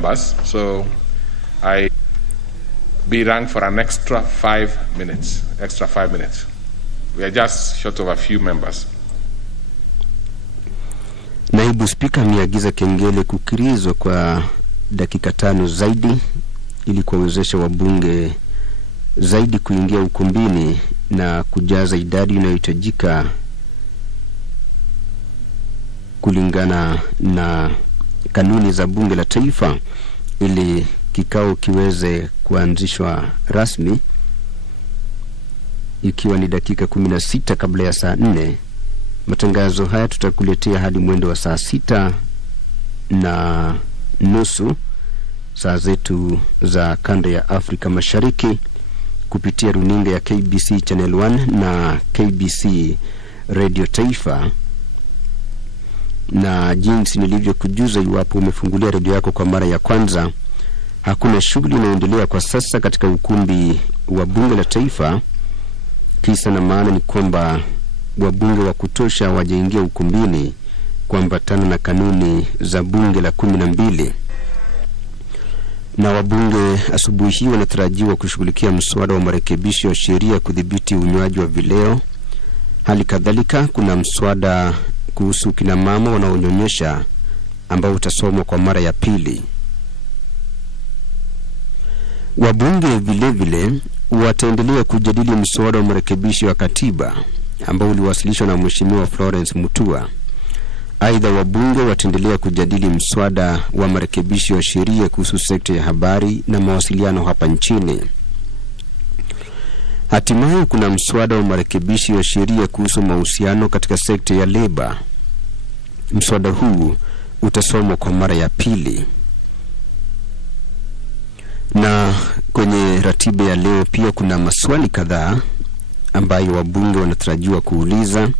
members, so I be ranked for an extra 5 minutes. We are just short of a few members. Naibu Spika ameagiza kengele kukirizwa kwa dakika 5 zaidi ili kuwezesha wabunge zaidi kuingia ukumbini na kujaza idadi inayohitajika kulingana na kanuni za bunge la taifa ili kikao kiweze kuanzishwa rasmi, ikiwa ni dakika 16 kabla ya saa 4. Matangazo haya tutakuletea hadi mwendo wa saa 6:30 saa zetu za kanda ya Afrika Mashariki kupitia runinga ya KBC Channel 1 na KBC Radio Taifa. Na jinsi nilivyokujuza, iwapo umefungulia redio yako kwa mara ya kwanza, hakuna shughuli inayoendelea kwa sasa katika ukumbi wa bunge la taifa. Kisa na maana ni kwamba wabunge wa kutosha hawajaingia ukumbini kuambatana na kanuni za bunge la 12. Na wabunge asubuhi hii wanatarajiwa kushughulikia mswada wa marekebisho ya sheria kudhibiti unywaji wa vileo. Hali kadhalika kuna mswada kuhusu kina mama wanaonyonyesha ambao utasomwa kwa mara ya pili. Wabunge vile wataendelea kujadili mswada wa marekebisho ya katiba ambao uliwasilishwa na Mheshimiwa Florence Mutua. Aidha, wabunge wataendelea kujadili mswada wa marekebisho ya sheria kuhusu sekta ya habari na mawasiliano hapa nchini. Hatimaye kuna mswada wa marekebisho ya sheria kuhusu mahusiano katika sekta ya leba. Mswada huu utasomwa kwa mara ya pili. Na kwenye ratiba ya leo pia kuna maswali kadhaa ambayo wabunge wanatarajiwa kuuliza.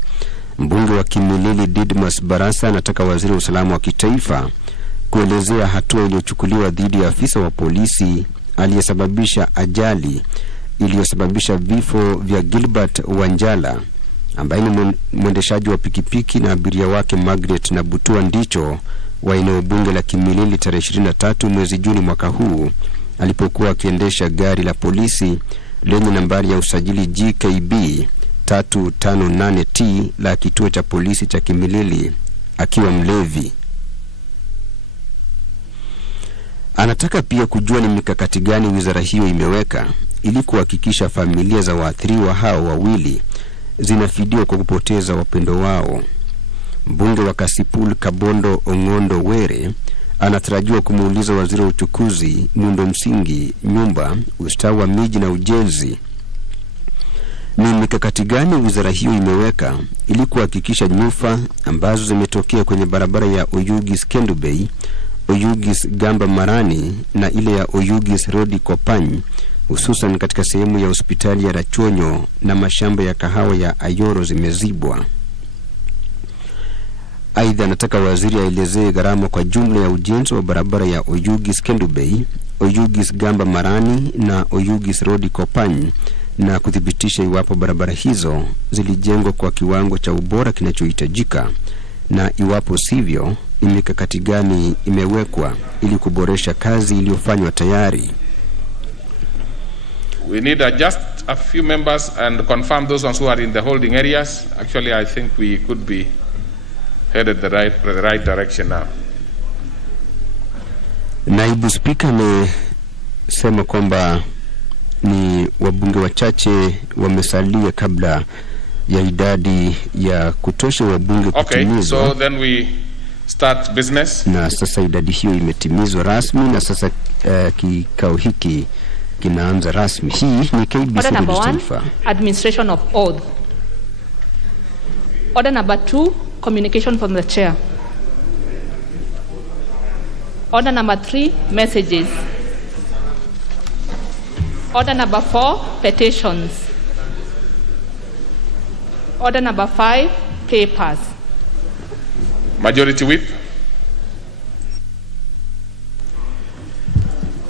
Mbunge wa Kimilili Didmus Barasa anataka waziri wa usalama wa kitaifa kuelezea hatua iliyochukuliwa dhidi ya afisa wa polisi aliyesababisha ajali iliyosababisha vifo vya Gilbert Wanjala ambaye ni mwendeshaji wa pikipiki na abiria wake Margaret na Butua Ndicho wa eneo bunge la Kimilili tarehe 23 mwezi Juni mwaka huu alipokuwa akiendesha gari la polisi lenye nambari ya usajili GKB 358T la kituo cha polisi cha Kimilili akiwa mlevi. Anataka pia kujua ni mikakati gani wizara hiyo imeweka ili kuhakikisha familia za waathiriwa hao wawili zinafidiwa kwa kupoteza wapendo wao. Mbunge wa Kasipul Kabondo Ongondo Were anatarajiwa kumuuliza waziri wa uchukuzi, muundo msingi, nyumba, ustawi wa miji na ujenzi ni mikakati gani wizara hiyo imeweka ili kuhakikisha nyufa ambazo zimetokea kwenye barabara ya Oyugis Kendubei, Oyugis Gamba Marani na ile ya Oyugis Rodi Kopany, hususan katika sehemu ya hospitali ya Rachonyo na mashamba ya kahawa ya Ayoro zimezibwa. Aidha, anataka waziri aelezee gharama kwa jumla ya ujenzi wa barabara ya Oyugis Kendubei, Oyugis Gamba Marani na Oyugis Rodi Kopany na kuthibitisha iwapo barabara hizo zilijengwa kwa kiwango cha ubora kinachohitajika, na iwapo sivyo ni mikakati gani imewekwa ili kuboresha kazi iliyofanywa tayari. We need just a few members and confirm those ones who are in the holding areas. Actually, I think we could be headed the right direction now. Naibu Spika amesema kwamba ni wabunge wachache wamesalia kabla ya idadi ya kutosha wabunge kutimizwa. Okay, so then we start business. Na sasa idadi hiyo imetimizwa rasmi na sasa kikao hiki kinaanza rasmi. Hii ni KBC Taifa. Administration of oath. Order number 2, communication from the chair. Order number 3, messages. Order number 4, petitions. Order number 5, papers. Majority whip.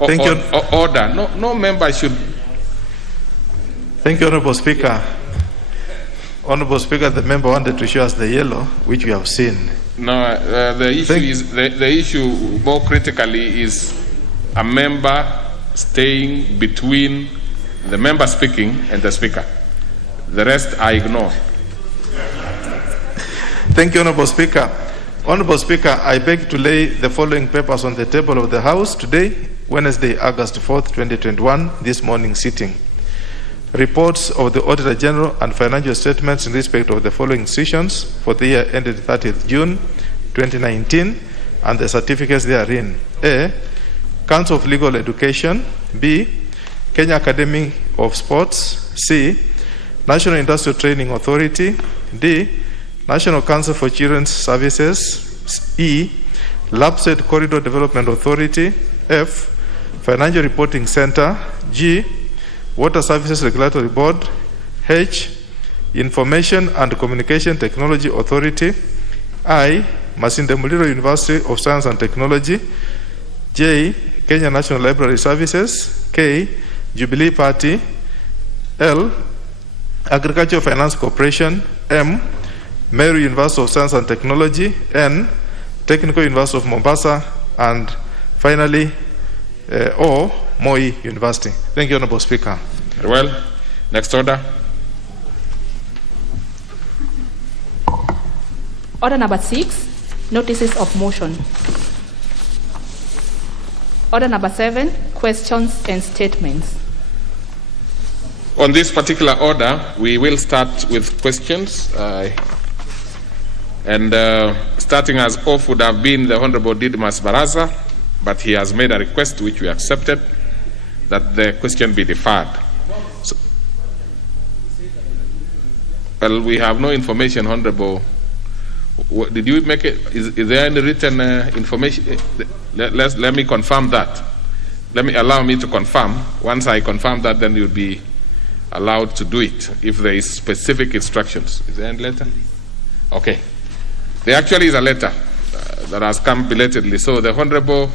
Thank you. Order. No member should. Thank you, Honorable Speaker. Honorable Speaker, the member wanted to show us the yellow, which we have seen. No, the issue is the issue more critically is a member staying between the member speaking and the speaker. The rest I ignore. Thank you, Honorable Speaker. Honorable Speaker, I beg to lay the following papers on the table of the House today, Wednesday, August 4th, 2021, this morning sitting. Reports of the Auditor General and financial statements in respect of the following institutions for the year ended 30th June 2019 and the certificates therein. A. Council of Legal Education. B. Kenya Academy of Sports. C. National Industrial Training Authority. D. National Council for Children's Services. E. LAPSET Corridor Development Authority. F. Financial Reporting Center. G. Water Services Regulatory Board. H. Information and Communication Technology Authority. I. Masinde Muliro University of Science and Technology. J. Kenya National Library Services. K. Jubilee Party. L. Agricultural Finance Corporation. M. Meru University of Science and Technology. N. Technical University of Mombasa. And finally, O. Moi University. Thank you, Honorable Speaker. Very well. Next order. Order number 6, notices of motion. Order number 7, questions and statements. On this particular order, we will start with questions. Starting as off would have been the Honorable Didmas Baraza, but he has made a request which we accepted, that the question be deferred. So, well, we have no information, Honorable. Did you make it? Is there any written information? Let me confirm that. Allow me to confirm. Once I confirm that, then you'll be allowed to do it if there is specific instructions. Is there any letter? Okay. There actually is a letter that has come belatedly. So the Honorable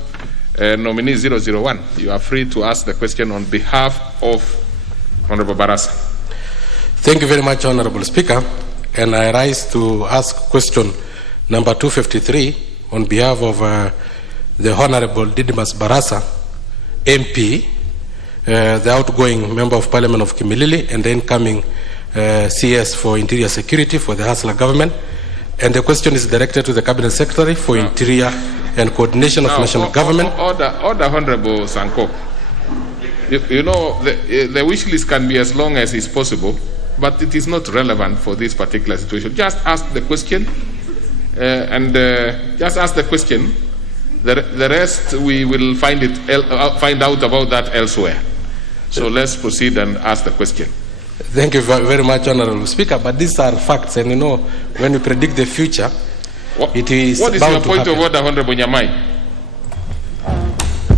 nominee 001, you are free to ask the question on behalf of Honorable Barasa. Thank you very much, Honorable Speaker. And I rise to ask question number 253 on behalf of the Honorable Didmas Barasa, MP, the outgoing Member of Parliament of Kimilili and the incoming CS for Interior Security for the Hasla government. And the question is directed to the Cabinet Secretary for Interior and Coordination of National Government. Order, Honorable Sanko. You know, the wish list can be as long as is possible, but it is not relevant for this particular situation. Just ask the question, just ask the question. The rest we will find out about that elsewhere. So let's proceed and ask the question. Thank you very much, Honorable Speaker. But these are facts, and you know, when we predict the future, it is. What is your point of order, Honorable Nyamai?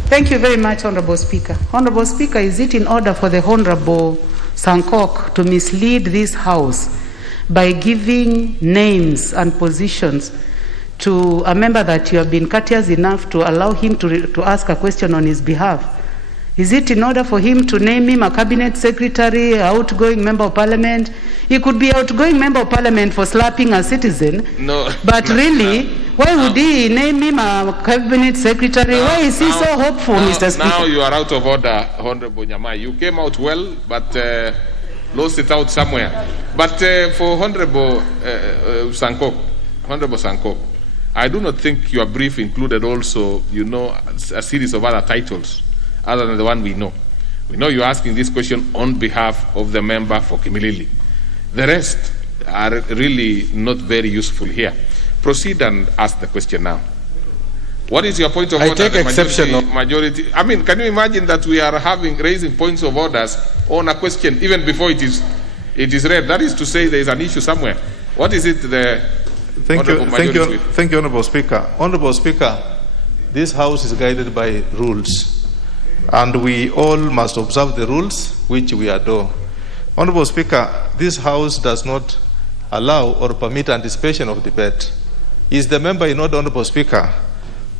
Thank you very much, Honorable Speaker. Honorable Speaker, is it in order for the Honorable Sankok to mislead this House by giving names and positions to a member that you have been courteous enough to allow him to ask a question on his behalf? Is it in order for him to name him a cabinet secretary, outgoing member of parliament? He could be outgoing member of parliament for slapping a citizen. No. But really, why would he name him a cabinet secretary? Why is he so hopeful, Mr. Speaker? Now you are out of order, Honorable Nyamai. You came out well, but lost it out somewhere. But for Honorable Honorable Sanko, I do not think your brief included also, you know, a series of other titles other than the one we know. We know you're asking this question on behalf of the member for Kimilili. The rest are really not very useful here. Proceed and ask the question now. What is your point of order? I take exception. Majority. I mean, can you imagine that we are raising points of orders on a question even before it is read? That is to say, there is an issue somewhere. What is it? Thank you, Honorable Speaker. Honorable Speaker, this House is guided by rules, and we all must observe the rules which we adore. Honorable Speaker, this House does not allow or permit anticipation of debate. Is the member in order, Honorable Speaker,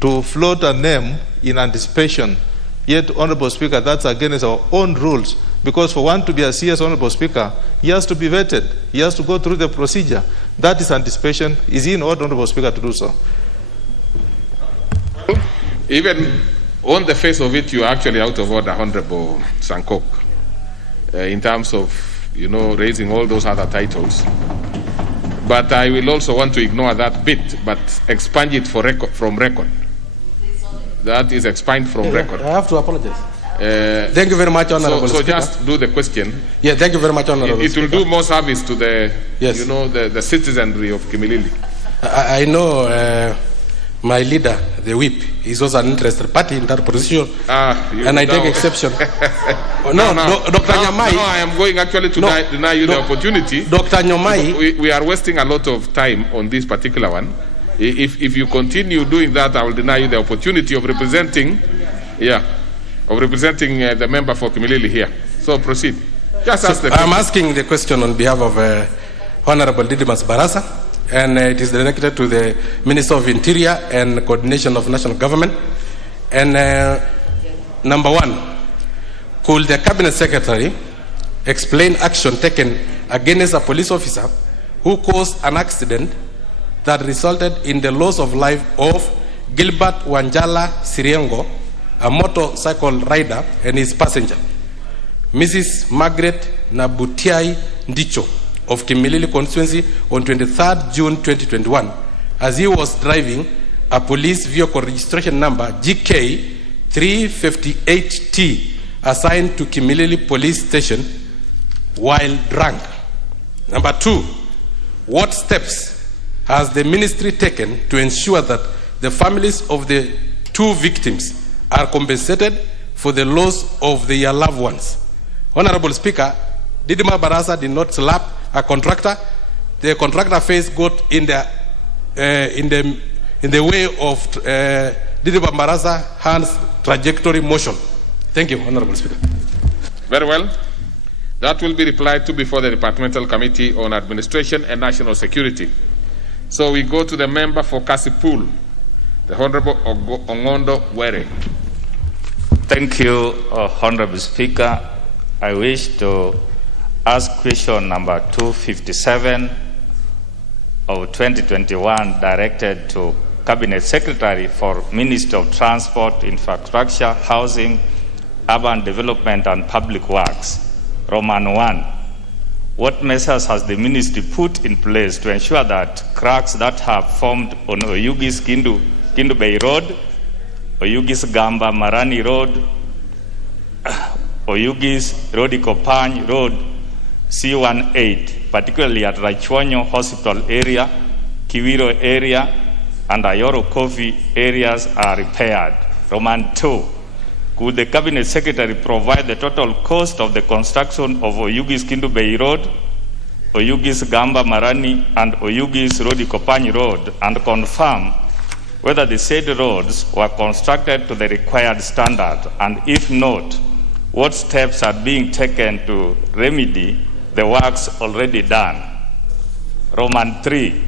to float a name in anticipation? Yet, Honorable Speaker, that's against our own rules, because for one to be a CS, Honorable Speaker, he has to be vetted. He has to go through the procedure. That is anticipation. Is he in order, Honorable Speaker, to do so? Even On the face of it, you are actually out of order, Honorable Sankok, in terms of, raising all those other titles. But I will also want to ignore that bit, but expand it from record. That is expand from record. I have to apologize. Thank you very much, Honorable So Speaker. just do the question. Yeah, thank you very much, Honorable It will Speaker. do more service to the, Yes. the citizenry of Kimilili. I know my leader, the whip, is also an interested party in that position, and I take exception. No, Dr. Nyamai. No, I am going actually to deny you the opportunity. Dr. Nyamai. We are wasting a lot of time on this particular one. If you continue doing that, I will deny you the opportunity of representing, the member for Kimilili here. So proceed. Just ask the I'm asking the question on behalf of Honorable Didimas Barasa, and it is directed to the Minister of Interior and Coordination of National Government. And number one, could the Cabinet Secretary explain action taken against a police officer who caused an accident that resulted in the loss of life of Gilbert Wanjala Siriengo, a motorcycle rider, and his passenger, Mrs. Margaret Nabutiai Ndicho of Kimilili constituency on 23rd June 2021, as he was driving a police vehicle registration number GK 358T assigned to Kimilili police station while drunk. Number two, what steps has the ministry taken to ensure that the families of the two victims are compensated for the loss of their loved ones? Honorable Speaker, Didima Barasa did not slap a contractor. The contractor face got in the way of Didima Barasa hands trajectory motion. Thank you, Honorable Speaker. Very well. That will be replied to before the Departmental Committee on Administration and National Security. So we go to the member for Kasipul, the Honorable Ongondo Were. Thank you, Honorable Speaker. I wish to ask question number 257 of 2021 directed to Cabinet Secretary for Ministry of Transport, Infrastructure, Housing, Urban Development and Public Works. Roman 1. What measures has the ministry put in place to ensure that cracks that have formed on Oyugis Kindu Bay Road, Oyugis Gamba Marani Road, Oyugis Rodikopany Road, C18, particularly at Raichwanyo Hospital area, Kiwiro area, and Ayoro Coffee areas are repaired? Roman 2. Could the Cabinet Secretary provide the total cost of the construction of Oyugis Kindu Bay Road, Oyugis Gamba Marani, and Oyugis Rodikopany Road, and confirm whether the said roads were constructed to the required standard, and if not, what steps are being taken to remedy the works already done? Roman 3.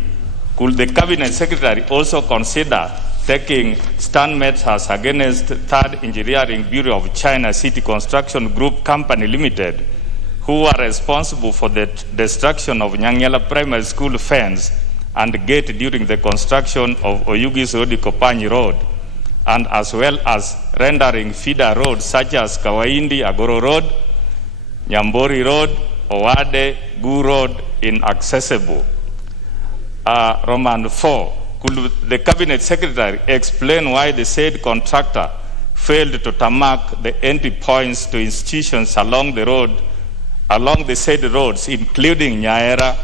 Could the Cabinet Secretary also consider taking stand measures against Third Engineering Bureau of China City Construction Group Company Limited, who are responsible for the destruction of Nyangela Primary School fence and gate during the construction of Oyugis Rodikopany Road, and as well as rendering feeder roads such as Kawaindi Agoro Road, Nyambori Road, Owade, Gu Road inaccessible? Roman 4. Could the Cabinet Secretary explain why the said contractor failed to tarmac the entry points to institutions along the said roads, including Nyaera,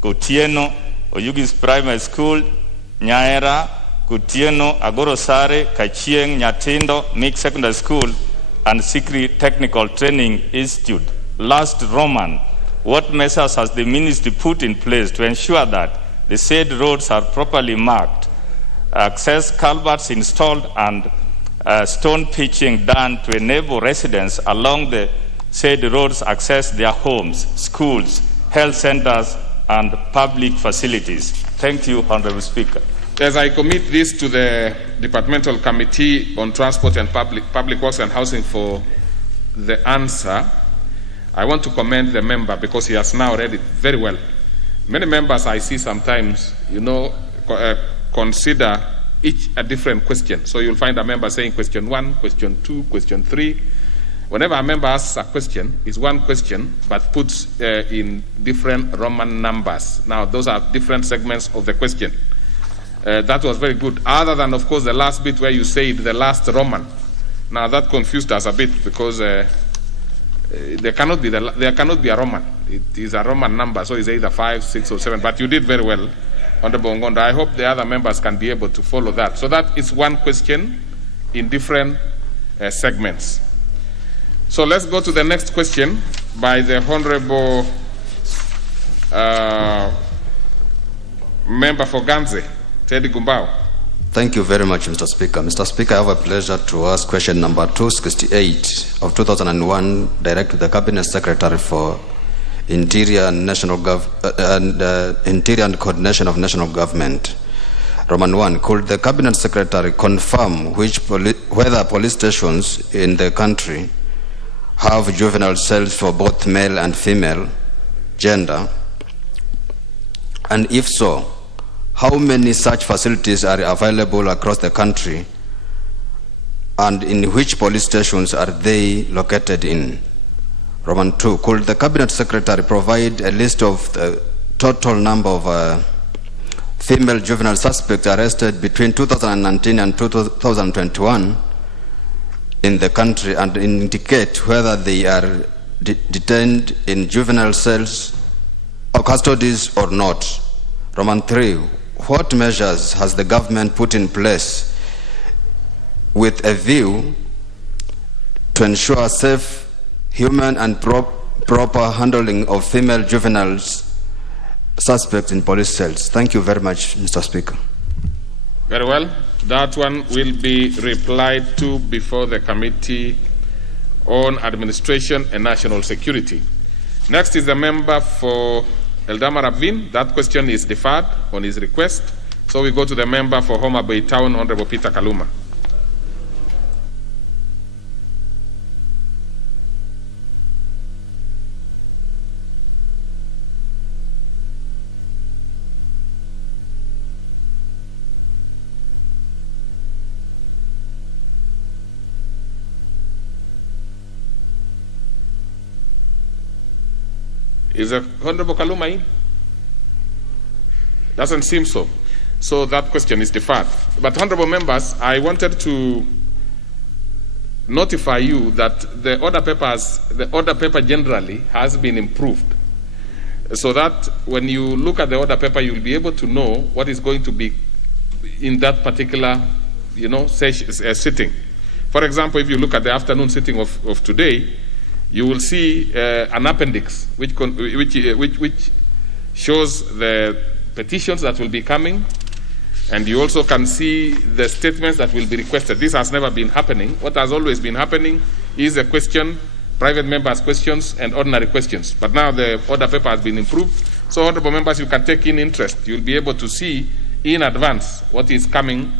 Kutieno, Oyugis Primary School, Nyaera, Kutieno, Agorosare, Kachieng, Nyatindo, Mixed Secondary School, and Sikri Technical Training Institute? Last, Roman, what measures has the ministry put in place to ensure that the said roads are properly marked, access culverts installed, and stone pitching done to enable residents along the said roads access their homes, schools, health centers, and public facilities? Thank you, Honorable Speaker. As I commit this to the Departmental Committee on Transport and Public Works and Housing for the answer, I want to commend the member because he has now read it very well. Many members I see sometimes, consider each a different question. So you'll find a member saying question 1, question 2, question 3. Whenever a member asks a question, it's one question, but puts in different Roman numbers. Now, those are different segments of the question. That was very good, other than, of course, the last bit where you said the last Roman. Now, that confused us a bit because there cannot be a Roman. It is a Roman number, so it's either 5, 6, or 7. But you did very well, Honorable Ngonda. I hope the other members can be able to follow that. So that is one question in different segments. So let's go to the next question by the Honorable Member for Ganze, Teddy Gumbao. Thank you very much, Mr. Speaker. Mr. Speaker, I have a pleasure to ask question number 268 of 2001, direct to the Cabinet Secretary for Interior and Interior and Coordination of National Government. Roman 1, could the Cabinet Secretary confirm whether police stations in the country have juvenile cells for both male and female gender? And if so, how many such facilities are available across the country, and in which police stations are they located in? Roman 2, could the Cabinet Secretary provide a list of the total number of female juvenile suspects arrested between 2019 and 2021 in the country, and indicate whether they are detained in juvenile cells or custodies or not? Roman 3, what measures has the government put in place with a view to ensure safe, human and proper handling of female juveniles suspects in police cells? Thank you very much, Mr. Speaker. Very well. That one will be replied to before the Committee on Administration and National Security. Next is the member for Eldama Ravin. That question is deferred on his request. So we go to the member for Homa Bay Town, Honorable Peter Kaluma. Is the Honorable Kaluma in? Doesn't seem so. So that question is deferred. But honorable members, I wanted to notify you that the order paper generally has been improved, so that when you look at the order paper, you'll be able to know what is going to be in that particular, sitting. For example, if you look at the afternoon sitting of today, you will see an appendix which shows the petitions that will be coming, and you also can see the statements that will be requested. This has never been happening. What has always been happening is a question, private members' questions, and ordinary questions. But now the order paper has been improved. So, honorable members, you can take in interest. You'll be able to see in advance what is coming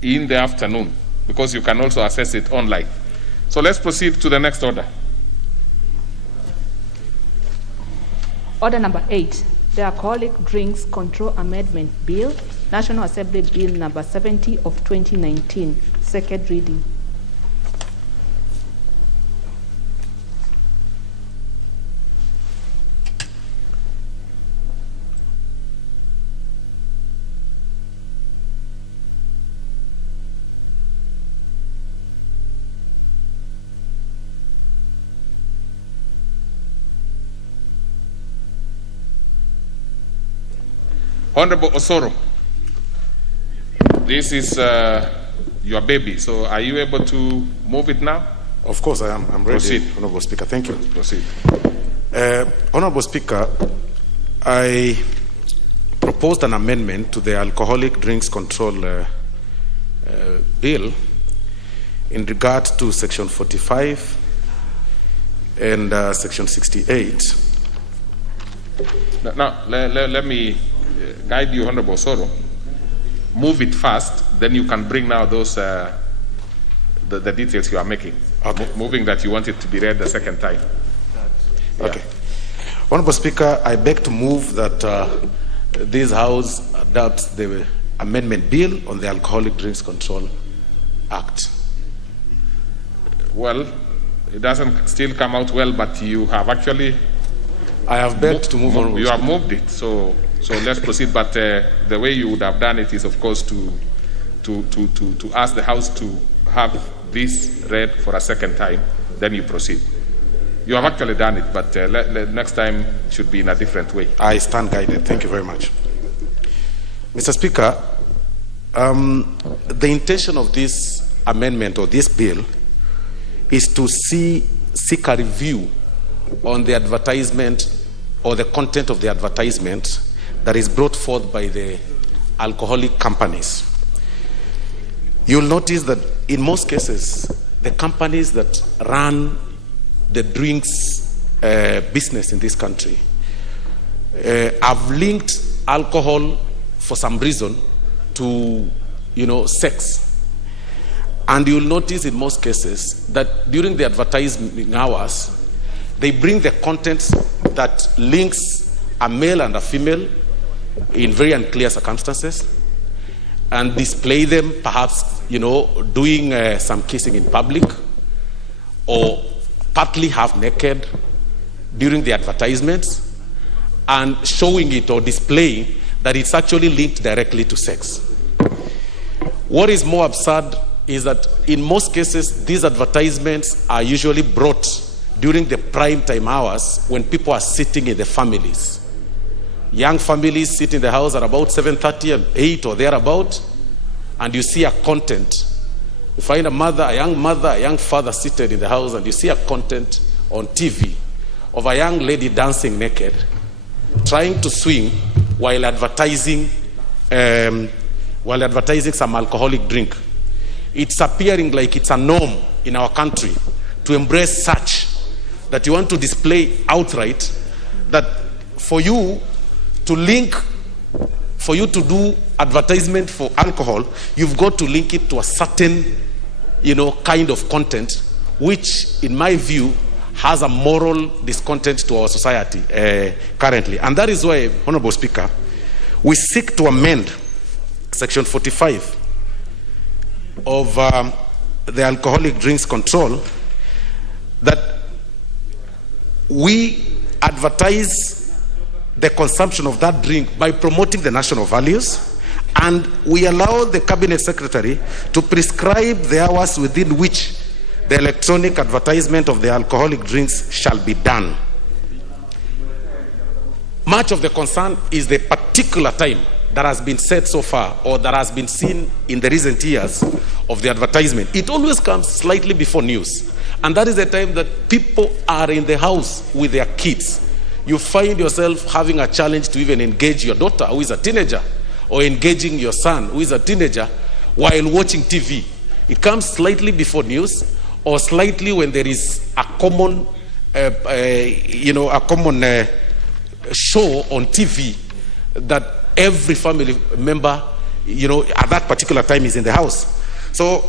in the afternoon, because you can also access it online. So let's proceed to the next order. Order number 8, the Alcoholic Drinks Control Amendment Bill, National Assembly Bill number 70 of 2019, second reading. Honorable Osoro, this is your baby, so are you able to move it now? Of course I am. I'm ready. Proceed. Honorable Speaker, thank you. Proceed. Honorable Speaker, I proposed an amendment to the Alcoholic Drinks Control Bill in regard to Section 45 and Section 68. Now, let me guide you, Honorable Osoro. Move it fast, then you can bring now those the details you are making. Okay. Moving that you want it to be read the second time. Okay. Honorable Speaker, I beg to move that this House adopts the amendment bill on the Alcoholic Drinks Control Act? Well, it doesn't still come out well, but you have actually... I have begged to move on. You have moved it, so let's proceed. But the way you would have done it is, of course, to ask the House to have this read for a second time, then you proceed. You have actually done it, but next time it should be in a different way. I stand guided. Thank you very much. Mr. Speaker, the intention of this amendment or this bill is to seek a review on the advertisement or the content of the advertisement that is brought forth by the alcoholic companies. You'll notice that in most cases, the companies that run the drinks business in this country have linked alcohol for some reason to, sex. And you'll notice in most cases that during the advertising hours, they bring the content that links a male and a female in very unclear circumstances and display them perhaps, doing some kissing in public or partly half naked during the advertisements and showing it or displaying that it's actually linked directly to sex. What is more absurd is that in most cases, these advertisements are usually brought during the prime time hours when people are sitting in the families. Young families sit in the house at about 7:30 and 8 or thereabout, and you see a content. You find a young father seated in the house, and you see a content on TV of a young lady dancing naked, trying to swing while advertising some alcoholic drink. It's appearing like it's a norm in our country to embrace such that you want to display outright that for you to do advertisement for alcohol, you've got to link it to a certain, kind of content, which in my view has a moral discontent to our society currently. And that is why, Honorable Speaker, we seek to amend Section 45 of the Alcoholic Drinks Control, that we advertise the consumption of that drink by promoting the national values, and we allow the Cabinet Secretary to prescribe the hours within which the electronic advertisement of the alcoholic drinks shall be done. Much of the concern is the particular time that has been said so far, or that has been seen in the recent years of the advertisement. It always comes slightly before news. And that is the time that people are in the house with their kids. You find yourself having a challenge to even engage your daughter, who is a teenager, or engaging your son, who is a teenager, while watching TV. It comes slightly before news, or slightly when there is a common, show on TV that every family member, at that particular time is in the house. So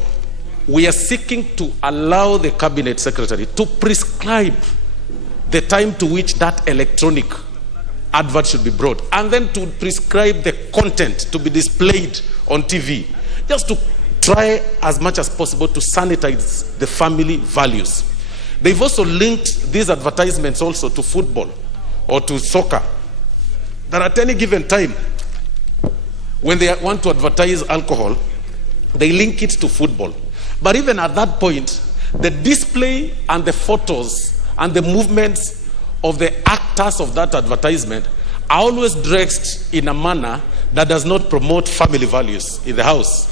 we are seeking to allow the Cabinet Secretary to prescribe the time to which that electronic advert should be brought, and then to prescribe the content to be displayed on TV, just to try as much as possible to sanitize the family values. They've also linked these advertisements also to football or to soccer, that at any given time, when they want to advertise alcohol, they link it to football. But even at that point, the display and the photos and the movements of the actors of that advertisement are always dressed in a manner that does not promote family values in the house.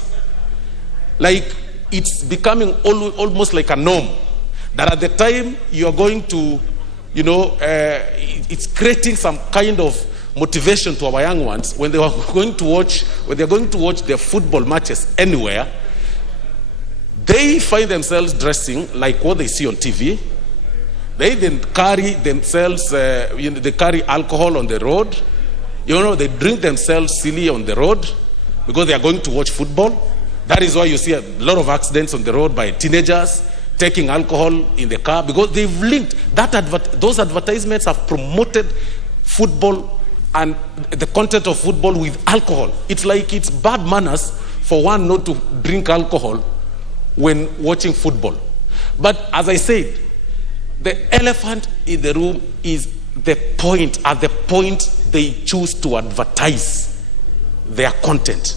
Like, it's becoming almost like a norm that at the time you are going to, it's creating some kind of motivation to our young ones when they're going to watch their football matches anywhere. They find themselves dressing like what they see on TV. They then carry themselves, they carry alcohol on the road. They drink themselves silly on the road because they are going to watch football. That is why you see a lot of accidents on the road by teenagers taking alcohol in the car, because they've linked that those advertisements have promoted football and the content of football with alcohol. It's like it's bad manners for one not to drink alcohol when watching football. But as I said, the elephant in the room is the point, at the point they choose to advertise their content,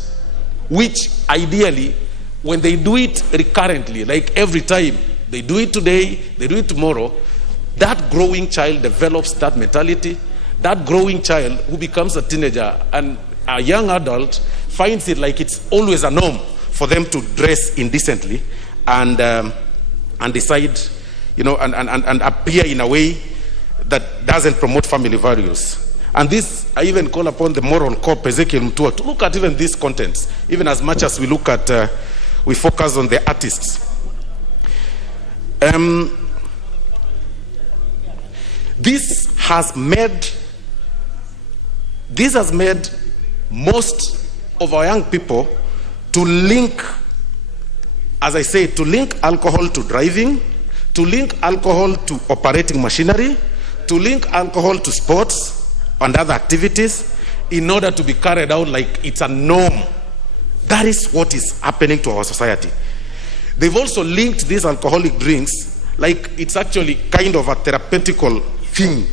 which ideally, when they do it recurrently, like every time, they do it today, they do it tomorrow, that growing child develops that mentality. That growing child who becomes a teenager and a young adult finds it like it's always a norm for them to dress indecently and decide, and appear in a way that doesn't promote family values. And this, I even call upon the moral cop, Ezekiel Mutua, to look at even these contents, even as much as we look at, we focus on the artists. This has made most of our young people to link, as I say, to link alcohol to driving, to link alcohol to operating machinery, to link alcohol to sports and other activities in order to be carried out like it's a norm. That is what is happening to our society. They've also linked these alcoholic drinks like it's actually kind of a therapeutical thing.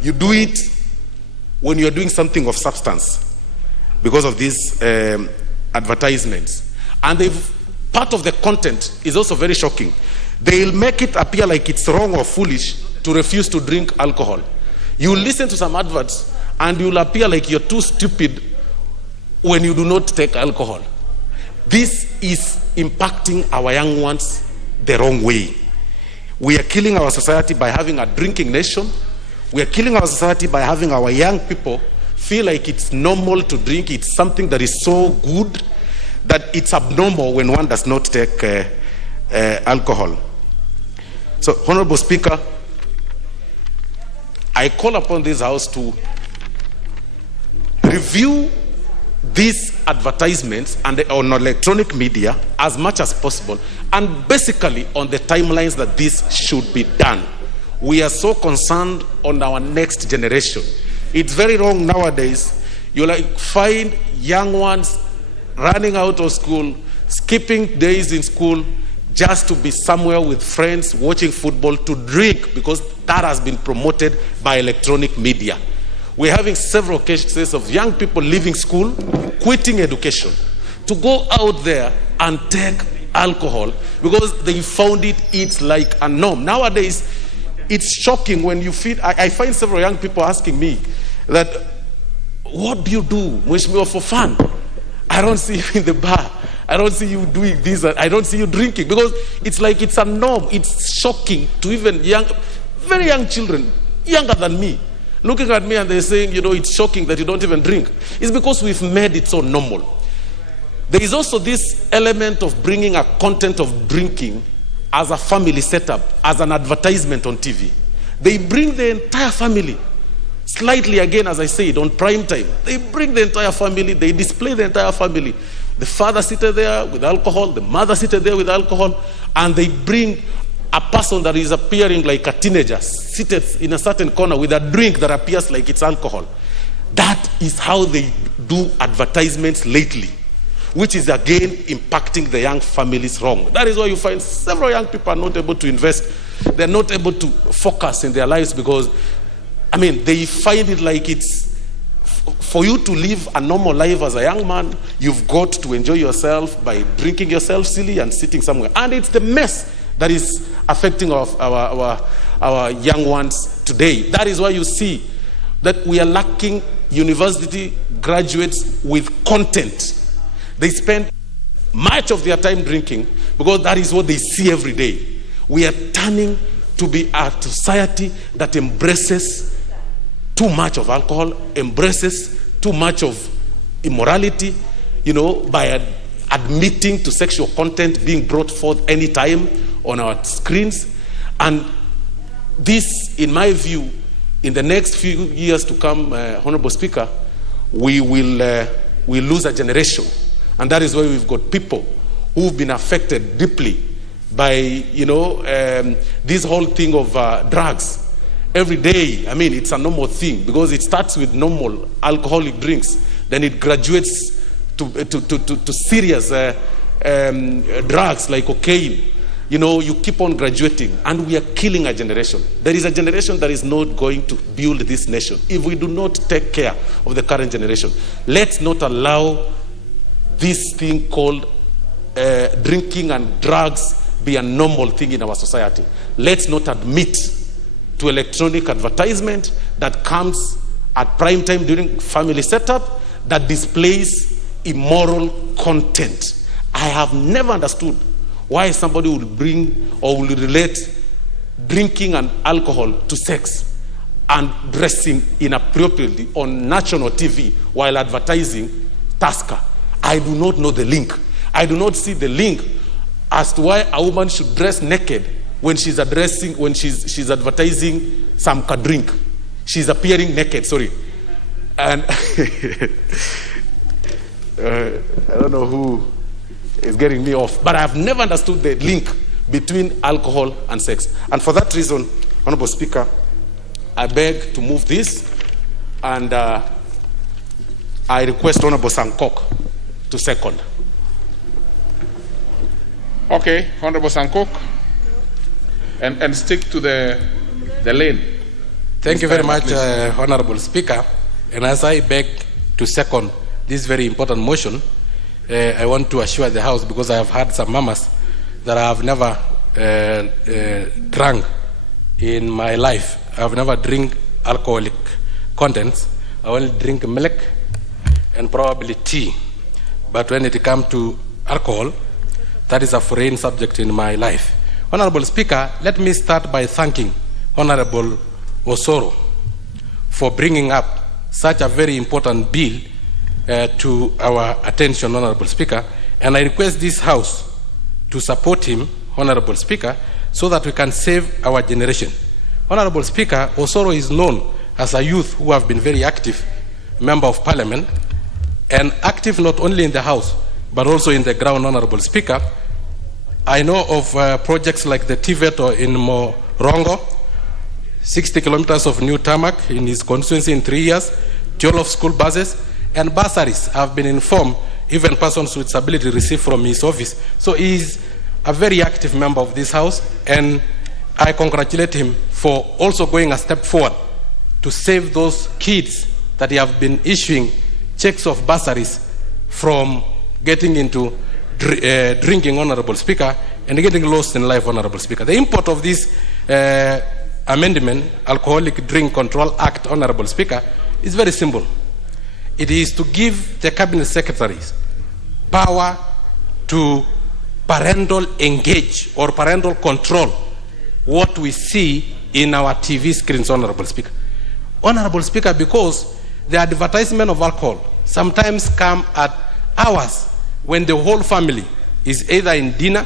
You do it when you're doing something of substance because of these advertisements. And part of the content is also very shocking. They'll make it appear like it's wrong or foolish to refuse to drink alcohol. You listen to some adverts and you'll appear like you're too stupid when you do not take alcohol. This is impacting our young ones the wrong way. We are killing our society by having a drinking nation. We are killing our society by having our young people feel like it's normal to drink. It's something that is so good that it's abnormal when one does not take alcohol. So, Honorable Speaker, I call upon this House to review these advertisements and on electronic media as much as possible, and basically on the timelines that this should be done. We are so concerned on our next generation. It's very wrong nowadays. You find young ones running out of school, skipping days in school just to be somewhere with friends watching football, to drink, because that has been promoted by electronic media. We're having several cases of young people leaving school, quitting education, to go out there and take alcohol because they found it's like a norm. Nowadays, it's shocking when you feed. I find several young people asking me that, what do you do, Mheshimiwa, for fun? I don't see you in the bar. I don't see you doing this. I don't see you drinking, because it's like it's a norm. It's shocking to even very young children, younger than me, looking at me and they're saying, it's shocking that you don't even drink. It's because we've made it so normal. There is also this element of bringing a content of drinking as a family setup, as an advertisement on TV. They bring the entire family, slightly again, as I said, on prime time. They bring the entire family, they display the entire family. The father seated there with alcohol, the mother seated there with alcohol, and they bring a person that is appearing like a teenager, seated in a certain corner with a drink that appears like it's alcohol. That is how they do advertisements lately, which is again impacting the young families wrong. That is why you find several young people are not able to invest. They're not able to focus in their lives because, they find it like it's, for you to live a normal life as a young man, you've got to enjoy yourself by drinking yourself silly and sitting somewhere. And it's the mess that is affecting our young ones today. That is why you see that we are lacking university graduates with content. They spend much of their time drinking because that is what they see every day. We are turning to be a society that embraces too much of alcohol, embraces too much of immorality, by admitting to sexual content being brought forth anytime on our screens. And this, in my view, in the next few years to come, Honorable Speaker, we will lose a generation. And that is why we've got people who've been affected deeply by, this whole thing of drugs. every day. I mean, it's a normal thing because it starts with normal alcoholic drinks, then it graduates to serious drugs like cocaine. You know, you keep on graduating, and we are killing a generation. There is a generation that is not going to build this nation if we do not take care of the current generation. Let's not allow this thing called drinking and drugs be a normal thing in our society. Let's not admit to electronic advertisement that comes at prime time during family setup that displays immoral content. I have never understood why somebody would bring or will relate drinking and alcohol to sex and dressing inappropriately on national TV while advertising Tusker. I do not know the link. I do not see the link as to why a woman should dress naked when she's advertising some drink. She's appearing naked, sorry. And I don't know who is getting me off, but I have never understood the link between alcohol and sex. And for that reason, Honorable Speaker, I beg to move this, and I request Honorable Sankok to second. Okay, Honorable Sankok, and stick to the lane. Thank you very much, Honorable Speaker. And as I beg to second this very important motion, I want to assure the House, because I have had some mamas that I have never drunk in my life. I have never drink alcoholic contents. I only drink milk and probably tea. But when it comes to alcohol, that is a foreign subject in my life. Honorable Speaker, let me start by thanking Honorable Osoro for bringing up such a very important bill to our attention, Honorable Speaker, and I request this House to support him, Honorable Speaker, so that we can save our generation. Honorable Speaker, Osoro is known as a youth who have been very active member of Parliament, and active not only in the House, but also in the ground, Honorable Speaker. I know of projects like the TVET in Morongo, 60 kilometers of new tarmac in his constituency in 3 years, 12 school buses, and bursaries have been informed, even persons with disability receive from his office. So he is a very active member of this House, and I congratulate him for also going a step forward to save those kids that he have been issuing checks of bursaries from getting into drinking, Honorable Speaker, and getting lost in life, Honorable Speaker. The import of this amendment, Alcoholic Drink Control Act, Honorable Speaker, is very simple. It is to give the cabinet secretaries power to parental engage or parental control what we see in our TV screens, Honorable Speaker. Honorable Speaker, because the advertisement of alcohol sometimes come at hours when the whole family is either in dinner,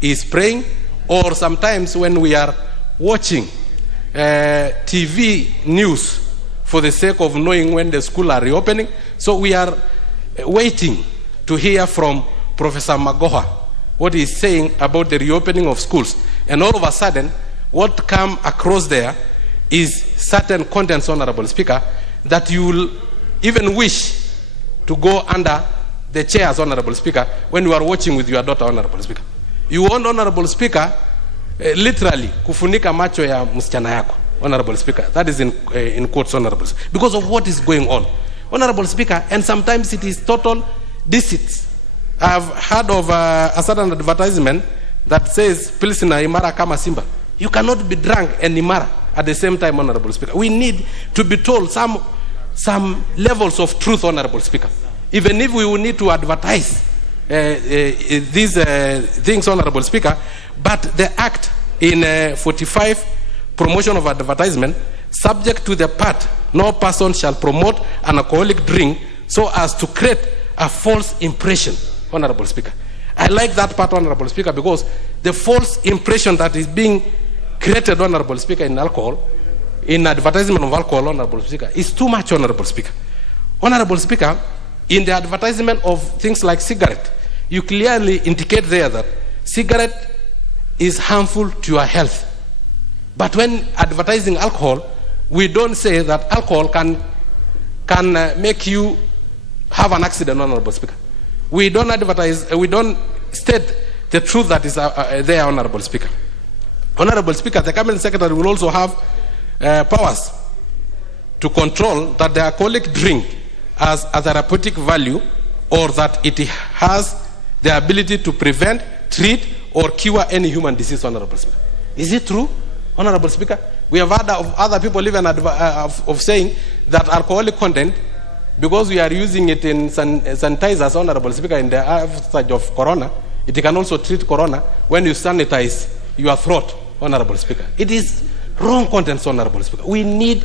is praying, or sometimes when we are watching TV news for the sake of knowing when the school are reopening. So we are waiting to hear from Professor Magoha what he is saying about the reopening of schools. And all of a sudden, what come across there is certain contents, Honorable Speaker, that you will even wish to go under the chairs, Honorable Speaker, when you are watching with your daughter, Honorable Speaker. You want, Honorable Speaker, literally kufunika macho ya msichana yako, Honorable Speaker. That is in quotes, Honorable Speaker, because of what is going on, Honorable Speaker. And sometimes it is total deceit. I've heard of a certain advertisement that says Pilsner imara kama simba. You cannot be drunk and imara at the same time, Honorable Speaker. We need to be told some levels of truth, Honorable Speaker. Even if we will need to advertise these things, Honorable Speaker, but the Act in 45, promotion of advertisement, subject to the part, no person shall promote an alcoholic drink so as to create a false impression, Honorable Speaker. I like that part, Honorable Speaker, because the false impression that is being created, Honorable Speaker, in alcohol, in advertisement of alcohol, Honorable Speaker, is too much, Honorable Speaker. Honorable Speaker, in the advertisement of things like cigarette, you clearly indicate there that cigarette is harmful to your health. But when advertising alcohol, we don't say that alcohol can make you have an accident, Honorable Speaker. We don't advertise, we don't state the truth that is there, Honorable Speaker. Honorable Speaker, the Cabinet Secretary will also have powers to control that the alcoholic drink has a therapeutic value, or that it has the ability to prevent, treat, or cure any human disease, Honorable Speaker. Is it true, Honorable Speaker? We have heard of other people even of saying that alcoholic content, because we are using it in sanitizers, Honorable Speaker, in the stage of corona, it can also treat corona when you sanitize your throat, Honorable Speaker. It is wrong content, Honorable Speaker. We need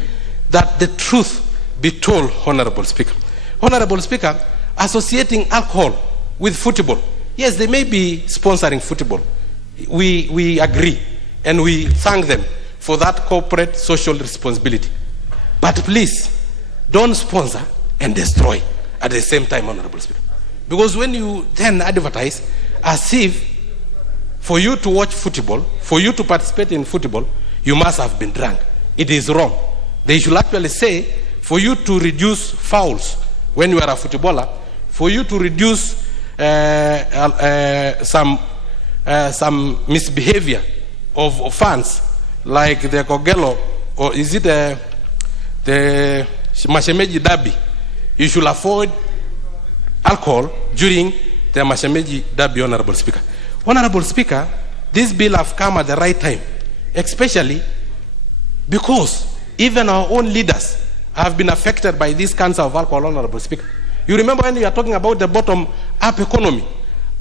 that the truth be told, Honorable Speaker. Honorable Speaker, associating alcohol with football. Yes, they may be sponsoring football. We agree, and we thank them for that corporate social responsibility. But please, don't sponsor and destroy at the same time, Honorable Speaker. Because when you then advertise as if for you to watch football, for you to participate in football, you must have been drunk. It is wrong. They should actually say, for you to reduce fouls when you are a footballer, for you to reduce some misbehavior of fans, like the Kogelo, or is it the Mashemeji Derby, you should avoid alcohol during the Mashemeji Derby, Honorable Speaker. Honorable Speaker, this bill have come at the right time, especially because even our own leaders have been affected by this cancer of alcohol, Honorable Speaker. You remember when you are talking about the bottom-up economy,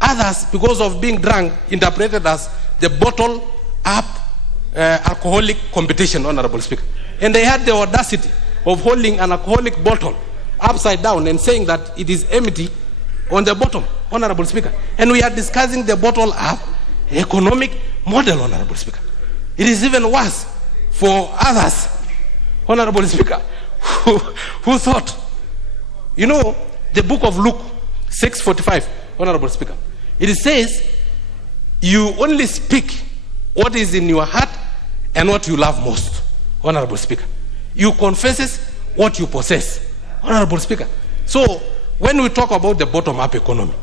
others, because of being drunk, interpreted as the bottle-up alcoholic competition, Honorable Speaker. And they had the audacity of holding an alcoholic bottle upside down and saying that it is empty on the bottom, Honorable Speaker. And we are discussing the bottle-up economic model, Honorable Speaker. It is even worse for others, Honorable Speaker, who thought, you know, the book of Luke 6:45, Honorable Speaker, it says, you only speak what is in your heart and what you love most, Honorable Speaker. You confess what you possess, Honorable Speaker. So when we talk about the bottom-up economy,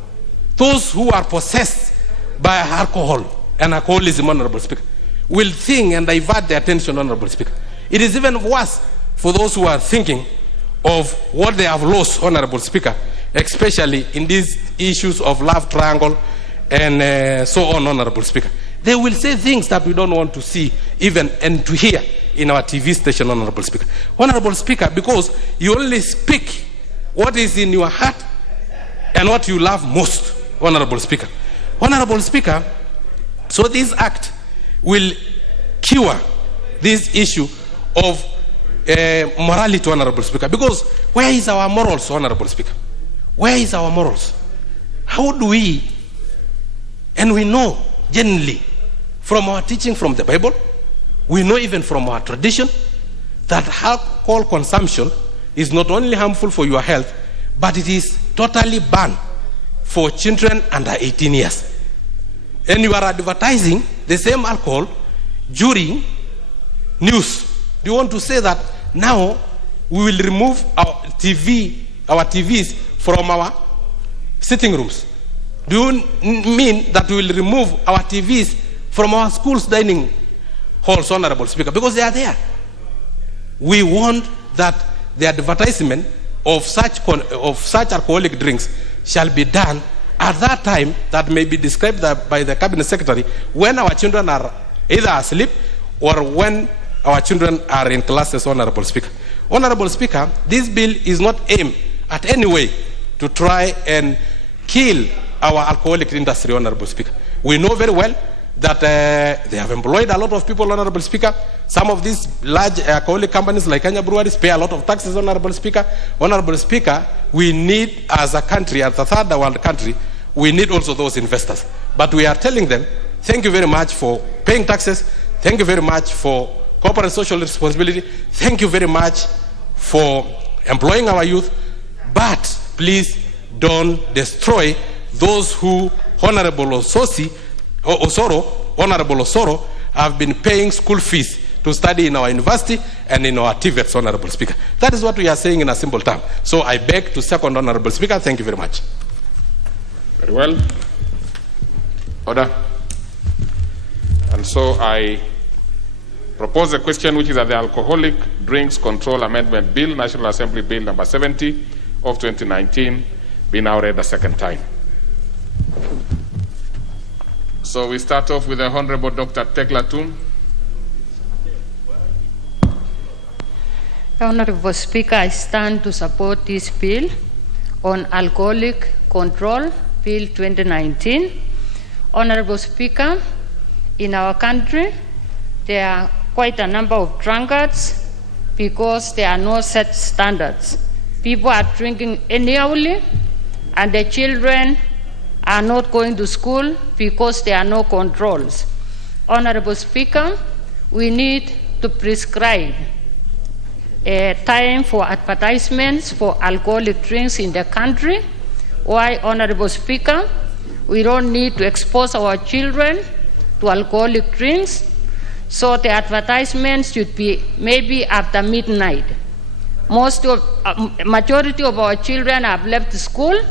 those who are possessed by alcohol and alcoholism, Honorable Speaker, will think and divert their attention, Honorable Speaker. It is even worse for those who are thinking of what they have lost, Honorable Speaker, especially in these issues of love triangle and so on, Honorable Speaker. They will say things that we don't want to see even and to hear in our TV station, Honorable Speaker. Honorable Speaker, because you only speak what is in your heart and what you love most, Honorable Speaker. Honorable Speaker, so this act will cure this issue of morality, Honorable Speaker. Because where is our morals, Honorable Speaker? Where is our morals? How do we, and we know genuinely from our teaching from the Bible, we know even from our tradition, that alcohol consumption is not only harmful for your health, but it is totally banned for children under 18 years. And you are advertising the same alcohol during news. Do you want to say that now we will remove our TVs from our sitting rooms? Do you mean that we will remove our TVs from our schools' dining halls, Honorable Speaker? Because they are there. We want that the advertisement of such alcoholic drinks shall be done at that time that may be described by the Cabinet Secretary when our children are either asleep or when our children are in classes, Honorable Speaker. Honorable Speaker, this bill is not aimed at any way to try and kill our alcoholic industry, Honorable Speaker. We know very well that they have employed a lot of people, Honorable Speaker. Some of these large alcoholic companies like Kenya Breweries pay a lot of taxes, Honorable Speaker. Honorable Speaker, we need as a country, as a third world country, we need also those investors. But we are telling them, thank you very much for paying taxes. Thank you very much for corporate social responsibility. Thank you very much for employing our youth. But please don't destroy those who, Honorable Osoro, have been paying school fees to study in our university and in our TVETs, Honorable Speaker. That is what we are saying in a simple term. So I beg to second, Honorable Speaker. Thank you very much. Very well. Order. And so I propose a question which is that the Alcoholic Drinks Control Amendment Bill, National Assembly Bill number 70 of 2019, be now read a second time. So we start off with the Honorable Dr. Tekla Tum. Honorable Speaker, I stand to support this bill on alcoholic control, Bill 2019. Honorable Speaker, in our country, there are quite a number of drunkards because there are no set standards. People are drinking anyhowly, and the children are not going to school because there are no controls. Honorable Speaker, we need to prescribe a time for advertisements for alcoholic drinks in the country. Why, Honorable Speaker? We don't need to expose our children to alcoholic drinks, so the advertisements should be maybe after midnight. Majority of our children have left school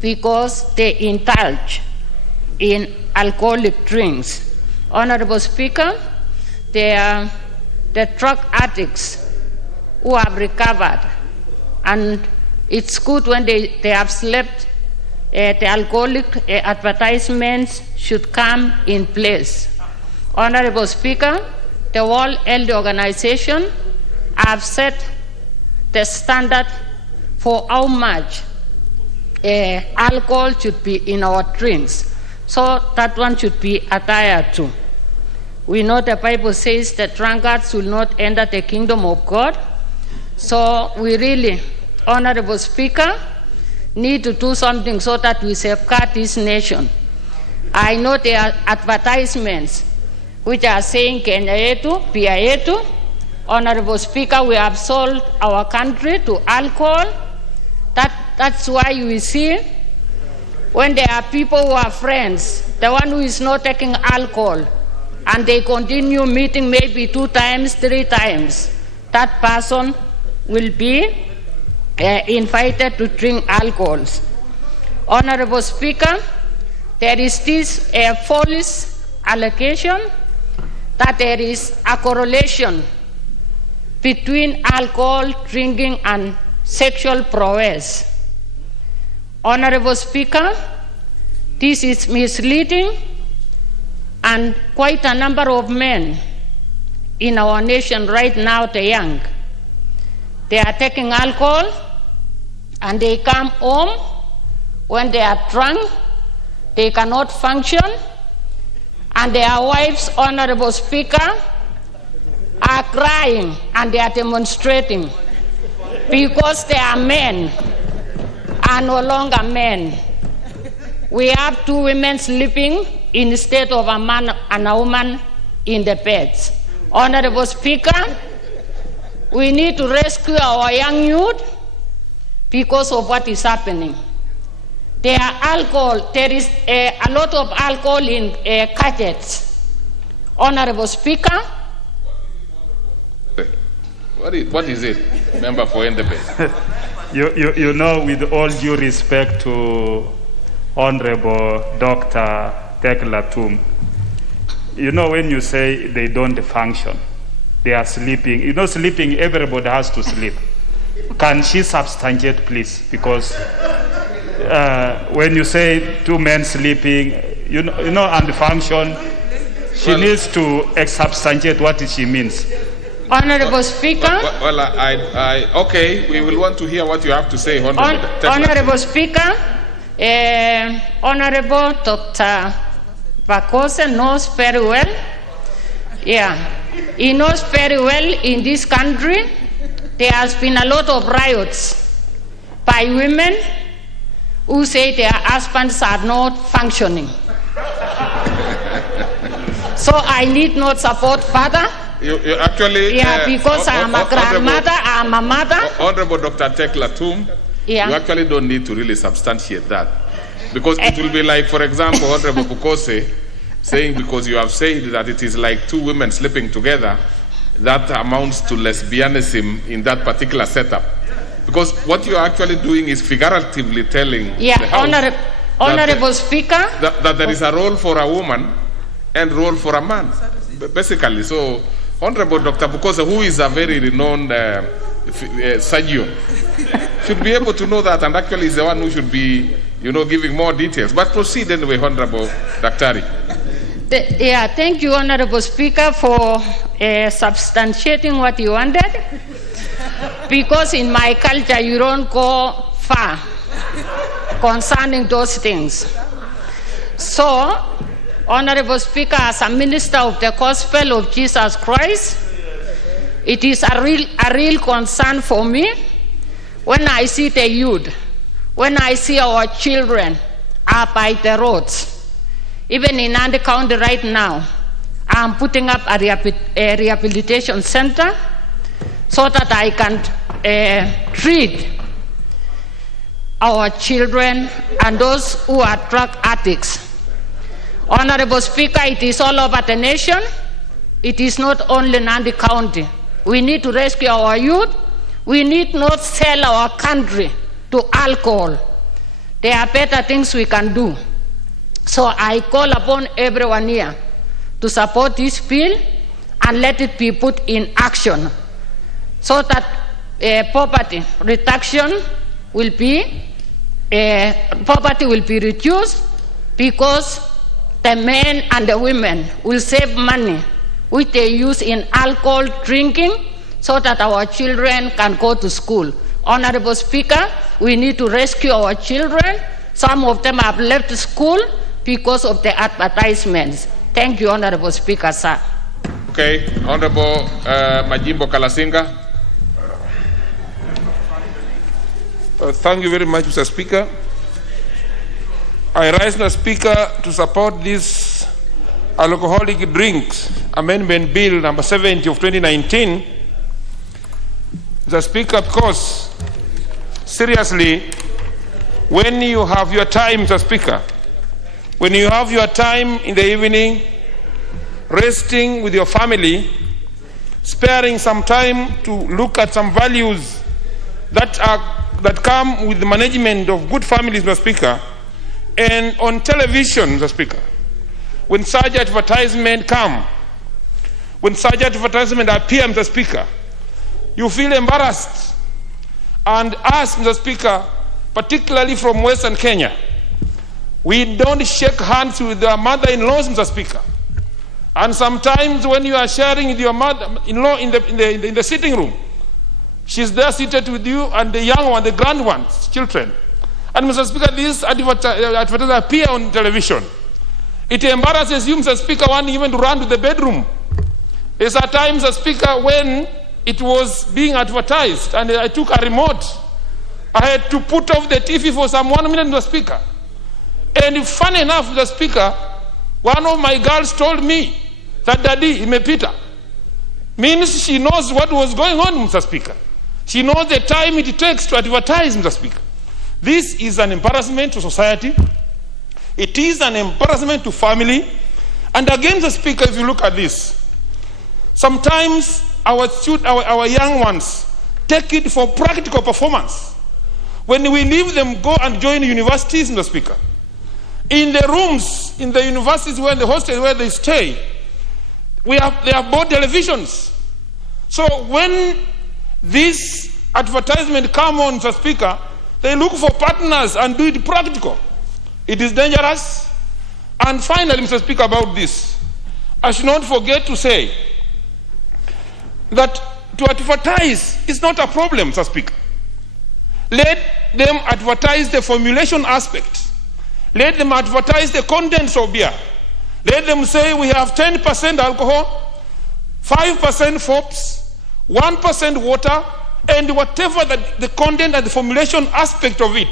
because they indulge in alcoholic drinks. Honorable Speaker, the drug addicts who have recovered, and it's good when they have slept, the alcoholic advertisements should come in place. Honorable Speaker, the World Health Organization have set the standard for how much alcohol should be in our drinks. So that one should be adhered to. We know the Bible says that drunkards will not enter the kingdom of God. So we really, Honorable Speaker, need to do something so that we safeguard this nation. I know there are advertisements which are saying Kenya yetu, pia yetu. Honorable Speaker, we have sold our country to alcohol. That's why we see when there are people who are friends, the one who is not taking alcohol, and they continue meeting maybe 2 times, 3 times, that person will be invited to drink alcohols. Honorable Speaker, there is this false allegation that there is a correlation between alcohol drinking and sexual prowess. Honorable Speaker, this is misleading, and quite a number of men in our nation right now, the young, they are taking alcohol and they come home when they are drunk, they cannot function, and their wives, Honorable Speaker, are crying and they are demonstrating because they are men, are no longer men. We have 2 women sleeping instead of a man and a woman in the beds. Honorable Speaker, we need to rescue our young youth because of what is happening. There is a lot of alcohol in gadgets. Honorable Speaker. What is it, member for NDP? You know, with all due respect to Honorable Dr. Tekla Tum, you know, when you say they don't function, they are sleeping. You know, sleeping, everybody has to sleep. Can she substantiate, please? Because when you say 2 men sleeping, you know, and function, she needs to substantiate what she means. Honorable Speaker. Okay, we will want to hear what you have to say, Honorable Speaker, Honorable Dr. Bakose knows very well. Yeah, he knows very well in this country there has been a lot of riots by women who say their husbands are not functioning. So I need not support further. You actually... Yeah, because I am a grandmother, I am a mother. Honorable Dr. Tekla Tum, yeah. You actually don't need to really substantiate that. Because it will be like, for example, Honorable Bukose saying, because you have said that it is like 2 women sleeping together, that amounts to lesbianism in that particular setup. Because what you're actually doing is figuratively telling the House Honorable Speaker, that there is a role for a woman and role for a man, basically. So, Honorable Dr. Bukosa, who is a very renowned surgeon, should be able to know that, and actually is the one who should be, giving more details. But proceed anyway, Honorable Daktari. Thank you, Honorable Speaker, for substantiating what you wanted. Because in my culture, you don't go far concerning those things. So, Honorable Speaker, as a minister of the gospel of Jesus Christ, it is a real concern for me when I see the youth, when I see our children are by the roads. Even in Nandi County right now, I'm putting up a rehabilitation center so that I can treat our children and those who are drug addicts. Honorable Speaker, it is all over the nation. It is not only Nandi County. We need to rescue our youth. We need not sell our country to alcohol. There are better things we can do. So I call upon everyone here to support this bill and let it be put in action so that poverty reduction will be, poverty will be reduced, because the men and the women will save money which they use in alcohol drinking so that our children can go to school. Honorable Speaker, we need to rescue our children. Some of them have left school because of the advertisements. Thank you, Honorable Speaker, sir. Okay, Honorable Majimbo Kalasinga. Thank you very much, Mr. Speaker. I rise, Mr. Speaker, to support this alcoholic drinks amendment bill number 70 of 2019. Mr. Speaker, because seriously, when you have your time, Mr. Speaker, when you have your time in the evening, resting with your family, sparing some time to look at some values that come with the management of good families, Mr. Speaker, and on television, Mr. Speaker, when such advertisement come, when such advertisement appear, Mr. Speaker, you feel embarrassed. And us, Mr. Speaker, particularly from Western Kenya, we don't shake hands with our mother-in-laws, Mr. Speaker. And sometimes when you are sharing with your mother-in-law in the sitting room, she's there seated with you and the young one, the grand ones, children. And Mr. Speaker, these advertisements appear on television. It embarrasses you, Mr. Speaker, one even to run to the bedroom. There's a time, Mr. Speaker, when it was being advertised and I took a remote. I had to put off the TV for some 1 minute, Mr. Speaker. And funny enough, Mr. Speaker, one of my girls told me that Daddy, Imepita, means she knows what was going on, Mr. Speaker. She knows the time it takes to advertise, Mr. Speaker. This is an embarrassment to society. It is an embarrassment to family. And again, Mr. Speaker, if you look at this, sometimes our young ones take it for practical performance. When we leave them go and join universities, Mr. Speaker, in the rooms, in the universities where the hostels where they stay, they have bought televisions. So when this advertisement come on, Mr. Speaker, they look for partners and do it practical. It is dangerous. And finally, Mr. Speaker, about this, I should not forget to say that to advertise is not a problem, Mr. Speaker. Let them advertise the formulation aspect. Let them advertise the contents of beer. Let them say we have 10% alcohol, 5% FOPs, 1% water, and whatever the content and the formulation aspect of it,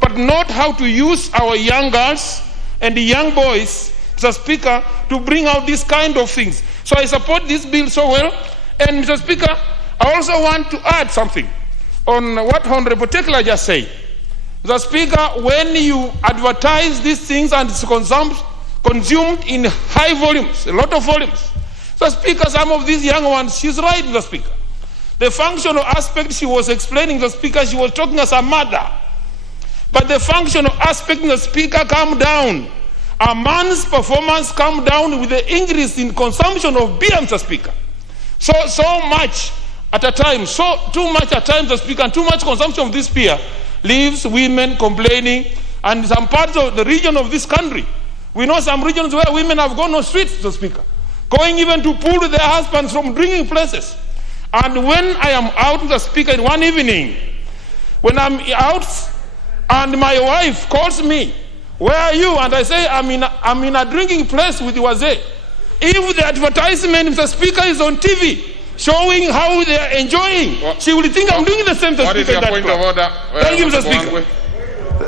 but not how to use our young girls and the young boys, Mr. Speaker, to bring out these kind of things. So I support this bill so well. And Mr. Speaker, I also want to add something on what Honorable Tekla just said. Mr. Speaker, when you advertise these things and it's consumed in high volumes, a lot of volumes, So, Speaker, some of these young ones, she's right, Mr. Speaker. The functional aspect she was explaining, the Speaker, she was talking as a mother. But the functional aspect, the Speaker, come down. A man's performance come down with the increase in consumption of beer, Mr. Speaker. So much at a time, too much at times, Mr. Speaker, and too much consumption of this beer leaves women complaining. And some parts of the region of this country, we know some regions where women have gone on streets, Mr. Speaker, going even to pull their husbands from drinking places. And when I am out, Mr. Speaker, in one evening, when I'm out and my wife calls me, "Where are you?" And I say, I'm in a drinking place with Wazee. If the advertisement, Mr. Speaker, is on TV, showing how they are enjoying, she will think I'm doing the same, Mr. Speaker. What is your point of order? Thank you, Mr. Speaker.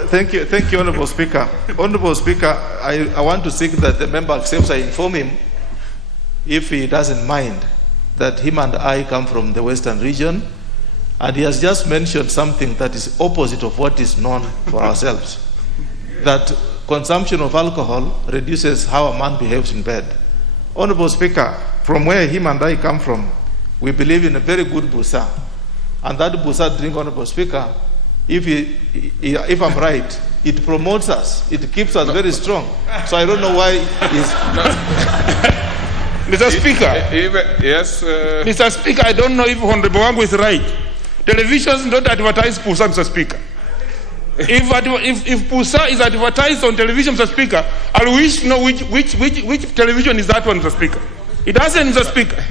Thank you, Honourable Speaker. Honourable Speaker, I want to seek that the member accepts I inform him, if he doesn't mind, that him and I come from the Western region, and he has just mentioned something that is opposite of what is known for ourselves, that consumption of alcohol reduces how a man behaves in bed. Honourable Speaker, from where him and I come from, we believe in a very good busa, and that busa drink, Honourable Speaker, if I'm right, it promotes us, it keeps us very strong. So I don't know why he's... Mr. Speaker, yes. Mr. Speaker, I don't know if Honorable Wangu is right. Televisions don't advertise Pusa, Mr. Speaker. If Pusa is advertised on television, Mr. Speaker, I'll wish to know which television is that one, Mr. Speaker. It doesn't, Mr. Speaker.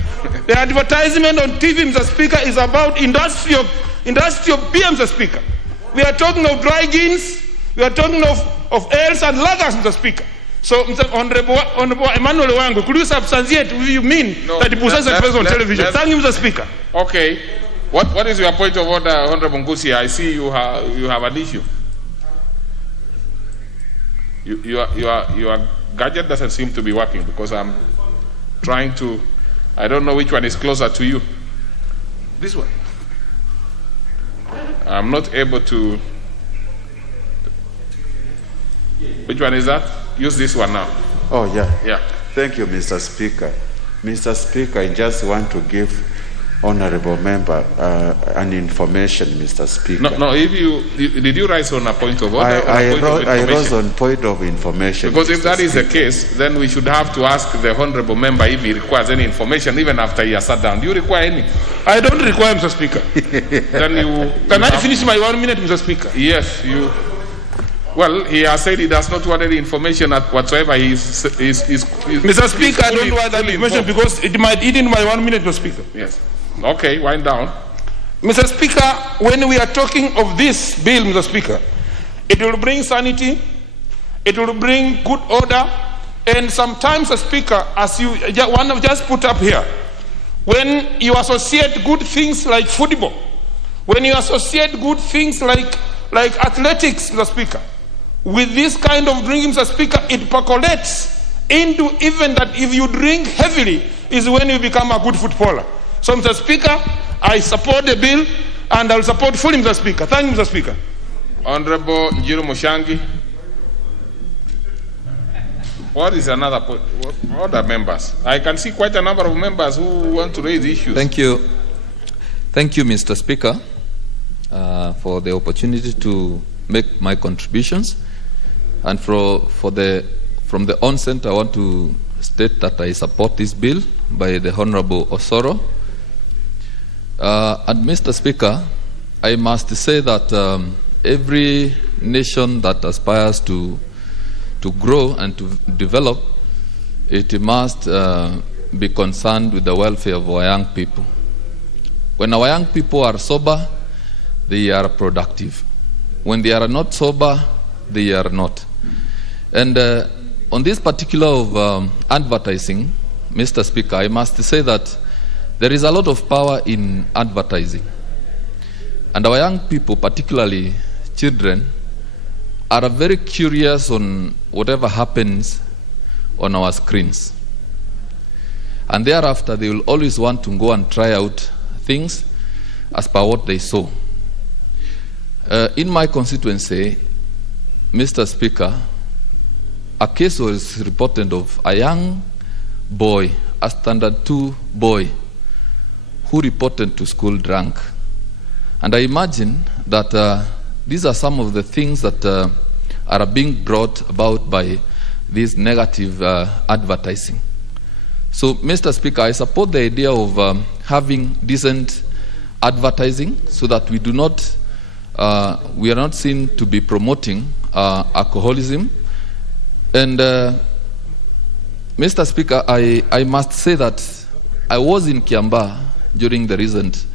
The advertisement on TV, Mr. Speaker, is about industrial beer, Mr. Speaker. We are talking of dry gins, we are talking of ales and lagers, Mr. Speaker. So, Mr. Honorable Emmanuel Wangu, could you substantiate if you mean that the Pusa is advertised on television? Thank you, Mr. Speaker. Okay. What is your point of order, Honorable Ngusi? I see you have an issue. Your gadget doesn't seem to be working, because I'm trying to, I don't know which one is closer to you. This one. I'm not able to. Which one is that? Use this one now. Oh, yeah. Yeah. Thank you, Mr. Speaker. Mr. Speaker, I just want to give honorable member an information, Mr. Speaker. No, if did you rise on a point of order? I rose on point of information. Because if that is the case, then we should have to ask the honorable member if he requires any information, even after he has sat down. Do you require any? I don't require, Mr. Speaker. Can I finish my 1 minute, Mr. Speaker? Yes, you. Well, he has said he does not want any information whatsoever. Mr. Speaker, I don't want that information because it might eat in my 1 minute, Mr. Speaker. Yes. Okay, wind down. Mr. Speaker, when we are talking of this bill, Mr. Speaker, it will bring sanity, it will bring good order, and sometimes, Mr. Speaker, as you just put up here, when you associate good things like football, when you associate good things like athletics, Mr. Speaker, with this kind of drinking, Mr. Speaker, it percolates into even that if you drink heavily is when you become a good footballer. So, Mr. Speaker, I support the bill and I will support fully, Mr. Speaker. Thank you, Mr. Speaker. Honorable Njiro Mushangi. What is another point? What other members? I can see quite a number of members who want to raise issues. Thank you. Thank you, Mr. Speaker, for the opportunity to make my contributions. And from the onset, I want to state that I support this bill by the Honorable Osoro. And Mr. Speaker, I must say that every nation that aspires to grow and to develop, it must be concerned with the welfare of our young people. When our young people are sober, they are productive. When they are not sober, they are not. And on this particular of advertising, Mr. Speaker, I must say that there is a lot of power in advertising. And our young people, particularly children, are very curious on whatever happens on our screens. And thereafter, they will always want to go and try out things as per what they saw. In my constituency, Mr. Speaker, a case was reported of a young boy a standard 2 boy who reported to school drunk. And I imagine that these are some of the things that are being brought about by this negative advertising. So, Mr. Speaker, I support the idea of having decent advertising so that we are not seen to be promoting alcoholism. And Mr. Speaker, I must say that I was in Kiambaa during the recent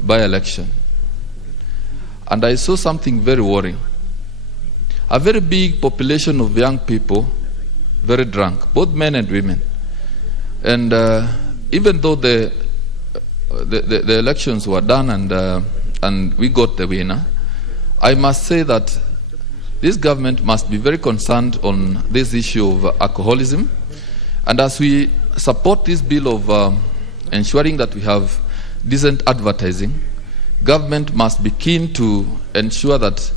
by-election, and I saw something very worrying. A very big population of young people, very drunk, both men and women. And even though the elections were done and we got the winner, I must say that this government must be very concerned on this issue of alcoholism. And as we support this bill of ensuring that we have decent advertising, government must be keen to ensure that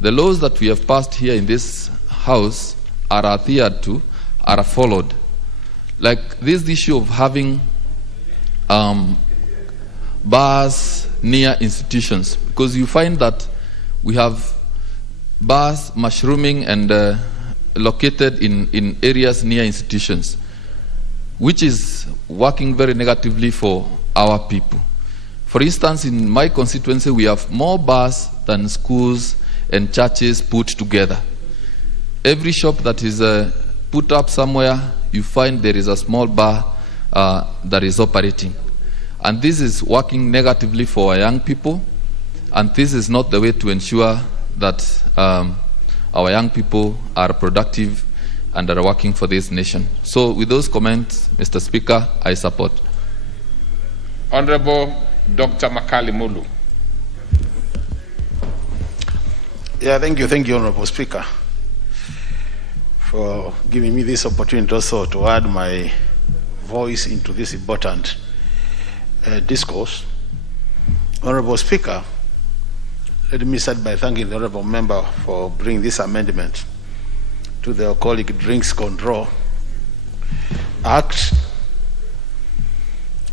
the laws that we have passed here in this House are adhered to, are followed. Like this issue of having bars near institutions, because you find that we have bars mushrooming and located in areas near institutions, which is working very negatively for our people. For instance, in my constituency, we have more bars than schools and churches put together. Every shop that is put up somewhere, you find there is a small bar that is operating. And this is working negatively for our young people, and this is not the way to ensure that our young people are productive and are working for this nation. So with those comments, Mr. Speaker, I support. Honorable Dr. Makali Mulu. Yeah, thank you, Honorable Speaker, for giving me this opportunity also to add my voice into this important discourse. Honorable Speaker, let me start by thanking the Honorable Member for bringing this amendment to the Alcoholic Drinks Control Act.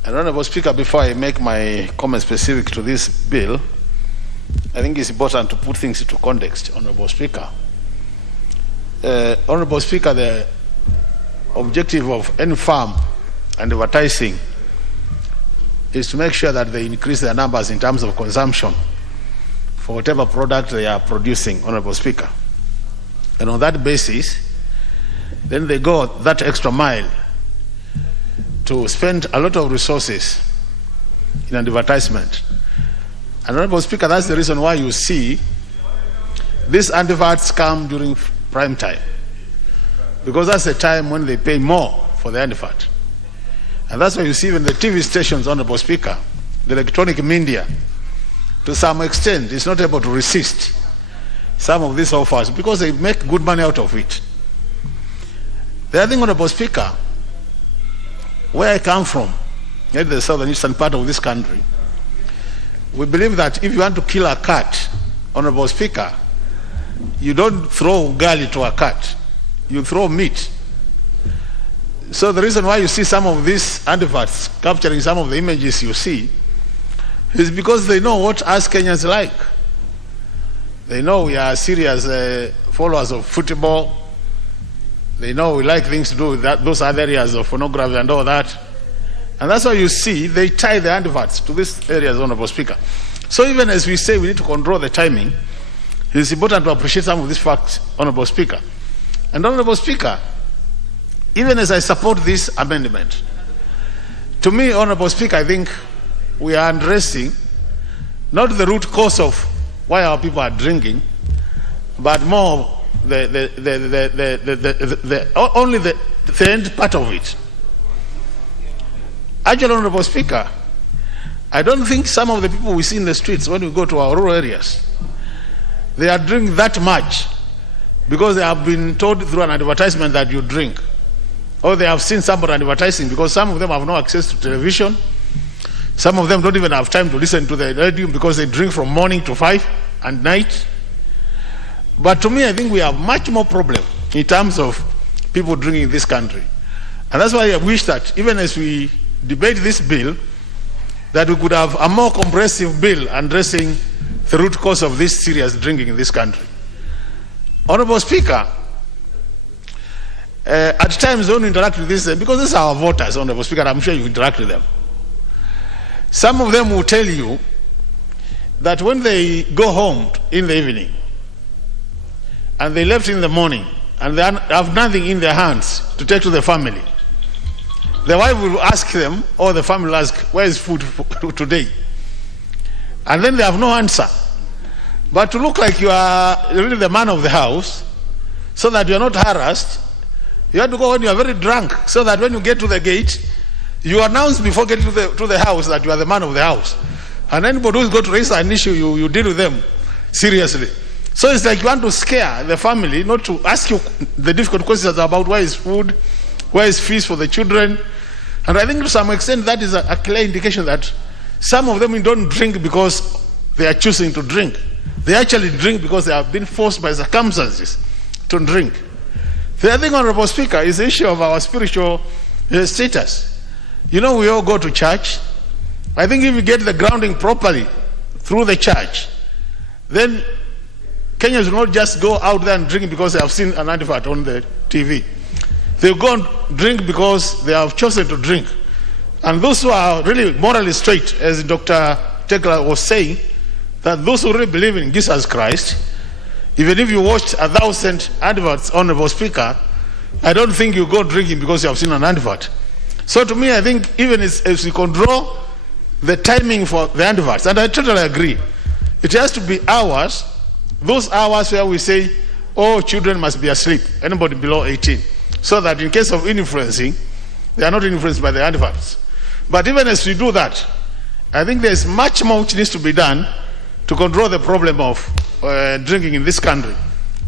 And Honorable Speaker, before I make my comment specific to this bill, I think it's important to put things into context, Honorable Speaker. Honorable Speaker, the objective of any firm and advertising is to make sure that they increase their numbers in terms of consumption for whatever product they are producing, Honorable Speaker. And on that basis, then they go that extra mile to spend a lot of resources in an advertisement. And Honorable Speaker, that's the reason why you see these adverts come during prime time, because that's the time when they pay more for the advert. And that's why you see even the TV stations, Honorable Speaker, the electronic media, to some extent, is not able to resist some of these offers because they make good money out of it. The other thing, Honorable Speaker, where I come from, in the southern eastern part of this country, we believe that if you want to kill a cat, Honorable Speaker, you don't throw ugali to a cat, you throw meat. So the reason why you see some of these adverts capturing some of the images you see is because they know what us Kenyans like. They know we are serious followers of football. They know we like things to do with those other areas of pornography and all that. And that's why you see they tie the adverts to these areas, Honorable Speaker. So even as we say we need to control the timing, it's important to appreciate some of these facts, Honorable Speaker. And Honorable Speaker, even as I support this amendment, to me, Honorable Speaker, I think we are addressing not the root cause of why our people are drinking, but more only the end part of it. Actually, Honorable Speaker, I don't think some of the people we see in the streets when we go to our rural areas, they are drinking that much because they have been told through an advertisement that you drink, or they have seen somebody advertising, because some of them have no access to television. Some of them don't even have time to listen to the radio because they drink from morning to 5 and night. But to me, I think we have much more problem in terms of people drinking in this country. And that's why I wish that even as we debate this bill, that we could have a more comprehensive bill addressing the root cause of this serious drinking in this country. Honorable Speaker, at times when we interact with this, because these are our voters, Honorable Speaker, I'm sure you interact with them. Some of them will tell you that when they go home in the evening and they left in the morning and they have nothing in their hands to take to the family, the wife will ask them, or the family will ask, where is food for today? And then they have no answer. But to look like you are really the man of the house, so that you are not harassed, you have to go when you are very drunk, so that when you get to the gate, you announce before getting to the house that you are the man of the house. And anybody who is going to raise an issue, you deal with them seriously. So it's like you want to scare the family, not to ask you the difficult questions about where is food, where is fees for the children. And I think to some extent that is a clear indication that some of them don't drink because they are choosing to drink. They actually drink because they have been forced by circumstances to drink. The other thing, Honorable Speaker, is the issue of our spiritual status. You know, we all go to church. I think if you get the grounding properly through the church, then Kenyans will not just go out there and drink because they have seen an advert on the TV. They go and drink because they have chosen to drink. And those who are really morally straight, as Dr. Tekla was saying, that those who really believe in Jesus Christ, even if you watched 1,000 adverts, Honorable Speaker, I don't think you go drinking because you have seen an advert. So to me, I think even as we control the timing for the adverts, and I totally agree, it has to be hours, those hours where we say, oh, children must be asleep, anybody below 18, so that in case of influencing, they are not influenced by the adverts. But even as we do that, I think there's much more which needs to be done to control the problem of drinking in this country.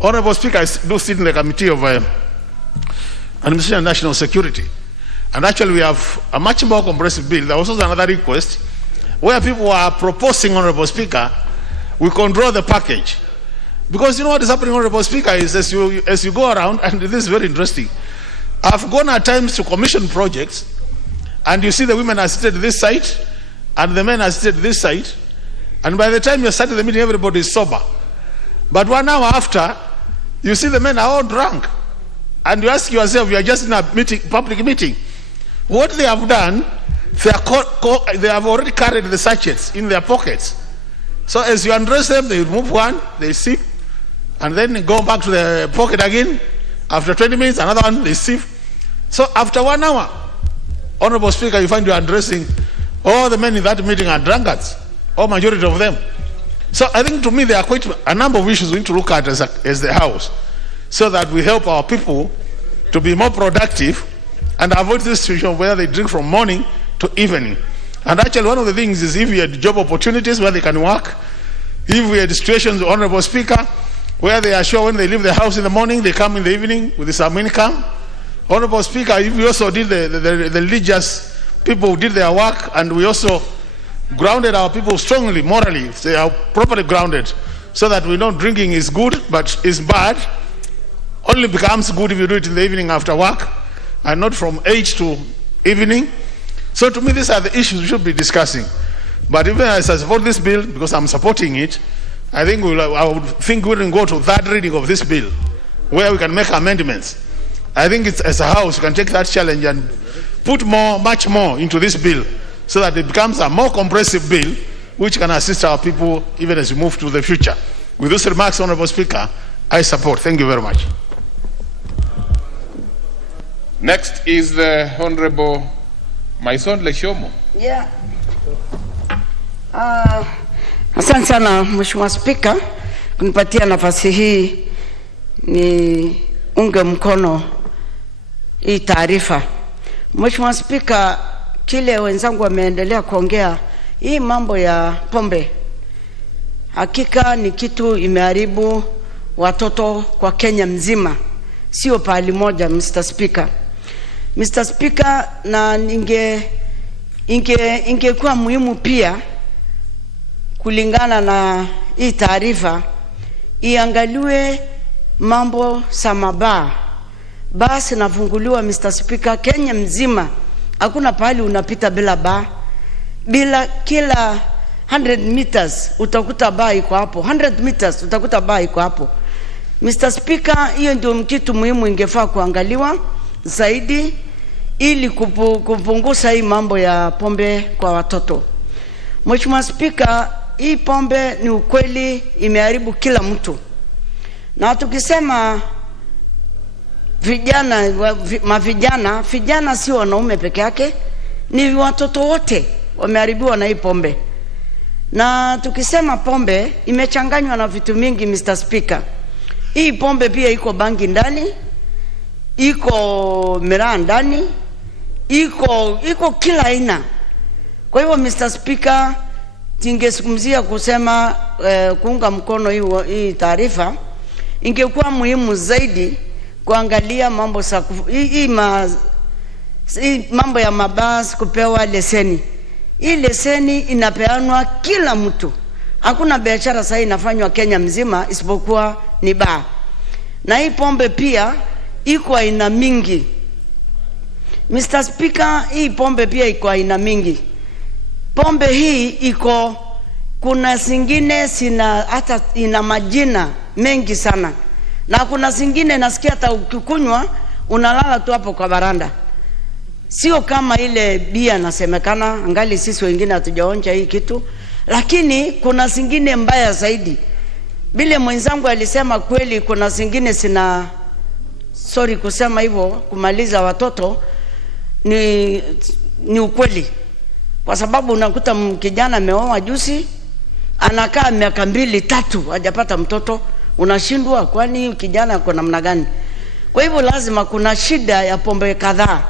Honorable Speaker, I do sit in the Committee of Administration and National Security. And actually we have a much more comprehensive bill. There was also another request where people are proposing, Honorable Speaker, we control the package. Because you know what is happening, Honorable Speaker, is as you go around, and this is very interesting. I've gone at times to commission projects, and you see the women are seated at this side, and the men are seated at this side, and by the time you're starting the meeting, everybody is sober. But 1 hour after, you see the men are all drunk, and you ask yourself, you are just in a meeting, public meeting. What they have done, they have already carried the sachets in their pockets. So as you undress them, they remove one, they sip, and then go back to the pocket again. After 20 minutes, another one, they sip. So after 1 hour, Honorable Speaker, you find you are undressing all the men in that meeting are drunkards, or majority of them. So I think to me there are quite a number of issues we need to look at as the House, so that we help our people to be more productive and avoid this situation where they drink from morning to evening. And actually one of the things is if we had job opportunities where they can work, if we had situations, Honorable Speaker, where they are sure when they leave the house in the morning, they come in the evening with some income. Honorable Speaker, if we also did the religious people who did their work, and we also grounded our people strongly, morally, if they are properly grounded, so that we know drinking is good, but is bad, only becomes good if you do it in the evening after work, and not from 8 to evening. So to me, these are the issues we should be discussing. But even as I support this bill, because I'm supporting it, I think I would think we will go to that reading of this bill, where we can make amendments. I think it's, as a House, we can take that challenge and put much more into this bill, so that it becomes a more comprehensive bill, which can assist our people even as we move to the future. With those remarks, Honorable Speaker, I support. Thank you very much. Next is the Honorable Maison Leshomo. Yeah. Asante sana Mheshimiwa Spika kunipatia nafasi hii ni unge mkono hii taarifa. Mheshimiwa Spika, kile wenzangu wameendelea kuongea, hii mambo ya pombe hakika ni kitu imeharibu watoto kwa Kenya mzima, sio pahali moja, Mr. Speaker. Mr. Speaker, na ingekuwa muhimu pia kulingana na hii taarifa iangaliwe mambo samaba, basi nafunguliwa Mr. Speaker, Kenya mzima hakuna pahali unapita bila baa. Bila kila 100 meters utakuta baa iko hapo. 100 meters utakuta baa iko hapo. Mr. Speaker, hiyo ndio kitu muhimu ingefaa kuangaliwa zaidi ili kupunguza hii mambo ya pombe kwa watoto. Mheshimiwa Speaker, hii pombe ni ukweli imeharibu kila mtu. Na tukisema vijana si wanaume peke yake, ni watoto wote wameharibiwa na hii pombe. Na tukisema pombe imechanganywa na vitu mingi Mr. Speaker. Hii pombe pia iko bangi ndani, iko miraa ndani, iko kila aina. Kwa hivyo Mr. Speaker, tingesumzia kusema kuunga mkono hii taarifa, ingekuwa muhimu zaidi kuangalia mambo mambo ya mabasi kupewa leseni. Hii leseni inapeanwa kila mtu. Hakuna biashara sasa inafanywa Kenya mzima isipokuwa ni baa. Na hii pombe pia iko aina mingi. Mr. Speaker, hii pombe pia iko aina mingi. Pombe hii kuna zingine hata ina majina mengi sana. Na kuna zingine nasikia hata ukikunywa unalala tu hapo kwa baranda. Sio kama ile bia nasemekana, angali sisi wengine hatujaonja hii kitu. Lakini kuna zingine mbaya zaidi. Bile mwenzangu alisema kweli kuna zingine sorry kusema hivyo, kumaliza watoto ni ukweli. Kwa sababu unakuta kijana ameoa juzi, anakaa miaka 2-3 hajapata mtoto, unashindwa kwani kijana ako namna gani? Kwa hivyo lazima kuna shida ya pombe kadhaa.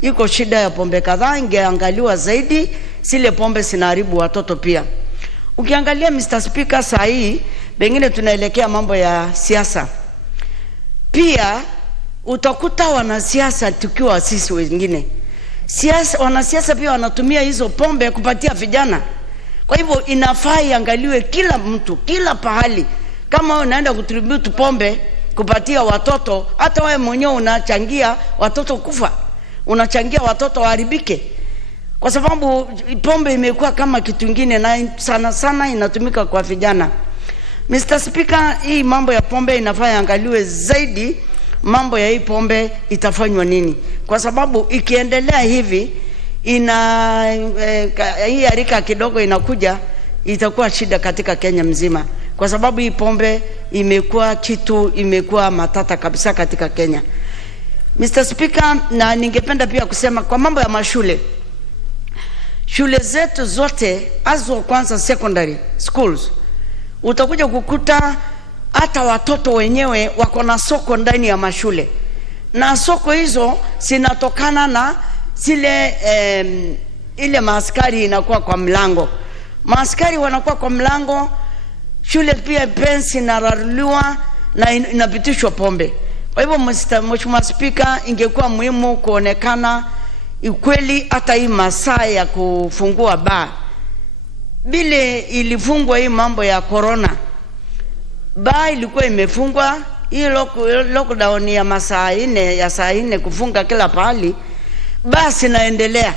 Iko shida ya pombe kadhaa ingeangaliwa zaidi, zile pombe zinaharibu watoto pia. Ukiangalia Mr. Speaker, saa hii pengine tunaelekea mambo ya siasa. Pia utakuta wanasiasa tukiwa sisi wengine. Wanasiasa pia wanatumia hizo pombe kupatia vijana. Kwa hivyo inafaa iangaliwe kila mtu, kila pahali. Kama unaenda kutribute pombe kupatia watoto, hata wewe mwenyewe unachangia watoto kufa. Unachangia watoto waharibike. Kwa sababu pombe imekuwa kama kitu kingine na sana inatumika kwa vijana. Mr. Speaker, hii mambo ya pombe inafaa iangaliwe zaidi. Mambo ya hii pombe itafanywa nini? Kwa sababu ikiendelea hivi hii harika kidogo inakuja, itakuwa shida katika Kenya mzima. Kwa sababu hii pombe imekuwa matata kabisa katika Kenya. Mr. Speaker, na ningependa pia kusema kwa mambo ya mashule. Shule zetu zote azo kwanza secondary schools, utakuja kukuta hata watoto wenyewe wako na soko ndani ya mashule. Na soko hizo zinatokana na ile maaskari inakuwa kwa mlango. Maaskari wanakuwa kwa mlango, shule pia pensi inararuliwa na inapitishwa pombe. Kwa hivyo Mheshimiwa Speaker, ingekuwa muhimu kuonekana ukweli hata hii masaa ya kufungua baa. Bile ilifungwa hii mambo ya corona, baa ilikuwa imefungwa. Hii lockdown ya saa 4 kufunga kila pahali, basi naendelea.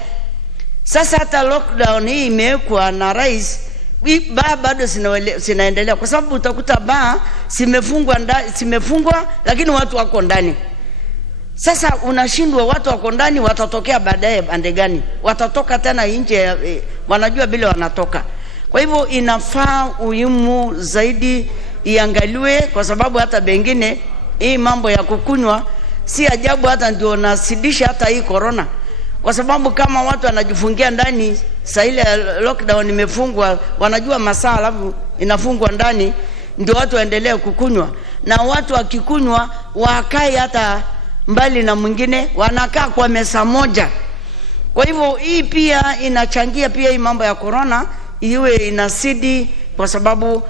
Sasa hata lockdown hii imewekwa na rais, baa bado zinaendelea. Kwa sababu utakuta baa zimefungwa lakini watu wako ndani. Sasa unashindwa watu wako ndani watatokea baadaye bande gani? Watatoka tena nje, wanajua bila wanatoka. Kwa hivyo inafaa muhimu zaidi iangaliwe, kwa sababu hata bengine hii mambo ya kukunywa si ajabu hata ndio nasidisha hata hii corona. Kwa sababu kama watu wanajifungia ndani, saa ile lockdown imefungwa, wanajua masaa alafu inafungwa ndani, ndio watu waendelee kukunywa. Na watu wakikunywa wakai hata mbali na mwingine, wanakaa kwa meza moja. Kwa hivyo hii pia inachangia pia hii mambo ya corona iwe inasidi, kwa sababu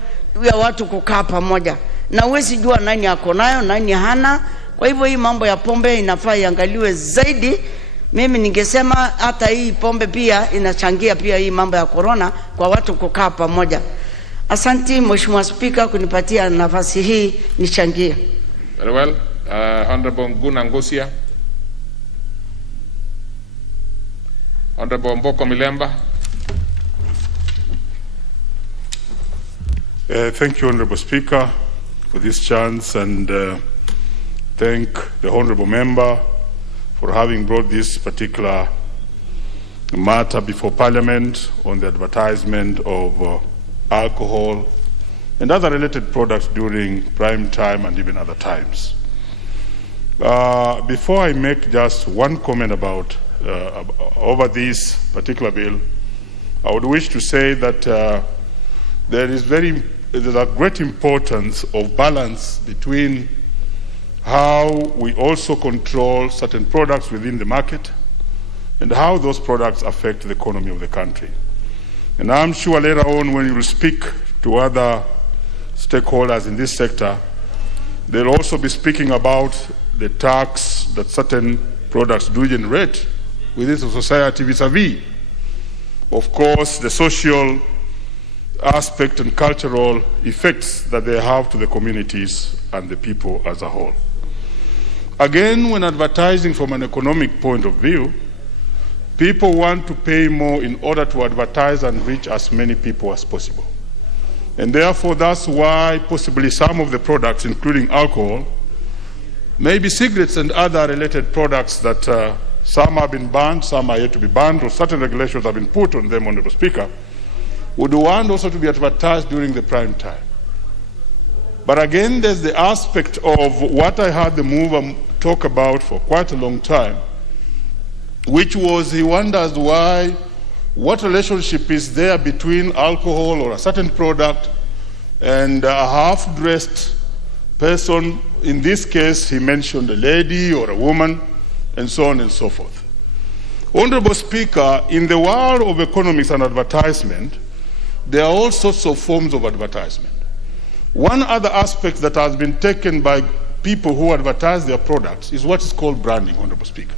ya watu kukaa pamoja. Na huwezi jua nani ako nayo nani hana. Kwa hivyo hii mambo ya pombe inafaa iangaliwe zaidi. Mimi ningesema hata hii pombe pia inachangia pia hii mambo ya corona kwa watu kukaa pamoja. Asante Mheshimiwa Speaker kunipatia nafasi hii nichangie. Very well. Honorable Nguna Ngosia. Honorable Mboko Milemba. Thank you, Honorable Speaker, for this chance, and thank the Honorable Member for having brought this particular matter before Parliament on the advertisement of alcohol and other related products during prime time and even other times. Before I make just one comment about over this particular bill, I would wish to say that there's a great importance of balance between how we also control certain products within the market and how those products affect the economy of the country. And I'm sure later on when you will speak to other stakeholders in this sector, they'll also be speaking about the tax that certain products do generate within the society vis-a-vis, of course, the social aspect and cultural effects that they have to the communities and the people as a whole. Again, when advertising from an economic point of view, people want to pay more in order to advertise and reach as many people as possible. And therefore, that's why possibly some of the products, including alcohol, maybe cigarettes and other related products that some have been banned, some are yet to be banned, or certain regulations have been put on them, Honorable Speaker, would want also to be advertised during the prime time. But again, there's the aspect of what I heard the mover talk about for quite a long time, which was he wonders why, what relationship is there between alcohol or a certain product and a half-dressed person. In this case, he mentioned a lady or a woman, and so on and so forth. Honorable Speaker, in the world of economics and advertisement, there are all sorts of forms of advertisement. One other aspect that has been taken by people who advertise their products is what is called branding, Honorable Speaker.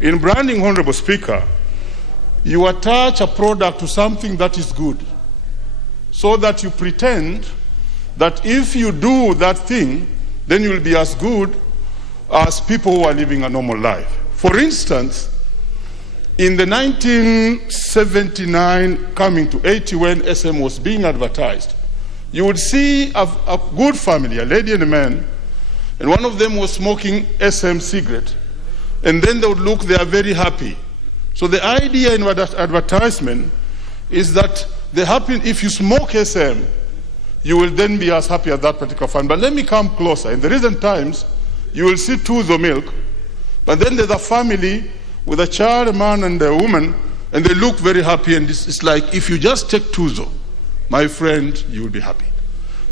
In branding, Honorable Speaker, you attach a product to something that is good, so that you pretend that if you do that thing, then you will be as good as people who are living a normal life. For instance, in the 1979 coming to 80, when SM was being advertised, you would see a good family, a lady and a man, and one of them was smoking SM cigarette, and then they would look, they are very happy. So the idea in advertisement is that if you smoke SM, you will then be as happy as that particular family. But let me come closer. In the recent times, you will see Tuzo milk, but then there's a family with a child, a man, and a woman, and they look very happy, and it's like, if you just take Tuzo, my friend, you will be happy.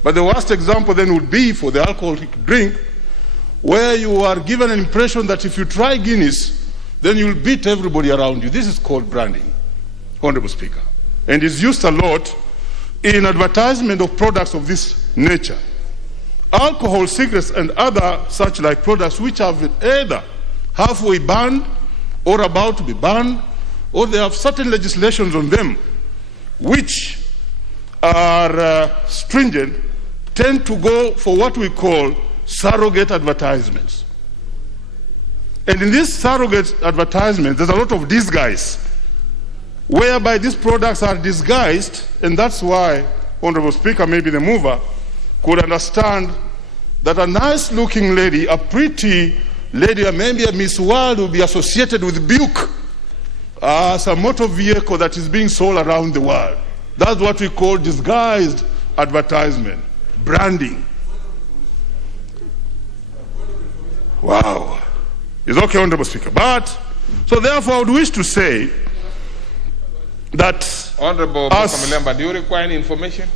But the worst example then would be for the alcoholic drink, where you are given an impression that if you try Guinness, then you will beat everybody around you. This is called branding, Honorable Speaker. And is used a lot in advertisement of products of this nature. Alcohol, cigarettes, and other such like products which have been either halfway banned or about to be banned, or they have certain legislations on them which are stringent, tend to go for what we call surrogate advertisements. And in these surrogate advertisements, there's a lot of disguise, whereby these products are disguised, and that's why, Honorable Speaker, maybe the mover could understand that a nice-looking lady, a pretty lady, maybe a Miss World, will be associated with Buick as a motor vehicle that is being sold around the world. That's what we call disguised advertisement, branding. Wow. It's okay, Honorable Speaker. But, so therefore, I would wish to say that... Honorable Milemba, do you require any information?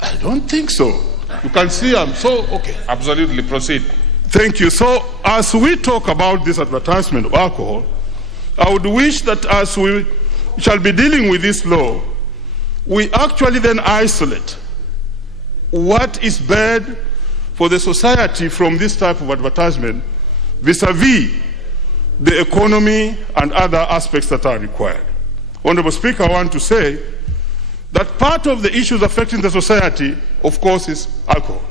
I don't think so. You can see I'm so, okay. Absolutely, proceed. Thank you. So, as we talk about this advertisement of alcohol, I would wish that as we shall be dealing with this law, we actually then isolate what is bad for the society from this type of advertisement vis-a-vis the economy and other aspects that are required. Honorable Speaker, I want to say that part of the issues affecting the society, of course, is alcohol,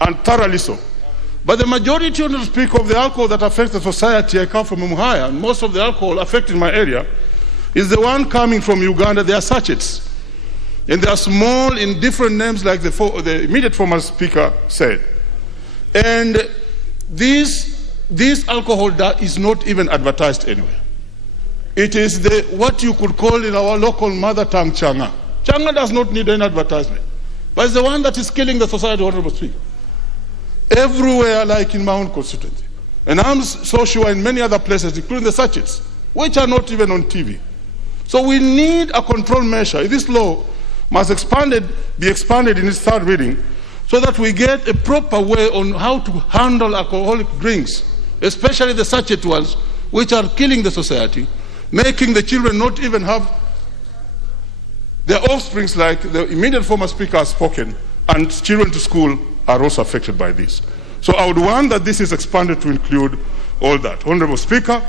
and thoroughly so. But the majority, Honorable Speaker, of the alcohol that affects the society, I come from Umuhaya, and most of the alcohol affecting my area is the one coming from Uganda. They are sachets. And they are small in different names, like the immediate former Speaker said. And this alcohol is not even advertised anywhere. It is what you could call in our local mother tongue changa. Changa does not need any advertisement. But it's the one that is killing the society, Honorable Speaker. Everywhere, like in my own constituency. And I'm so sure in many other places, including the sachets, which are not even on TV. So we need a control measure. This law must be expanded in its third reading so that we get a proper way on how to handle alcoholic drinks, especially the sachet ones, which are killing the society, making the children not even have their offsprings, like the immediate former Speaker has spoken, and children to school are also affected by this. So I would want that this is expanded to include all that. Honorable Speaker,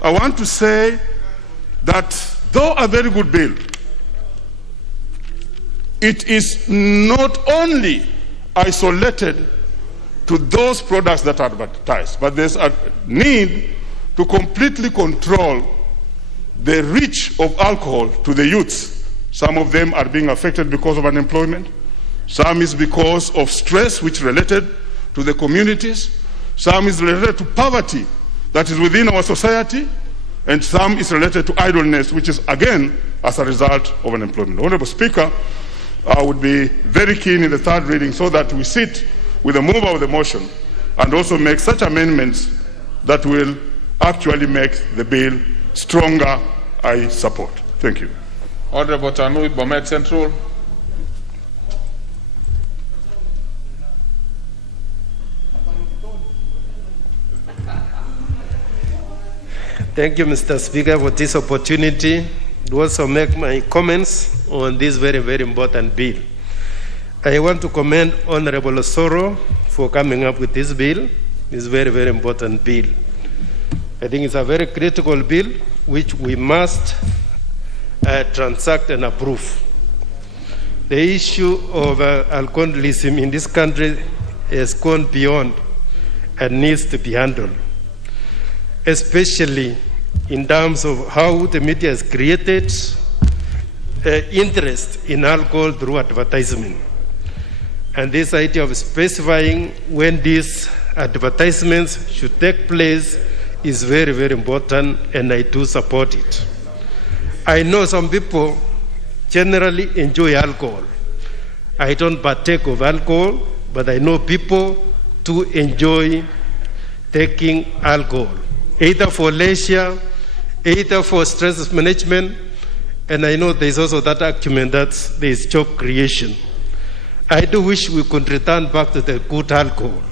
I want to say that though a very good bill, it is not only isolated to those products that are advertised, but there's a need to completely control the reach of alcohol to the youths. Some of them are being affected because of unemployment. Some is because of stress, which is related to the communities. Some is related to poverty that is within our society. And some is related to idleness, which is, again, as a result of unemployment. Honorable Speaker, I would be very keen in the third reading so that we sit with the mover of the motion and also make such amendments that will actually make the bill stronger. I support. Thank you. Honorable Tanui Bomet Central. Thank you, Mr. Speaker, for this opportunity to also make my comments on this very, very important bill. I want to commend Honorable Osoro for coming up with this bill. It's a very, very important bill. I think it's a very critical bill which we must transact and approve. The issue of alcoholism in this country has gone beyond and needs to be handled, especially in terms of how the media has created interest in alcohol through advertisement. And this idea of specifying when these advertisements should take place is very, very important, and I do support it. I know some people generally enjoy alcohol. I don't partake of alcohol, but I know people do enjoy taking alcohol, either for leisure, either for stress management, and I know there's also that argument that there's job creation. I do wish we could return back to the good alcohol,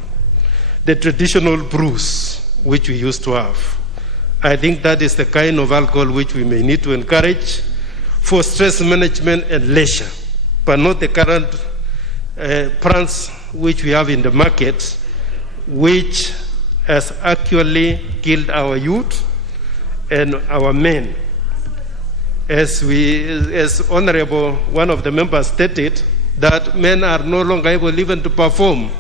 the traditional brews which we used to have. I think that is the kind of alcohol which we may need to encourage for stress management and leisure, but not the current brands which we have in the market, which has actually killed our youth and our men. As Honorable, one of the members stated, that men are no longer able even to perform,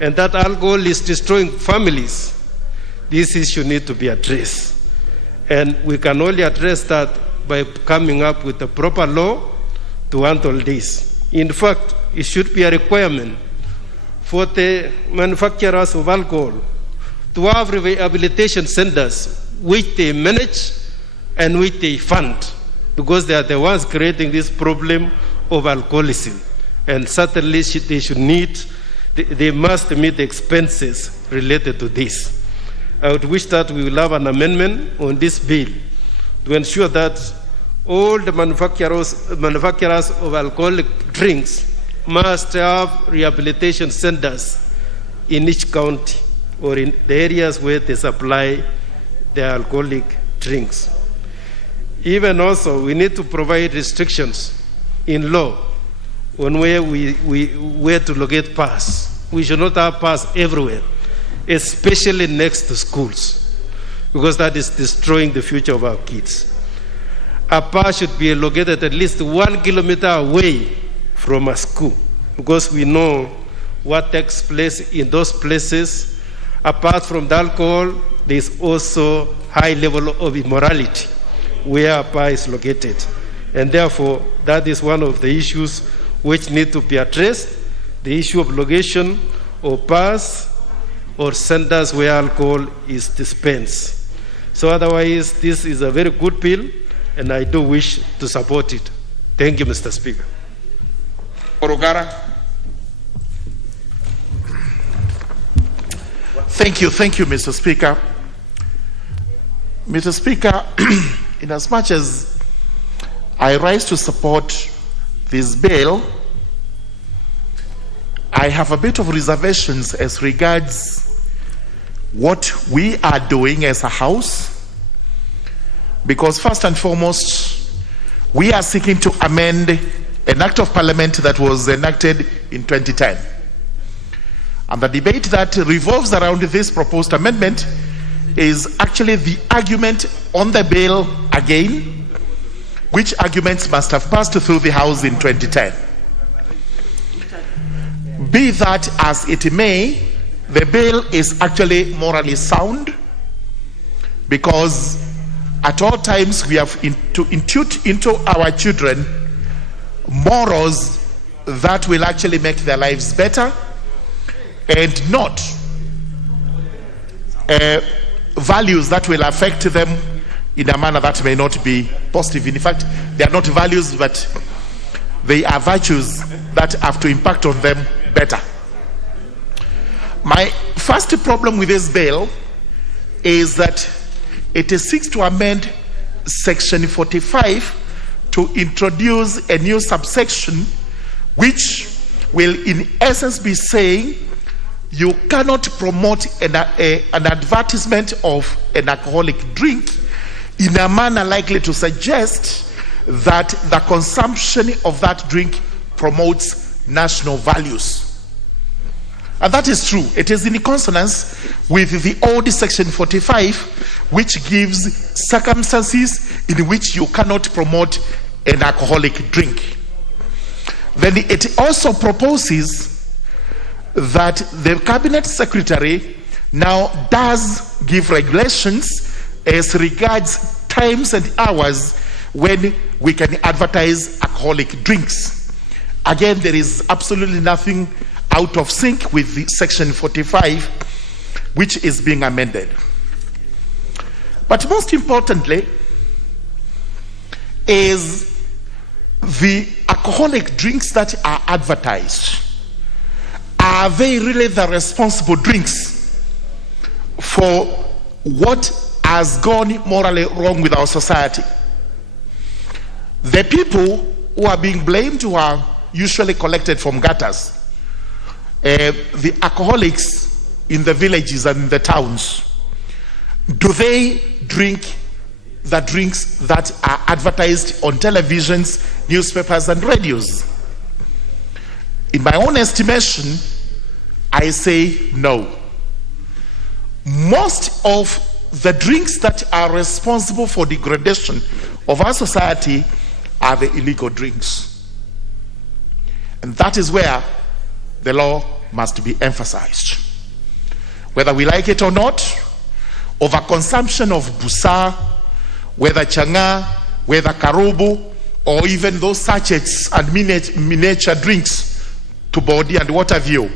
and that alcohol is destroying families. This issue needs to be addressed. And we can only address that by coming up with a proper law to handle this. In fact, it should be a requirement for the manufacturers of alcohol to have rehabilitation centers which they manage and which they fund, because they are the ones creating this problem of alcoholism. And certainly they must meet the expenses related to this. I would wish that we will have an amendment on this bill to ensure that all the manufacturers of alcoholic drinks must have rehabilitation centers in each county or in the areas where they supply the alcoholic drinks. Even also, we need to provide restrictions in law on where to locate bars. We should not have bars everywhere, especially next to schools, because that is destroying the future of our kids. A bar should be located at least 1 kilometer away from a school, because we know what takes place in those places. Apart from the alcohol, there is also high level of immorality where a bar is located. And therefore, that is one of the issues which need to be addressed, the issue of location of bars or centers where alcohol is dispensed. So otherwise, this is a very good bill, and I do wish to support it. Thank you, Mr. Speaker. Orugara. Thank you, Mr. Speaker. Mr. Speaker, in as much as I rise to support this bill, I have a bit of reservations as regards what we are doing as a house, because first and foremost, we are seeking to amend an act of parliament that was enacted in 2010. And the debate that revolves around this proposed amendment is actually the argument on the bill again, which arguments must have passed through the House in 2010. Be that as it may, the bill is actually morally sound, because at all times we have to intuit into our children morals that will actually make their lives better, and not values that will affect them in a manner that may not be positive. In fact, they are not values, but they are virtues that have to impact on them better. My first problem with this bill is that it seeks to amend Section 45 to introduce a new subsection which will in essence be saying you cannot promote an advertisement of an alcoholic drink in a manner likely to suggest that the consumption of that drink promotes national values. And that is true. It is in consonance with the old Section 45, which gives circumstances in which you cannot promote an alcoholic drink. Then it also proposes that the Cabinet Secretary now does give regulations as regards times and hours when we can advertise alcoholic drinks. Again, there is absolutely nothing out of sync with the Section 45, which is being amended. But most importantly is the alcoholic drinks that are advertised. Are they really the responsible drinks for what has gone morally wrong with our society? The people who are being blamed who are usually collected from gutters, the alcoholics in the villages and in the towns, do they drink the drinks that are advertised on televisions, newspapers, and radios? In my own estimation, I say no. Most of the drinks that are responsible for degradation of our society are the illegal drinks. And that is where the law must be emphasized. Whether we like it or not, overconsumption of busa, whether changa, whether karubu, or even those sachets and miniature drinks to body and what have you,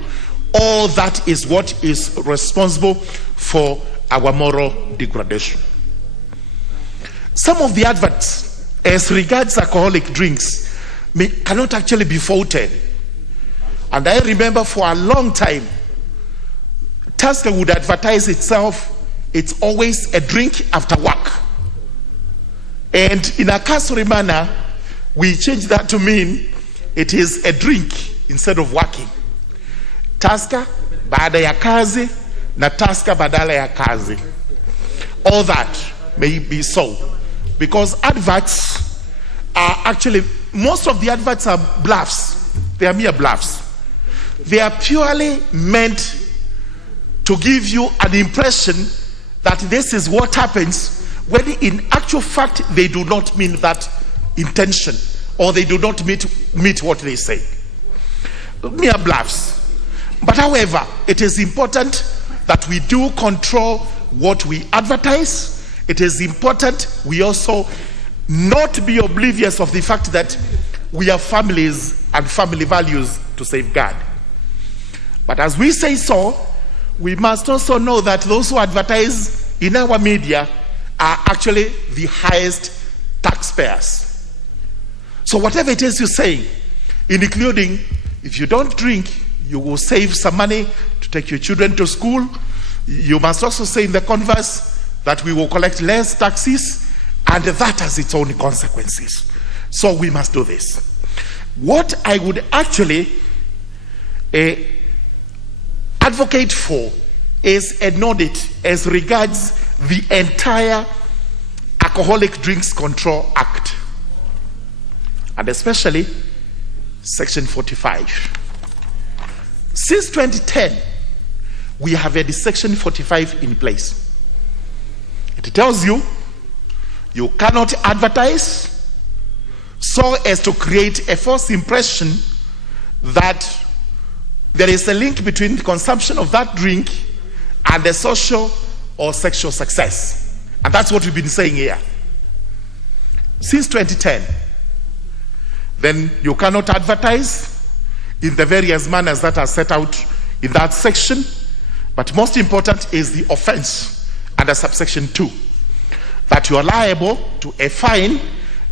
all that is what is responsible for our moral degradation. Some of the adverts as regards alcoholic drinks cannot actually be faulted. And I remember for a long time, Tusker would advertise itself, it's always a drink after work. And in a cursory manner, we changed that to mean it is a drink instead of working. Tusker baada ya kazi na Tusker badala ya kazi. All that may be so, because adverts are actually, most of the adverts are bluffs. They are mere bluffs. They are purely meant to give you an impression that this is what happens, when in actual fact they do not mean that intention, or they do not meet what they say. Mere bluffs. But however, it is important that we do control what we advertise. It is important we also not be oblivious of the fact that we have families and family values to safeguard. But as we say so, we must also know that those who advertise in our media are actually the highest taxpayers. So whatever it is you say, including if you don't drink, you will save some money to take your children to school. You must also say in the converse that we will collect less taxes, and that has its own consequences. So we must do this. What I would actually advocate for is an audit as regards the entire Alcoholic Drinks Control Act, and especially Section 45. Since 2010, we have had Section 45 in place. It tells you you cannot advertise so as to create a false impression that there is a link between the consumption of that drink and the social or sexual success. And that's what we've been saying here since 2010. Then you cannot advertise in the various manners that are set out in that section. But most important is the offense under subsection 2, that you are liable to a fine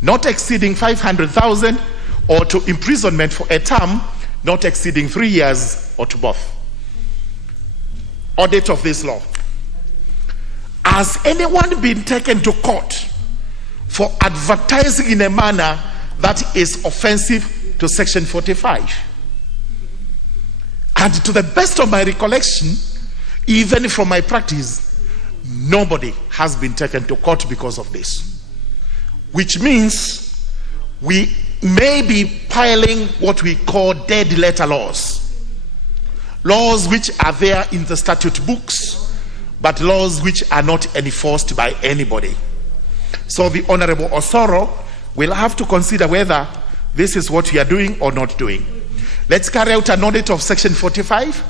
not exceeding 500,000 or to imprisonment for a term not exceeding 3 years or to both. Audit of this law. Has anyone been taken to court for advertising in a manner that is offensive to Section 45? And to the best of my recollection, even from my practice, nobody has been taken to court because of this. Which means we may be piling what we call dead letter laws. Laws which are there in the statute books, but laws which are not enforced by anybody. So the Honorable Osoro will have to consider whether this is what we are doing or not doing. Let's carry out an audit of Section 45,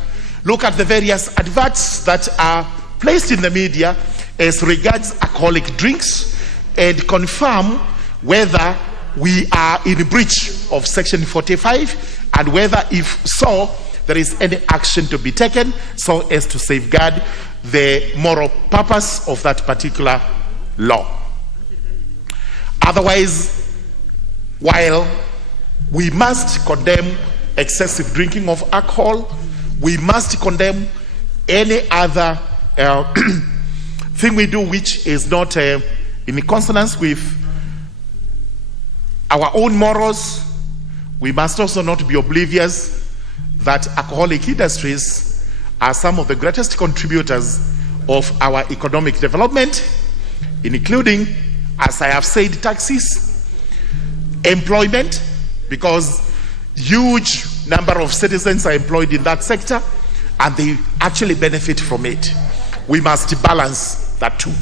look at the various adverts that are placed in the media as regards alcoholic drinks, and confirm whether we are in breach of Section 45, and whether, if so, there is any action to be taken so as to safeguard the moral purpose of that particular law. Otherwise, while we must condemn excessive drinking of alcohol, we must condemn any other thing we do which is not in consonance with our own morals. We must also not be oblivious that alcoholic industries are some of the greatest contributors of our economic development, including, as I have said, taxes, employment, because huge number of citizens are employed in that sector and they actually benefit from it. We must balance that too.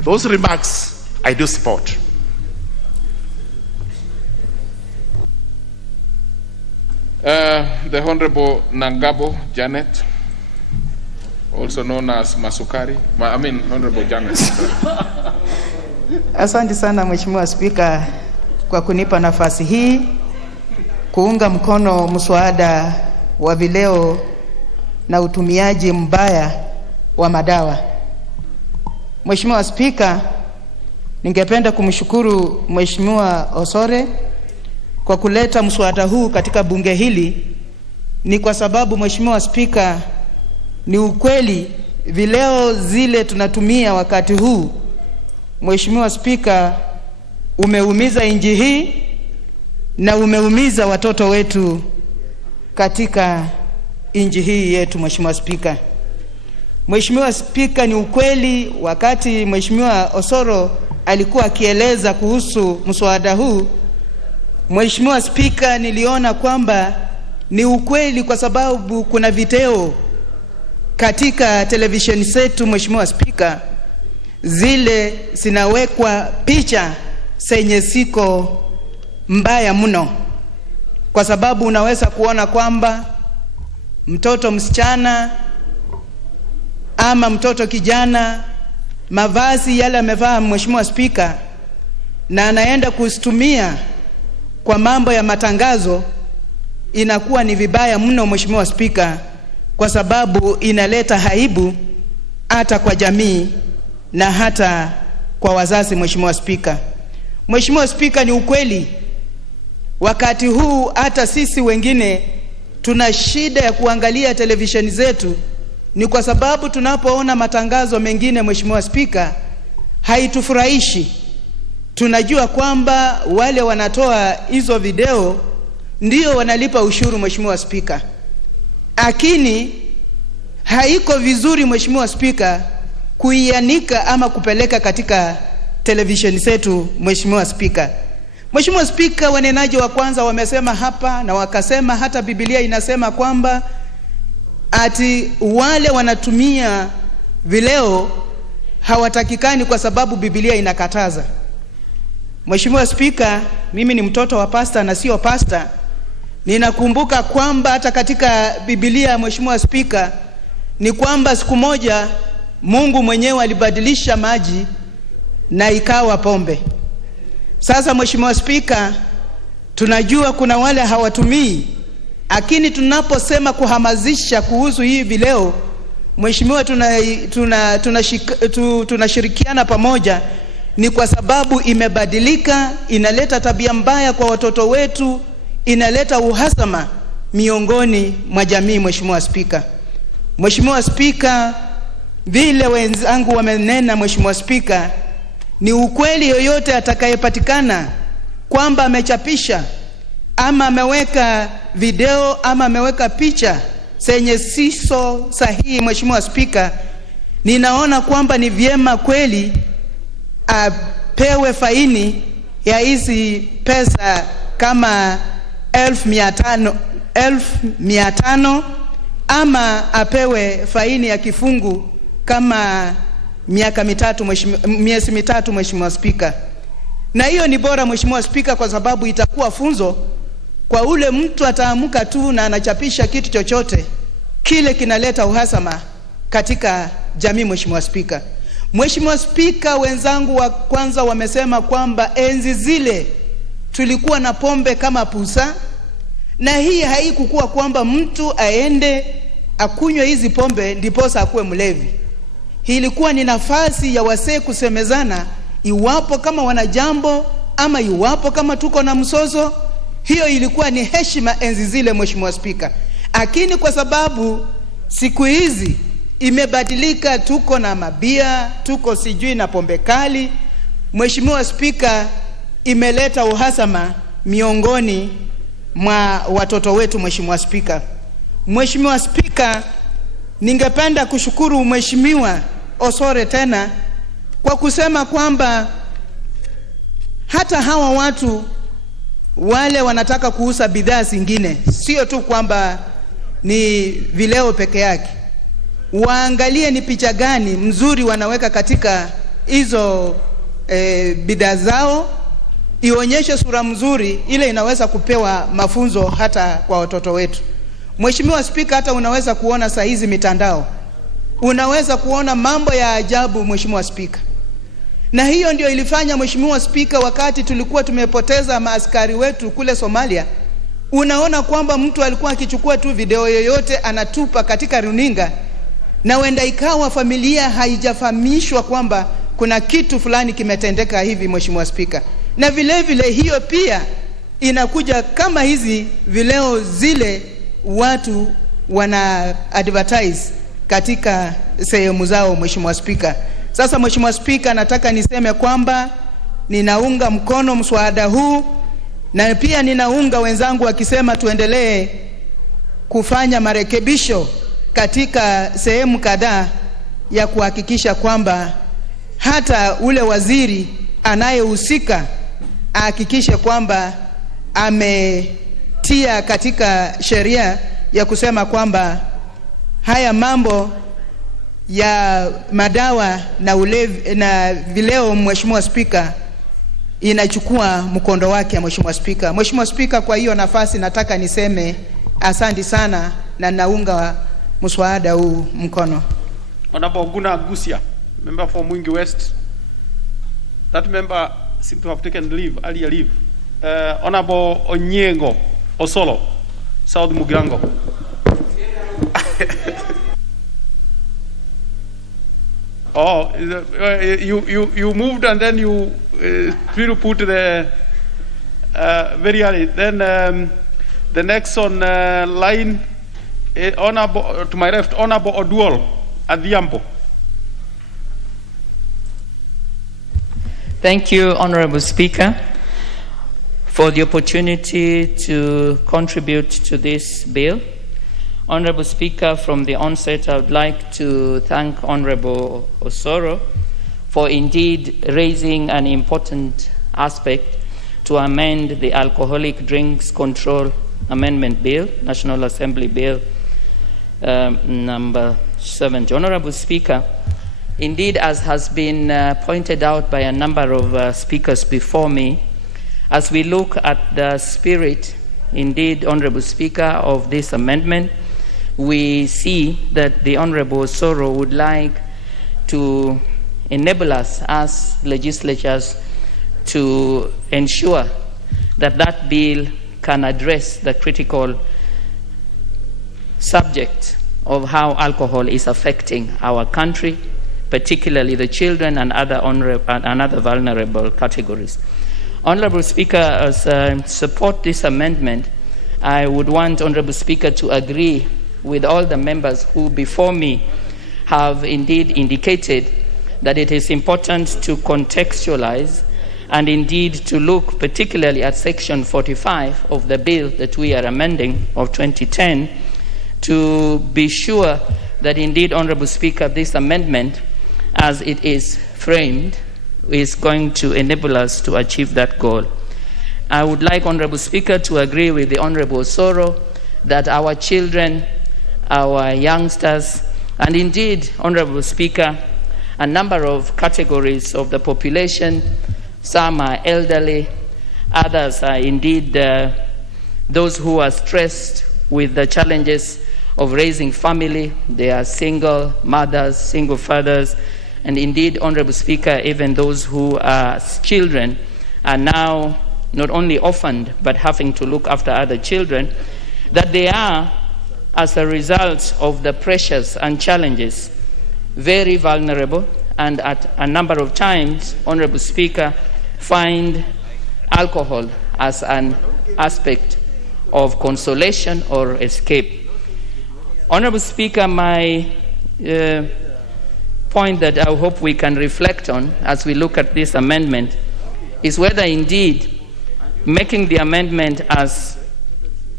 Those remarks I do support. The Honorable Nangabo Janet, also known as Masukari. Honorable Janet. Asante sana Mheshimiwa Spika kwa kunipa nafasi hii kuunga mkono mswada wa vileo na utumiaji mbaya wa madawa. Mheshimiwa Spika, ningependa kumshukuru Mheshimiwa Osore kwa kuleta mswada huu katika bunge hili. Ni kwa sababu Mheshimiwa Spika, ni ukweli vileo zile tunatumia wakati huu, Mheshimiwa Spika, umeumiza nchi hii na umeumiza watoto wetu katika nchi hii yetu. Mheshimiwa Spika, Mheshimiwa Spika, ni ukweli wakati Mheshimiwa Osoro alikuwa akieleza kuhusu mswada huu, Mheshimiwa Spika, niliona kwamba ni ukweli kwa sababu kuna video katika televisheni zetu Mheshimiwa Spika, zile zinawekwa picha zenye siko mbaya mno, kwa sababu unaweza kuona kwamba mtoto msichana ama mtoto kijana, mavazi yale amevaa Mheshimiwa Spika, na anaenda kusitumia kwa mambo ya matangazo, inakuwa ni vibaya mno Mheshimiwa Spika, kwa sababu inaleta haibu hata kwa jamii na hata kwa wazazi. Mheshimiwa Spika, Mheshimiwa Spika, ni ukweli wakati huu hata sisi wengine tuna shida ya kuangalia televisheni zetu, ni kwa sababu tunapoona matangazo mengine Mheshimiwa Spika haitufurahishi. Tunajua kwamba wale wanatoa hizo video ndio wanalipa ushuru Mheshimiwa Spika, lakini haiko vizuri Mheshimiwa Spika kuianika ama kupeleka katika televisheni zetu Mheshimiwa Spika. Mheshimiwa Spika, wanenaji wa kwanza wamesema hapa na wakasema hata Biblia inasema kwamba ati wale wanatumia vileo hawatakikani kwa sababu Biblia inakataza. Mheshimiwa Spika, mimi ni mtoto wa pasta na sio pasta. Ninakumbuka kwamba hata katika Biblia Mheshimiwa Spika ni kwamba siku moja Mungu mwenyewe alibadilisha maji na ikawa pombe. Sasa Mheshimiwa Spika, tunajua kuna wale hawatumii, lakini tunaposema kuhamasisha kuhusu hii vileo Mheshimiwa, tunashirikiana pamoja, ni kwa sababu imebadilika, inaleta tabia mbaya kwa watoto wetu, inaleta uhasama miongoni mwa jamii. Mheshimiwa Spika, Mheshimiwa Spika, vile wenzangu wamenena Mheshimiwa Spika, ni ukweli yoyote atakayepatikana kwamba amechapisha ama ameweka video ama ameweka picha zenye siso sahihi Mheshimiwa Spika, ninaona kwamba ni vyema kweli apewe faini ya hizi pesa kama 1,500 ama apewe faini ya kifungu kama miezi mitatu Mheshimiwa Spika. Na hiyo ni bora Mheshimiwa Spika, kwa sababu itakuwa funzo kwa ule mtu ataamuka tu na anachapisha kitu chochote kile kinaleta uhasama katika jamii. Mheshimiwa Spika, Mheshimiwa Spika, wenzangu wa kwanza wamesema kwamba enzi zile tulikuwa na pombe kama pusa, na hii haikukuwa kwamba mtu aende akunywe hizi pombe ndiposa akuwe mlevi. Hii ilikuwa ni nafasi ya wasee kusemezana iwapo kama wana jambo ama iwapo kama tuko na msozo. Hiyo ilikuwa ni heshima enzi zile Mheshimiwa Spika. Lakini kwa sababu siku hizi imebadilika, tuko na mabia, tuko sijui na pombe kali, Mheshimiwa Spika, imeleta uhasama miongoni mwa watoto wetu. Mheshimiwa Spika, Mheshimiwa Spika, ningependa kushukuru Mheshimiwa Osore tena kwa kusema kwamba hata hawa watu wale wanataka kuuza bidhaa zingine, sio tu kwamba ni vileo peke yake, waangalie ni picha gani mzuri wanaweka katika hizo bidhaa zao, ionyeshe sura mzuri ile inaweza kupewa mafunzo hata kwa watoto wetu. Mheshimiwa Spika, hata unaweza kuona saa hizi mitandao, unaweza kuona mambo ya ajabu Mheshimiwa Spika. Na hiyo ndio ilifanya Mheshimiwa Spika, wakati tulikuwa tumepoteza maaskari wetu kule Somalia, unaona kwamba mtu alikuwa akichukua tu video yoyote anatupa katika runinga, na wenda ikawa familia haijafahamishwa kwamba kuna kitu fulani kimetendeka hivi Mheshimiwa Spika. Na vile vile hiyo pia inakuja kama hizi vileo zile watu wana advertise katika sehemu zao Mheshimiwa Spika. Sasa Mheshimiwa Spika, nataka niseme kwamba ninaunga mkono mswada huu, na pia ninaunga wenzangu wakisema tuendelee kufanya marekebisho katika sehemu kadhaa ya kuhakikisha kwamba hata ule waziri anayehusika ahakikishe kwamba ametia katika sheria ya kusema kwamba haya mambo ya madawa na ulevi na vileo Mheshimiwa Spika inachukua mkondo wake Mheshimiwa Spika. Mheshimiwa Spika, kwa hiyo nafasi nataka niseme asante sana na naunga mswada huu mkono. Honorable Guna Gusia, member for Mwingi West. That member seemed to have taken leave, earlier leave. Honorable Onyengo Osolo, South Mugango. Oh, you moved and then you put the very early. Then the next on line, Honorable to my left, Honorable Oduol Adhiambo. Thank you, Honorable Speaker, for the opportunity to contribute to this bill. Honorable Speaker, from the onset, I would like to thank Honorable Osoro for indeed raising an important aspect to amend the Alcoholic Drinks Control Amendment Bill, National Assembly Bill number 70. Honorable Speaker, indeed, as has been pointed out by a number of speakers before me, as we look at the spirit, indeed, Honorable Speaker, of this amendment, we see that the Honorable Osoro would like to enable us as legislatures to ensure that that bill can address the critical subject of how alcohol is affecting our country, particularly the children and other vulnerable categories. Honorable Speaker, as I support this amendment, I would want Honorable Speaker to agree with all the members who before me have indeed indicated that it is important to contextualize and indeed to look particularly at Section 45 of the bill that we are amending of 2010 to be sure that indeed, Honorable Speaker, this amendment as it is framed is going to enable us to achieve that goal. I would like, Honorable Speaker, to agree with the Honorable Osoro that our children, our youngsters, and indeed, Honorable Speaker, a number of categories of the population, some are elderly, others are indeed those who are stressed with the challenges of raising family. They are single mothers, single fathers, and indeed, Honorable Speaker, even those who are children are now not only orphaned but having to look after other children, that they are, as a result of the pressures and challenges, very vulnerable, and at a number of times, Honorable Speaker, find alcohol as an aspect of consolation or escape. Honorable Speaker, my point that I hope we can reflect on as we look at this amendment is whether indeed making the amendment as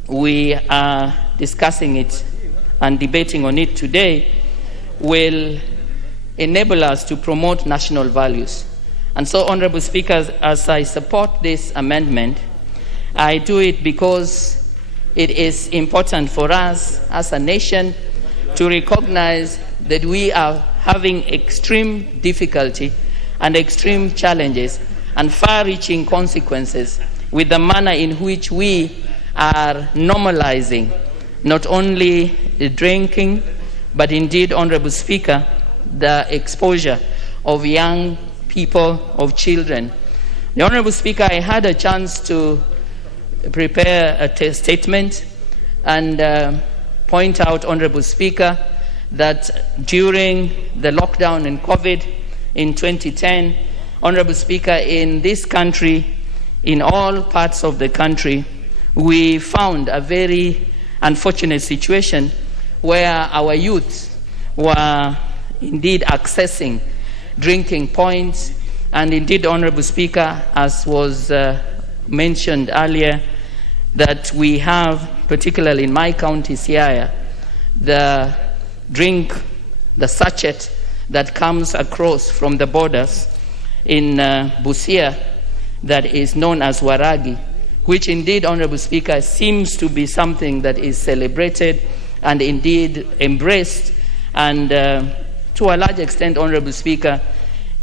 we are discussing it and debating on it today will enable us to promote national values. And so, Honorable Speaker, as I support this amendment, I do it because it is important for us as a nation to recognize that we are having extreme difficulty and extreme challenges and far-reaching consequences with the manner in which we are normalizing not only drinking, but indeed, Honorable Speaker, the exposure of young people, of children. The Honorable Speaker, I had a chance to prepare a statement and point out, Honorable Speaker, that during the lockdown and COVID in 2010, Honorable Speaker, in this country, in all parts of the country, we found a very unfortunate situation where our youth were indeed accessing drinking points, and indeed, Honorable Speaker, as was mentioned earlier, that we have, particularly in my county, Siaya, the drink, the sachet that comes across from the borders in Busia that is known as Waragi, which indeed, Honorable Speaker, seems to be something that is celebrated and indeed embraced and to a large extent, Honorable Speaker,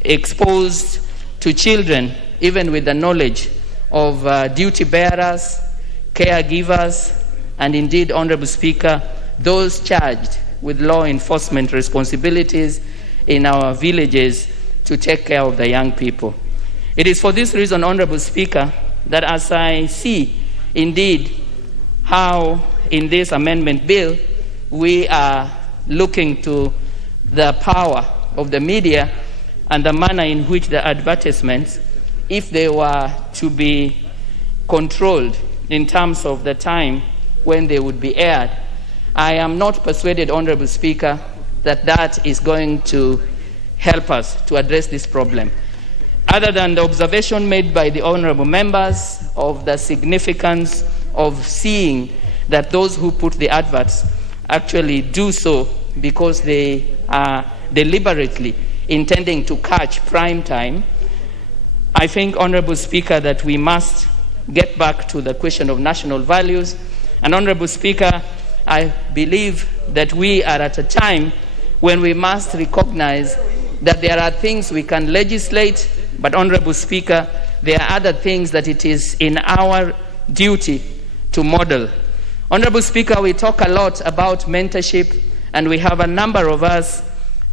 exposed to children, even with the knowledge of duty bearers, caregivers, and indeed, Honorable Speaker, those charged with law enforcement responsibilities in our villages to take care of the young people. It is for this reason, Honorable Speaker, that as I see indeed how in this amendment bill we are looking to the power of the media and the manner in which the advertisements, if they were to be controlled in terms of the time when they would be aired, I am not persuaded, Honorable Speaker, that that is going to help us to address this problem. Other than the observation made by the honorable members of the significance of seeing that those who put the adverts actually do so because they are deliberately intending to catch prime time, I think, Honorable Speaker, that we must get back to the question of national values. And Honorable Speaker, I believe that we are at a time when we must recognize that there are things we can legislate, but Honorable Speaker, there are other things that it is in our duty to model. Honorable Speaker, we talk a lot about mentorship, and we have a number of us,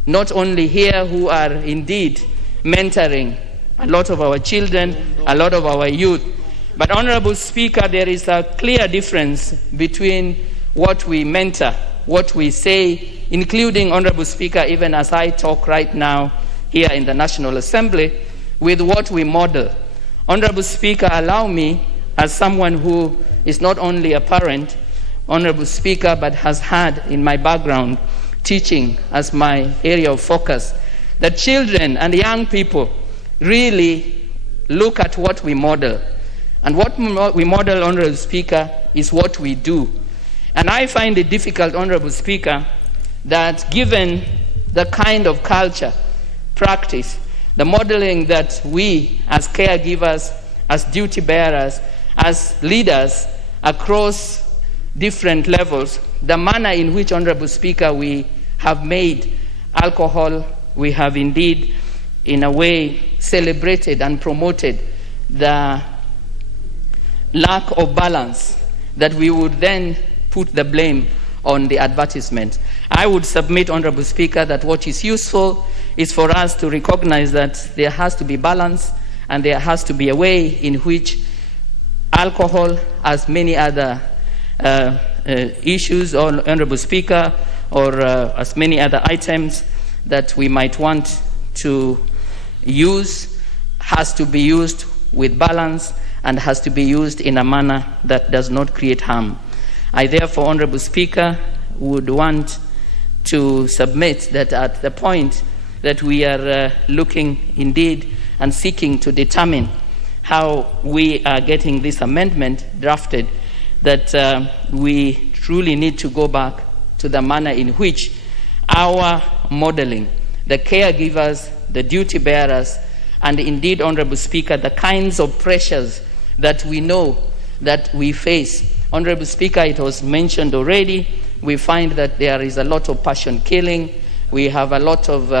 not only here, who are indeed mentoring a lot of our children, a lot of our youth. But Honorable Speaker, there is a clear difference between what we mentor, what we say, including, Honorable Speaker, even as I talk right now here in the National Assembly, with what we model. Honorable Speaker, allow me, as someone who is not only a parent, Honorable Speaker, but has had in my background teaching as my area of focus, that children and young people really look at what we model. And what we model, Honorable Speaker, is what we do. And I find it difficult, Honorable Speaker, that given the kind of culture, practice, the modeling that we as caregivers, as duty bearers, as leaders across different levels, the manner in which, Honorable Speaker, we have made alcohol, we have indeed, in a way, celebrated and promoted the lack of balance, that we would then put the blame on the advertisement. I would submit, Honorable Speaker, that what is useful is for us to recognize that there has to be balance, and there has to be a way in which alcohol, as many other issues, Honorable Speaker, or as many other items that we might want to use, has to be used with balance and has to be used in a manner that does not create harm. I therefore, Honorable Speaker, would want to submit that at the point that we are looking indeed and seeking to determine how we are getting this amendment drafted, that we truly need to go back to the manner in which our modeling, the caregivers, the duty bearers, and indeed, Honorable Speaker, the kinds of pressures that we know that we face. Honorable Speaker, it was mentioned already, we find that there is a lot of passion killing, we have a lot of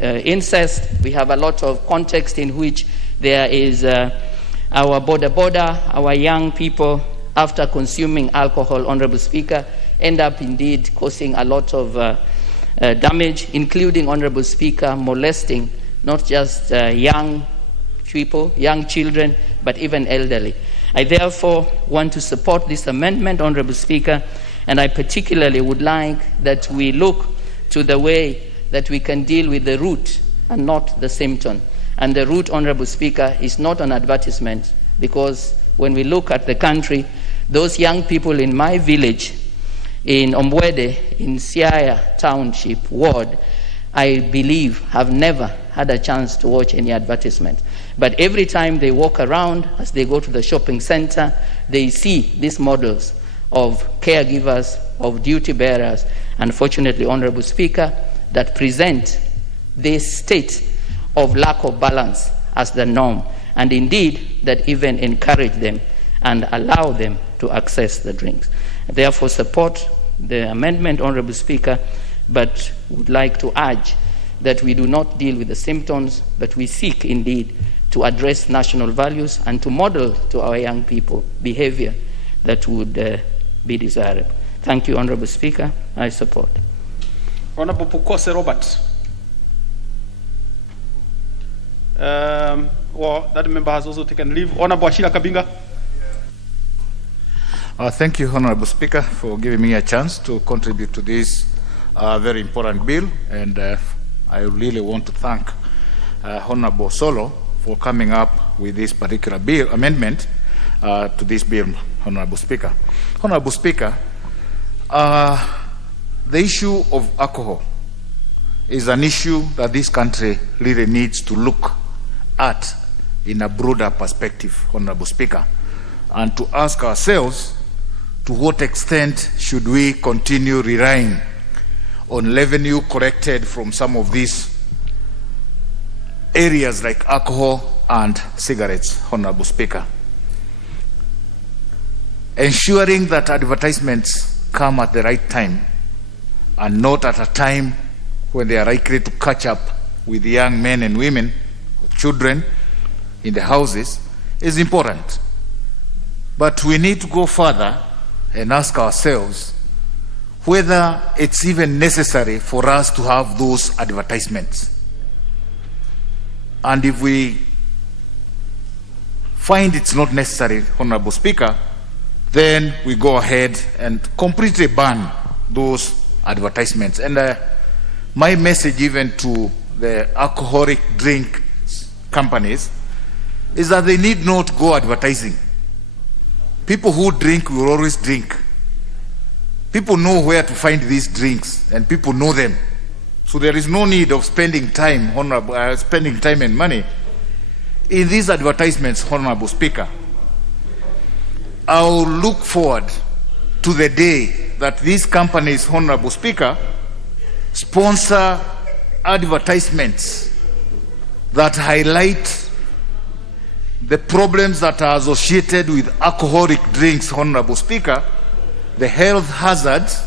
incest, we have a lot of context in which there is our border, our young people, after consuming alcohol, Honorable Speaker, end up indeed causing a lot of damage, including, Honorable Speaker, molesting not just young people, young children, but even elderly. I therefore want to support this amendment, Honorable Speaker, and I particularly would like that we look to the way that we can deal with the root and not the symptom. And the root, Honorable Speaker, is not an advertisement, because when we look at the country, those young people in my village, in Ombwede, in Siaya Township Ward, I believe have never had a chance to watch any advertisement. But every time they walk around, as they go to the shopping center, they see these models of caregivers, of duty bearers, unfortunately, Honorable Speaker, that present this state of lack of balance as the norm, and indeed that even encourage them and allow them to access the drinks. Therefore, support the amendment, Honorable Speaker, but would like to urge that we do not deal with the symptoms, but we seek indeed to address national values and to model to our young people behavior that would be desirable. Thank you, Honorable Speaker. I support. Honorable Pukose Robert. Well, that member has also taken leave. Honorable Ashila Kabinga. Thank you, Honorable Speaker, for giving me a chance to contribute to this very important bill. And I really want to thank Honorable Solo for coming up with this particular bill amendment to this bill, Honorable Speaker. Honorable Speaker, the issue of alcohol is an issue that this country really needs to look at in a broader perspective, Honorable Speaker, and to ask ourselves to what extent should we continue relying on revenue collected from some of these areas like alcohol and cigarettes, Honorable Speaker. Ensuring that advertisements come at the right time and not at a time when they are likely to catch up with young men and women, children in the houses is important. But we need to go further and ask ourselves whether it's even necessary for us to have those advertisements. And if we find it's not necessary, Honorable Speaker, then we go ahead and completely ban those advertisements. And my message even to the alcoholic drink companies is that they need not go advertising. People who drink will always drink. People know where to find these drinks, and people know them. So there is no need of spending time, spending time and money in these advertisements, Honorable Speaker. I'll look forward to the day that these companies, Honorable Speaker, sponsor advertisements that highlight the problems that are associated with alcoholic drinks, Honorable Speaker, the health hazards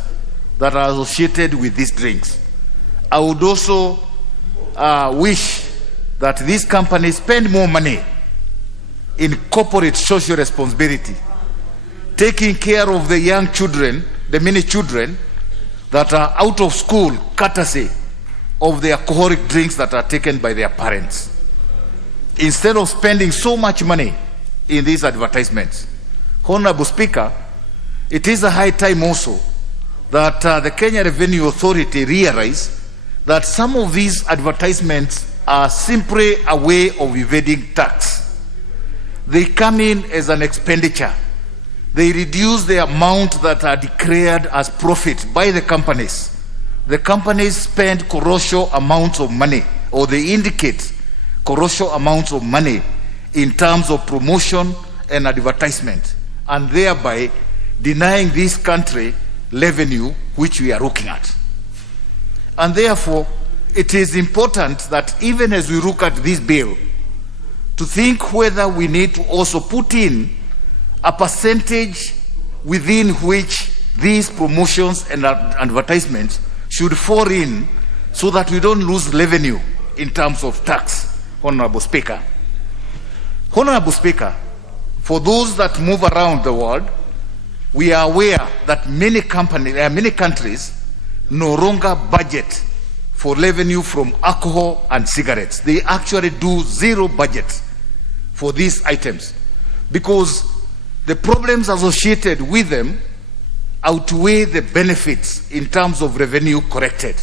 that are associated with these drinks. I would also wish that these companies spend more money in corporate social responsibility, taking care of the young children, the many children that are out of school courtesy of the alcoholic drinks that are taken by their parents, instead of spending so much money in these advertisements. Honorable Speaker, it is a high time also that the Kenya Revenue Authority realize that some of these advertisements are simply a way of evading tax. They come in as an expenditure. They reduce the amount that are declared as profit by the companies. The companies spend colossal amounts of money, or they indicate colossal amounts of money in terms of promotion and advertisement, and thereby denying this country revenue which we are looking at. And therefore, it is important that even as we look at this bill, to think whether we need to also put in a percentage within which these promotions and advertisements should fall in, so that we don't lose revenue in terms of tax, Honorable Speaker. Honorable Speaker, for those that move around the world, we are aware that many countries no longer budget for revenue from alcohol and cigarettes. They actually do zero budget for these items because the problems associated with them outweigh the benefits in terms of revenue collected.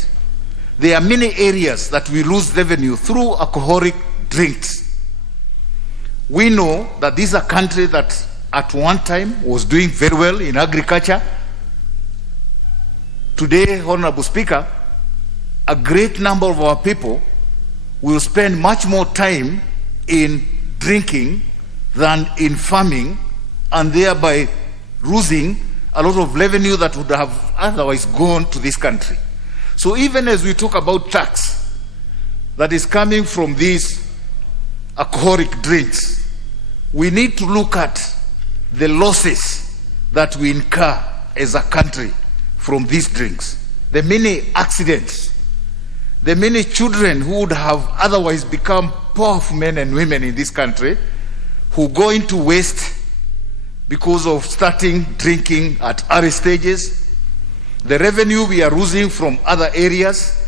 There are many areas that we lose revenue through alcoholic drinks. We know that this is a country that at one time was doing very well in agriculture. Today, Honorable Speaker, a great number of our people will spend much more time in drinking than in farming, and thereby losing a lot of revenue that would have otherwise gone to this country. So even as we talk about tax that is coming from these alcoholic drinks, we need to look at the losses that we incur as a country from these drinks, the many accidents, the many children who would have otherwise become powerful men and women in this country who go into waste because of starting drinking at early stages, the revenue we are losing from other areas.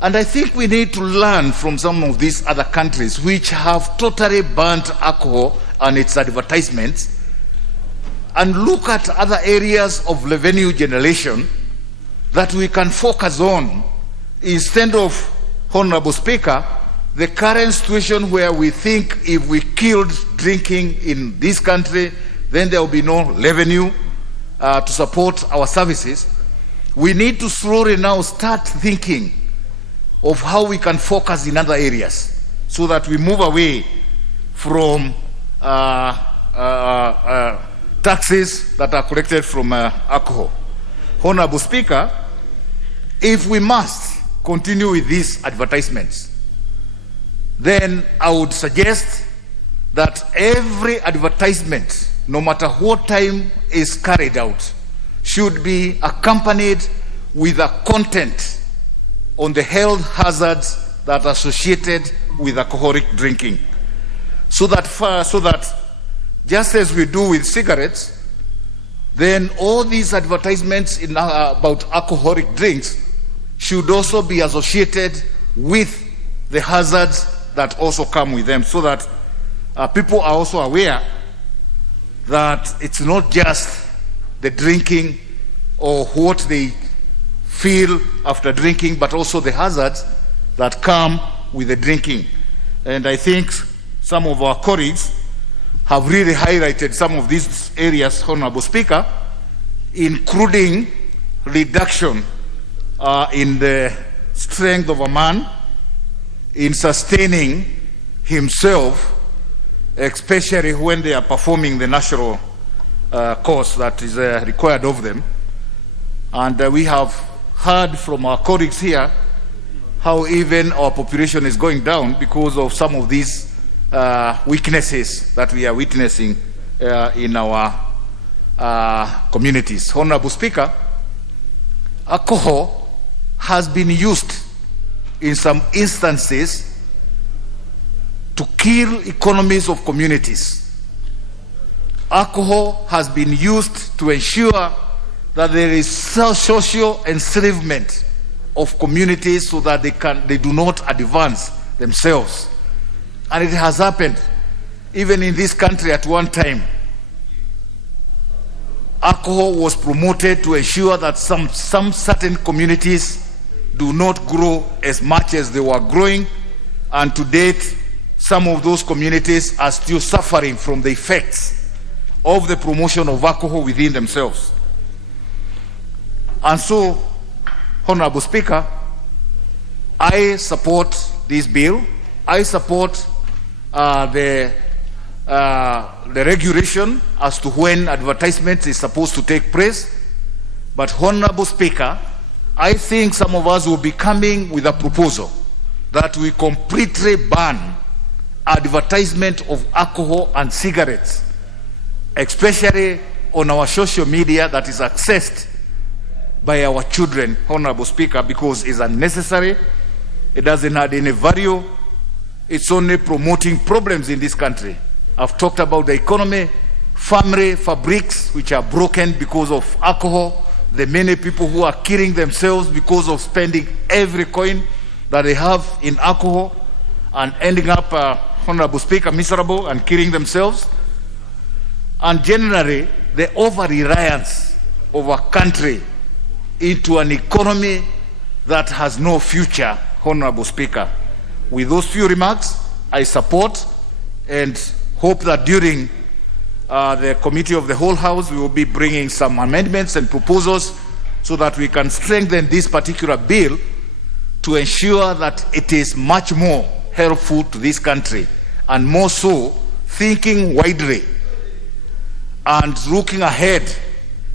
And I think we need to learn from some of these other countries which have totally banned alcohol and its advertisements, and look at other areas of revenue generation that we can focus on instead of, Honorable Speaker, the current situation where we think if we killed drinking in this country, then there will be no revenue to support our services. We need to slowly now start thinking of how we can focus in other areas so that we move away from taxes that are collected from alcohol. Honorable Speaker, if we must continue with these advertisements, then I would suggest that every advertisement, no matter what time is carried out, should be accompanied with a content on the health hazards that are associated with alcoholic drinking. So that just as we do with cigarettes, then all these advertisements about alcoholic drinks should also be associated with the hazards that also come with them, so that people are also aware that it's not just the drinking or what they feel after drinking, but also the hazards that come with the drinking. And I think some of our colleagues have really highlighted some of these areas, Honorable Speaker, including reduction in the strength of a man, in sustaining himself, especially when they are performing the national course that is required of them. And we have heard from our colleagues here how even our population is going down because of some of these weaknesses that we are witnessing in our communities. Honorable Speaker, alcohol has been used in some instances to kill economies of communities. Alcohol has been used to ensure that there is social enslavement of communities so that they do not advance themselves. And it has happened even in this country at one time. Alcohol was promoted to ensure that some certain communities do not grow as much as they were growing, and to date some of those communities are still suffering from the effects of the promotion of alcohol within themselves. And so, Honorable Speaker, I support this bill. I support the regulation as to when advertisement is supposed to take place. But Honorable Speaker, I think some of us will be coming with a proposal that we completely ban advertisement of alcohol and cigarettes, especially on our social media that is accessed by our children, Honorable Speaker, because it's unnecessary. It doesn't add any value. It's only promoting problems in this country. I've talked about the economy, family fabrics which are broken because of alcohol, the many people who are killing themselves because of spending every coin that they have in alcohol and ending up, Honorable Speaker, miserable and killing themselves. And generally, the over-reliance of our country into an economy that has no future, Honorable Speaker. With those few remarks, I support and hope that during the Committee of the Whole House, we will be bringing some amendments and proposals so that we can strengthen this particular bill to ensure that it is much more helpful to this country, and more so thinking widely and looking ahead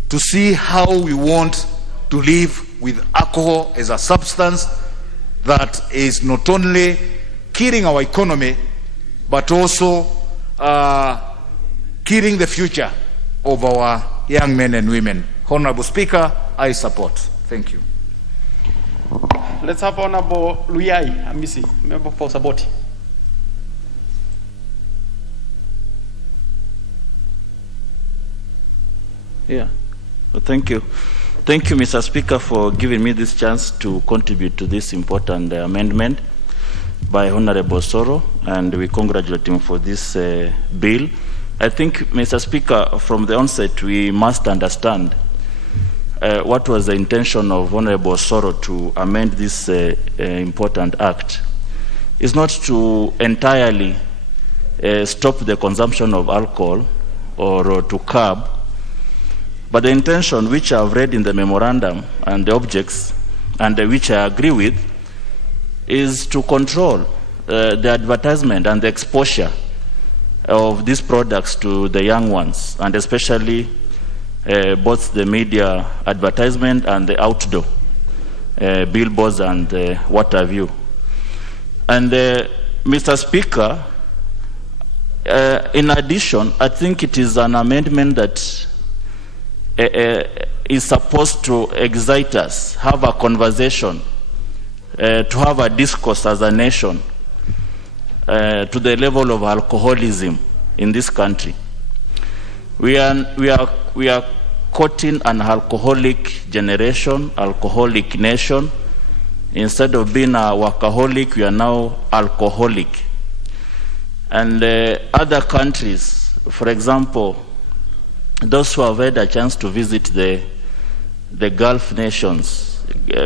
to see how we want to live with alcohol as a substance that is not only killing our economy, but also killing the future of our young men and women. Honorable Speaker, I support. Thank you. Let's have Honorable Luyai Amisi, member for Saboti. Yeah, well, thank you. Thank you, Mr. Speaker, for giving me this chance to contribute to this important amendment by Honorable Soro, and we congratulate him for this bill. I think, Mr. Speaker, from the onset, we must understand what was the intention of Honorable Soro to amend this important act. It's not to entirely stop the consumption of alcohol or to curb, but the intention, which I've read in the memorandum and the objects, and which I agree with, is to control the advertisement and the exposure of these products to the young ones, and especially both the media advertisement and the outdoor billboards and what have you. And Mr. Speaker, in addition, I think it is an amendment that is supposed to excite us, have a conversation, to have a discourse as a nation to the level of alcoholism in this country. We are courting an alcoholic generation, alcoholic nation. Instead of being a workaholic, we are now alcoholic. And other countries, for example, those who have had a chance to visit the Gulf nations,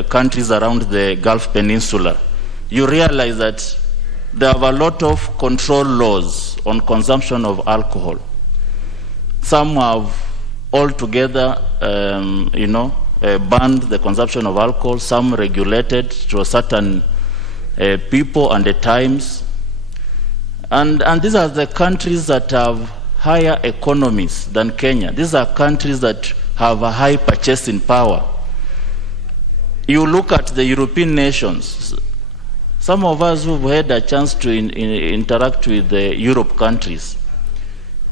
countries around the Gulf Peninsula, you realize that there are a lot of control laws on consumption of alcohol. Some have altogether, banned the consumption of alcohol. Some regulated to a certain people and the times. And these are the countries that have higher economies than Kenya. These are countries that have a high purchasing power. You look at the European nations. Some of us who've had a chance to interact with the Europe countries,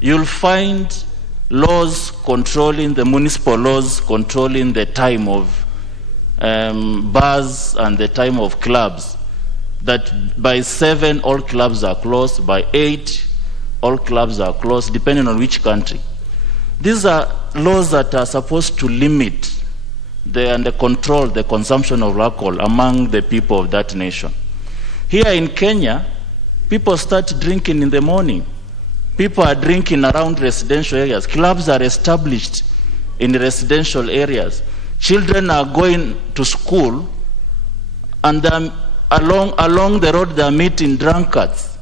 you'll find laws controlling, the municipal laws controlling the time of bars and the time of clubs, that by 7 all clubs are closed, by 8 all clubs are closed, depending on which country. These are laws that are supposed to limit and control the consumption of alcohol among the people of that nation. Here in Kenya, people start drinking in the morning. People are drinking around residential areas. Clubs are established in residential areas. Children are going to school, and along the road they are meeting drunkards.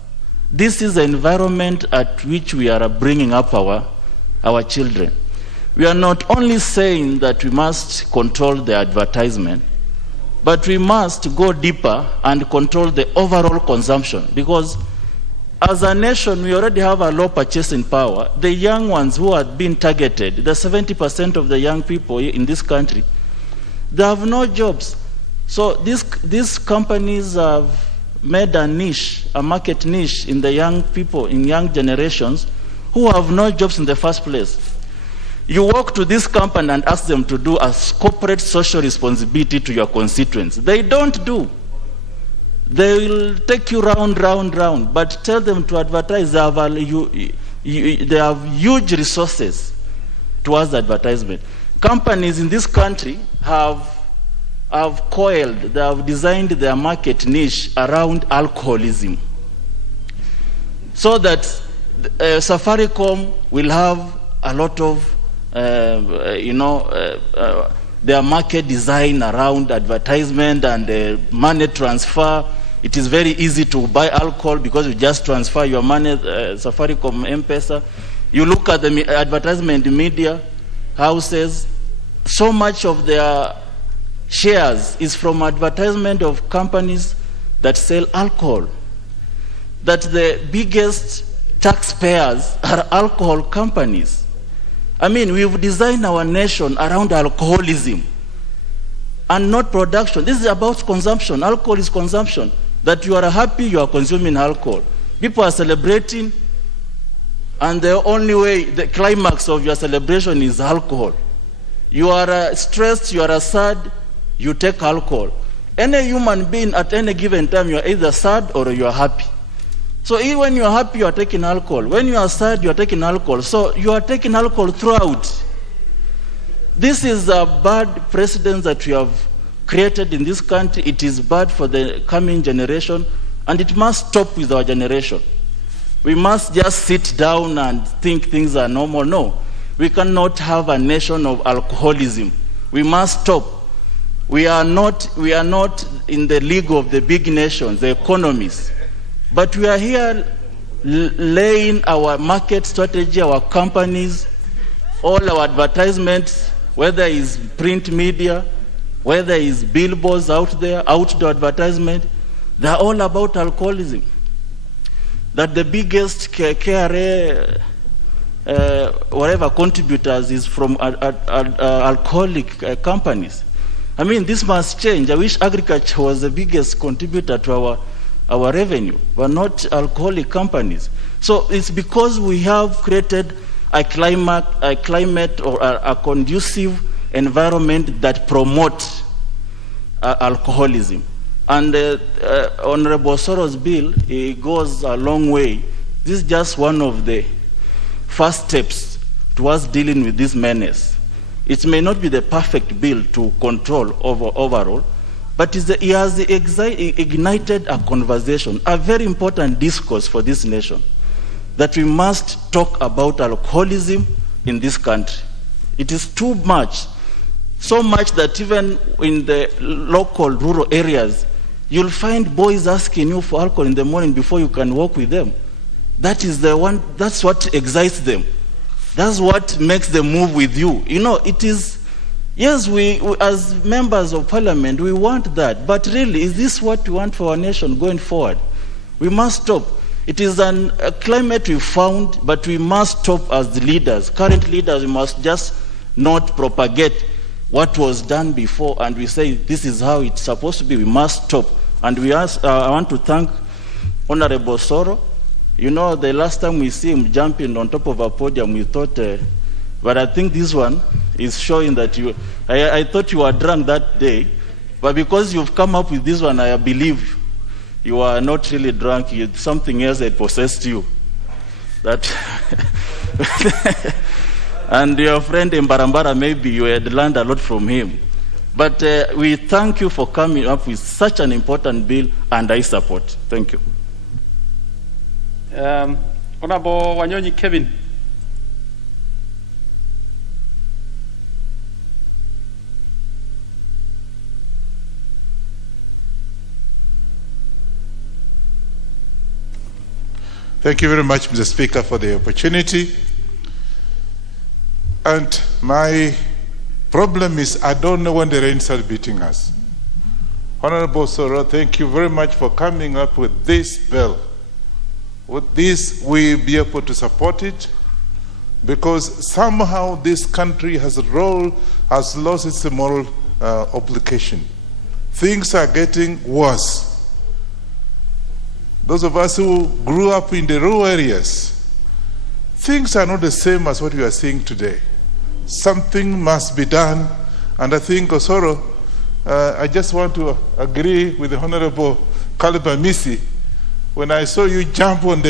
This is the environment at which we are bringing up our children. We are not only saying that we must control the advertisement, but we must go deeper and control the overall consumption, because as a nation, we already have a low purchasing power. The young ones who are being targeted, the 70% of the young people in this country, they have no jobs. So these companies have made a niche, a market niche in the young people, in young generations who have no jobs in the first place. You walk to this company and ask them to do a corporate social responsibility to your constituents. They don't do. They will take you round, but tell them to advertise. They have huge resources towards advertisement. Companies in this country have coiled, they have designed their market niche around alcoholism, so that Safaricom will have a lot of their market design around advertisement and money transfer. It is very easy to buy alcohol because you just transfer your money, Safaricom M-Pesa. You look at the advertisement media houses, so much of their shares is from advertisement of companies that sell alcohol. That the biggest taxpayers are alcohol companies. I mean, we've designed our nation around alcoholism and not production. This is about consumption. Alcohol is consumption. That you are happy, you are consuming alcohol. People are celebrating, and the only way, the climax of your celebration is alcohol. You are stressed, you are sad, you take alcohol. Any human being at any given time, you are either sad or you are happy. So even when you are happy, you are taking alcohol. When you are sad, you are taking alcohol. So you are taking alcohol throughout. This is a bad precedent that we have created in this country. It is bad for the coming generation, and it must stop with our generation. We must just sit down and think things are normal. No, we cannot have a nation of alcoholism. We must stop. We are not in the league of the big nations, the economies, but we are here laying our market strategy, our companies, all our advertisements, whether it's print media, whether it's billboards out there, outdoor advertisement, they're all about alcoholism. That the biggest KRA, whatever contributors is from alcoholic companies. I mean, this must change. I wish agriculture was the biggest contributor to our revenue, but not alcoholic companies. So it's because we have created a climate or a conducive environment that promotes alcoholism. And Honorable Soro's bill, it goes a long way. This is just one of the first steps towards dealing with this menace. It may not be the perfect bill to control overall, but it has ignited a conversation, a very important discourse for this nation, that we must talk about alcoholism in this country. It is too much, so much that even in the local rural areas, you'll find boys asking you for alcohol in the morning before you can walk with them. That is the one, that's what excites them. That's what makes them move with you. You know, it is, yes, we as members of parliament, we want that. But really, is this what we want for our nation going forward? We must stop. It is a climate we found, but we must stop as the leaders. Current leaders, we must just not propagate what was done before, and we say this is how it's supposed to be. We must stop. And we ask, I want to thank Honorable Soro. You know, the last time we see him jumping on top of a podium, we thought, but I think this one is showing that I thought you were drunk that day, but because you've come up with this one, I believe you are not really drunk. Something else had possessed you. That and your friend Mbarambara, maybe you had learned a lot from him. But we thank you for coming up with such an important bill, and I support. Thank you. Honorable Wanyonyi Kevin. Thank you very much, Mr. Speaker, for the opportunity. And my problem is I don't know when the rain starts beating us. Honorable Soro, thank you very much for coming up with this bill. With this, we'll be able to support it because somehow this country has lost its moral obligation. Things are getting worse. Those of us who grew up in the rural areas, things are not the same as what we are seeing today. Something must be done, and I think, Osoro, I just want to agree with the Honorable Kaliba Misi. When I saw you jump on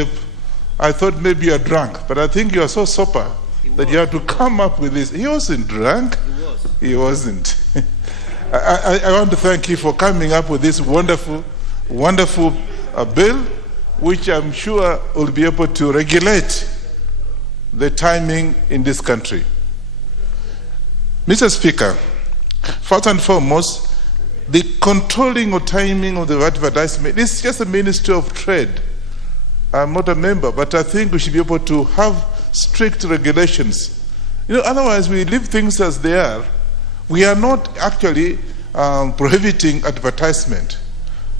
I thought maybe you're drunk, but I think you are so sober that you have to come up with this. He wasn't drunk. He wasn't. I want to thank you for coming up with this wonderful bill, which I'm sure will be able to regulate the timing in this country. Mr. Speaker, first and foremost, the controlling or timing of the advertisement is just a Ministry of Trade. I'm not a member, but I think we should be able to have strict regulations. You know, otherwise we leave things as they are. We are not actually prohibiting advertisement.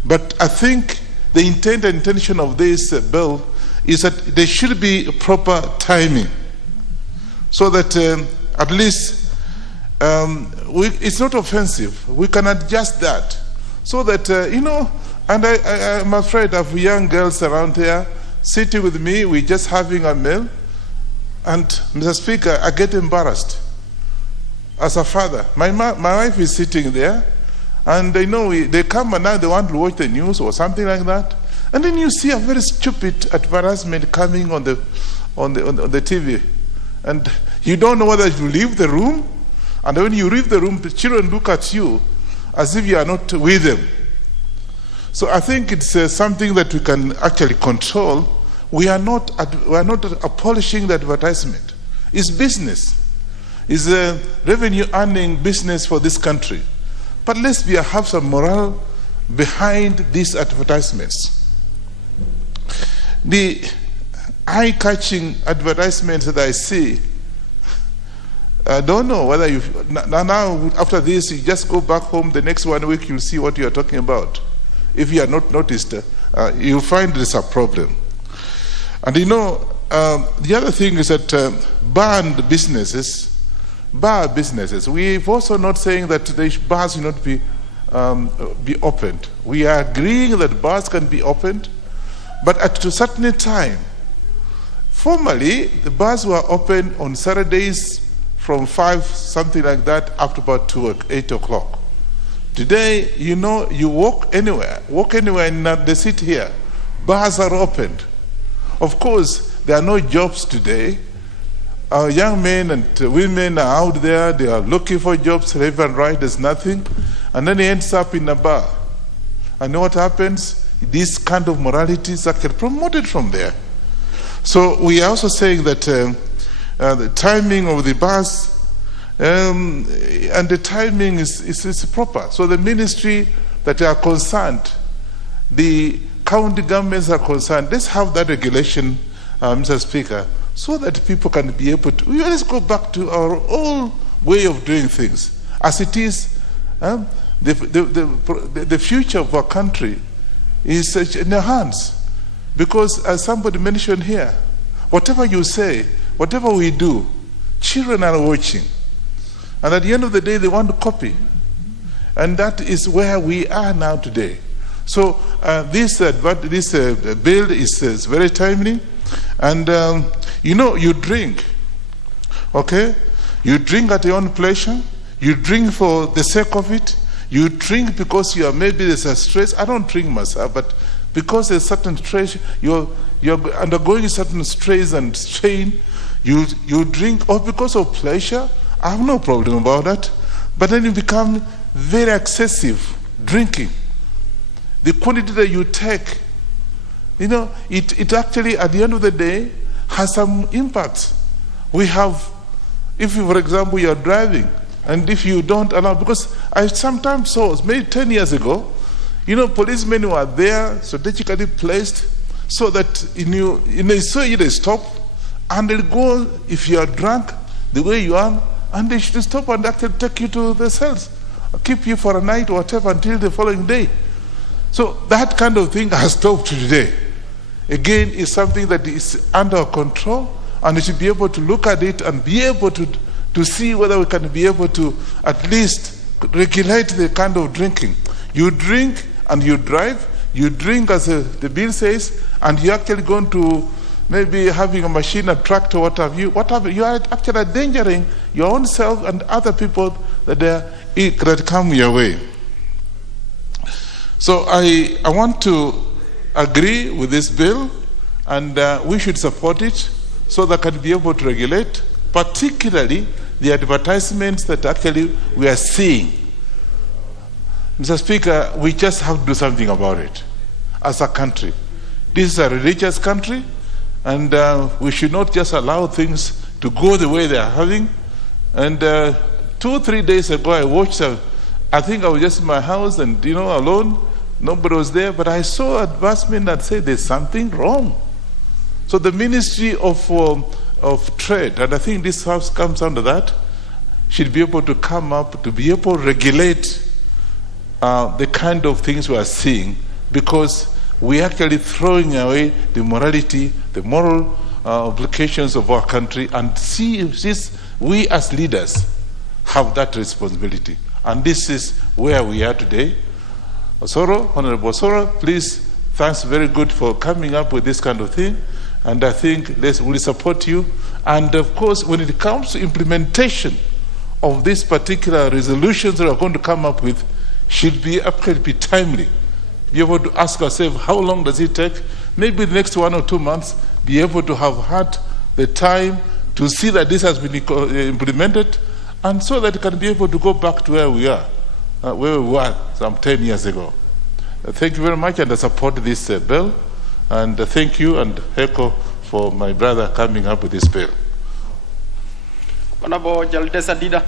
But I think the intent and intention of this bill is that there should be proper timing so that at least it's not offensive. We can adjust that so that, and I'm afraid of young girls around here sitting with me, we're just having a meal, and Mr. Speaker, I get embarrassed as a father. My wife is sitting there, and they come and now they want to watch the news or something like that, and then you see a very stupid advertisement coming on the TV, and you don't know whether to leave the room And when you leave the room, the children look at you as if you are not with them. So I think it's something that we can actually control. We are not abolishing the advertisement. It's business. It's a revenue-earning business for this country. But let's have some morale behind these advertisements. The eye-catching advertisements that I see, I don't know whether you now after this you just go back home. The next 1 week you'll see what you are talking about. If you are not noticed, you'll find there's a problem. And the other thing is that bar businesses. We've also not saying that the bars should not be opened. We are agreeing that bars can be opened, but at a certain time. Formerly, the bars were open on Saturdays from 5, something like that, up to about 8 o'clock. Today, you walk anywhere in the city here, bars are opened. Of course, there are no jobs today. Our young men and women are out there, they are looking for jobs left and right, there's nothing. And then he ends up in a bar. And what happens? This kind of morality is actually promoted from there. So we are also saying that the timing of the bars and the timing is proper. So the ministry that are concerned, the county governments are concerned, let's have that regulation, Mr. Speaker, so that people can be able to, let's go back to our old way of doing things. As it is, the future of our country is in our hands. Because as somebody mentioned here, whatever you say, whatever we do, children are watching. And at the end of the day, they want to copy. And that is where we are now today. So this bill is very timely. And you drink, okay? You drink at your own pleasure. You drink for the sake of it. You drink because maybe there's a stress. I don't drink myself, but because there's certain stress, you're undergoing certain stress and strain, you drink, or because of pleasure. I have no problem about that. But then you become very excessive drinking. The quantity that you take, it actually, at the end of the day, has some impact. We have, if you, for example, you are driving, and if you don't allow, because I sometimes saw, maybe 10 years ago, policemen were there, strategically placed, so that so they stop, and they'll go, if you are drunk, the way you are, and they should stop and actually take you to the cells, keep you for a night or whatever until the following day. So that kind of thing has stopped today. Again, it's something that is under control, and we should be able to look at it and be able to see whether we can be able to at least regulate the kind of drinking. You drink and you drive. You drink, as the bill says, and you're actually going to maybe having a machine, a tractor, what have you. You are actually endangering your own self and other people that come your way. So I want to agree with this bill, and we should support it so that can be able to regulate, particularly the advertisements that actually we are seeing. Mr. Speaker, we just have to do something about it as a country. This is a religious country, and we should not just allow things to go the way they are having. And 2 or 3 days ago, I watched, I think I was just in my house and, alone. Nobody was there, but I saw advertisement that said there's something wrong. So the Ministry of Trade, and I think this house comes under that, should be able to come up to be able to regulate the kind of things we are seeing, because we're actually throwing away the morality, the moral obligations of our country, and we as leaders have that responsibility. And this is where we are today. Honorable Osoro, please, thanks very good for coming up with this kind of thing. And I think we'll support you. And of course, when it comes to implementation of these particular resolutions that we're going to come up with, should be timely. Be able to ask ourselves, how long does it take? Maybe the next 1 or 2 months, be able to have had the time to see that this has been implemented, and so that we can be able to go back to where we are, where we were some 10 years ago. Thank you very much, and I support this bill. And thank you and Heko for my brother coming up with this bill. Honorable Jaldesa Dida.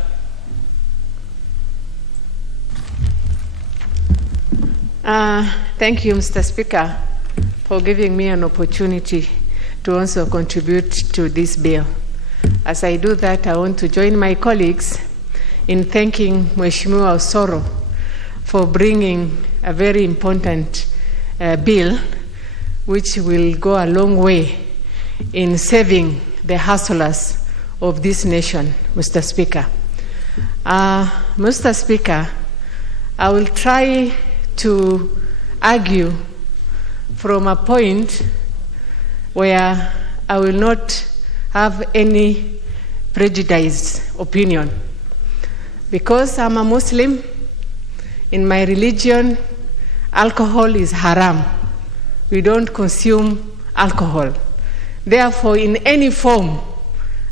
Thank you, Mr. Speaker, for giving me an opportunity to also contribute to this bill. As I do that, I want to join my colleagues in thanking Mheshimiwa Osoro for bringing a very important bill which will go a long way in saving the hustlers of this nation, Mr. Speaker. Mr. Speaker, I will try to argue from a point where I will not have any prejudiced opinion. Because I'm a Muslim, in my religion, alcohol is haram. We don't consume alcohol. Therefore, in any form,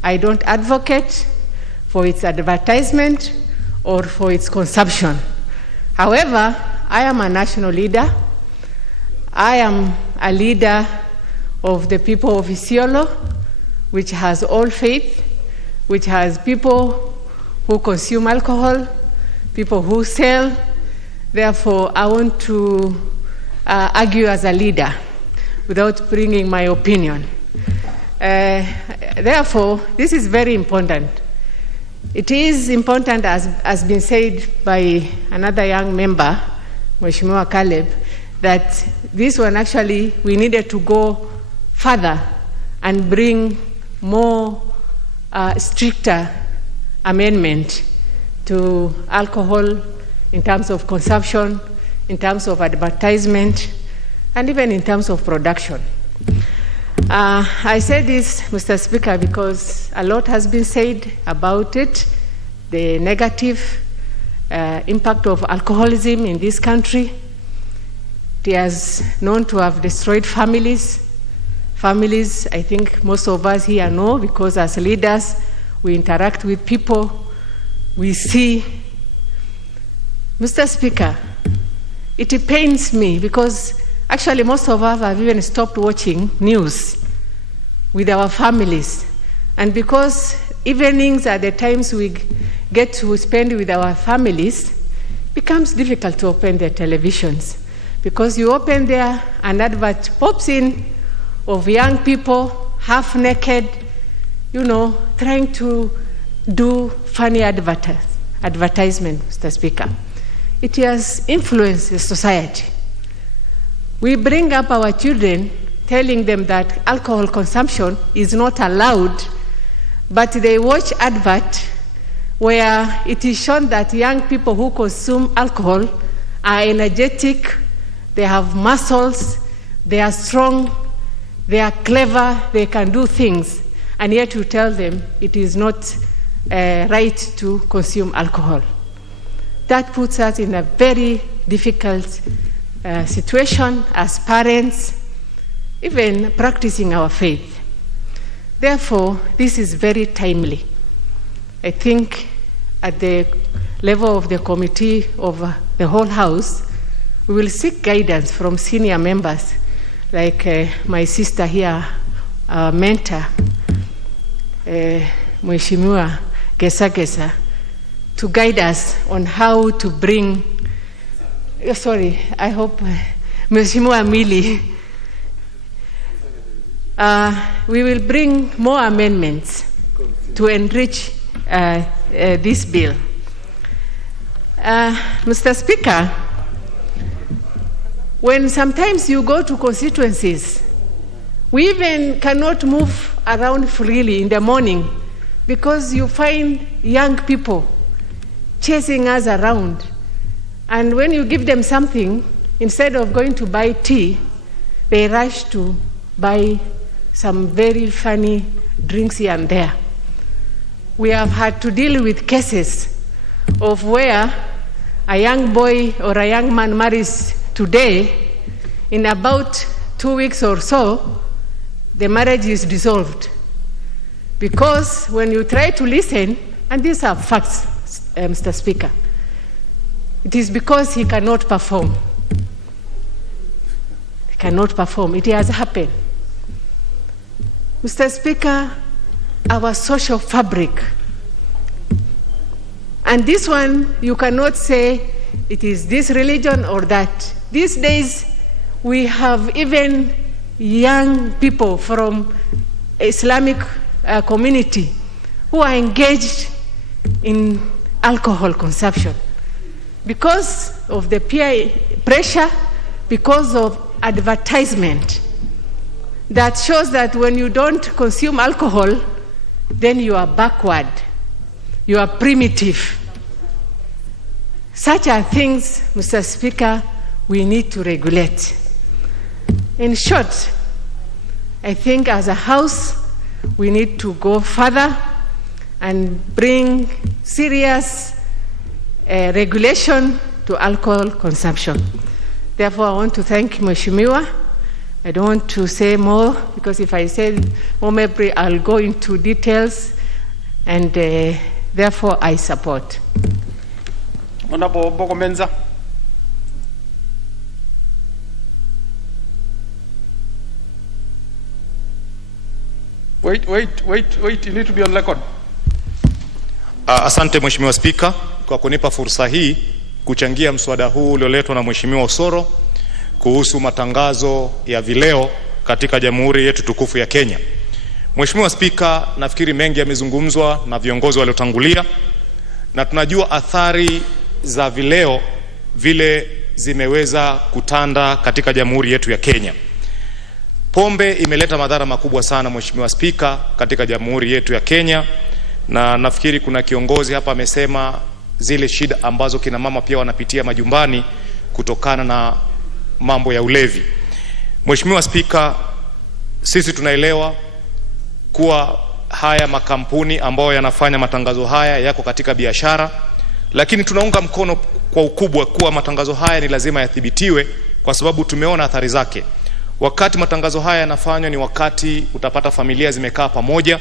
I don't advocate for its advertisement or for its consumption. However, I am a national leader. I am a leader of the people of Isiolo, which has all faith, which has people who consume alcohol, people who sell. Therefore, I want to argue as a leader without bringing my opinion. Therefore, this is very important. It is important, as has been said by another young member, Mheshimiwa Caleb, that this one actually, we needed to go further and bring more stricter amendment to alcohol in terms of consumption, in terms of advertisement, and even in terms of production. I say this, Mr. Speaker, because a lot has been said about it, the negative impact of alcoholism in this country. It has known to have destroyed families. Families, I think most of us here know, because as leaders, we interact with people, we see. Mr. Speaker, it pains me because actually most of us have even stopped watching news with our families. And because evenings are the times we get to spend with our families, it becomes difficult to open the televisions. Because you open there, an advert pops in of young people, half naked, trying to do funny advertisement, Mr. Speaker. It has influenced the society. We bring up our children telling them that alcohol consumption is not allowed, but they watch advert where it is shown that young people who consume alcohol are energetic, they have muscles, they are strong, they are clever, they can do things, and yet you tell them it is not right to consume alcohol. That puts us in a very difficult situation as parents, even practicing our faith. Therefore, this is very timely. I think at the level of the committee of the whole House, we will seek guidance from senior members, like my sister here, our mentor, Mheshimiwa Gesa, to guide us on how to bring, Mheshimiwa Mili, we will bring more amendments to enrich this bill. Mr. Speaker, when sometimes you go to constituencies, we even cannot move around freely in the morning because you find young people chasing us around. And when you give them something, instead of going to buy tea, they rush to buy some very funny drinks here and there. We have had to deal with cases of where a young boy or a young man marries today, in about 2 weeks or so, the marriage is dissolved. Because when you try to listen And these are facts, Mr. Speaker. It is because he cannot perform. He cannot perform. It has happened. Mr. Speaker, our social fabric, and this one, you cannot say it is this religion or that. These days, we have even young people from Islamic community who are engaged in alcohol consumption because of the peer pressure, because of advertisement that shows that when you don't consume alcohol, then you are backward, you are primitive. Such are things, Mr. Speaker, we need to regulate. In short, I think as a House, we need to go further and bring serious regulation to alcohol consumption. Therefore, I want to thank Mheshimiwa. I don't want to say more, because if I say more, maybe I'll go into details, and therefore I support. Honorable Bogomenza. Wait, you need to be on record. Asante Mheshimiwa Spika kwa kunipa fursa hii kuchangia mswada huu ulioletwa na Mheshimiwa Osoro kuhusu matangazo ya vileo katika Jamhuri yetu tukufu ya Kenya. Mheshimiwa Spika, nafikiri mengi yamezungumzwa na viongozi waliotangulia, na tunajua athari za vileo vile zimeweza kutanda katika Jamhuri yetu ya Kenya. Pombe imeleta madhara makubwa sana Mheshimiwa Spika katika Jamhuri yetu ya Kenya, na nafikiri kuna kiongozi hapa amesema zile shida ambazo kina mama pia wanapitia majumbani kutokana na mambo ya ulevi. Mheshimiwa Spika, sisi tunaelewa kuwa haya makampuni ambayo yanafanya matangazo haya yako katika biashara, lakini tunaunga mkono kwa ukubwa kuwa matangazo haya ni lazima yathibitiwe, kwa sababu tumeona athari zake. Wakati matangazo haya yanafanywa ni wakati utapata familia zimekaa pamoja,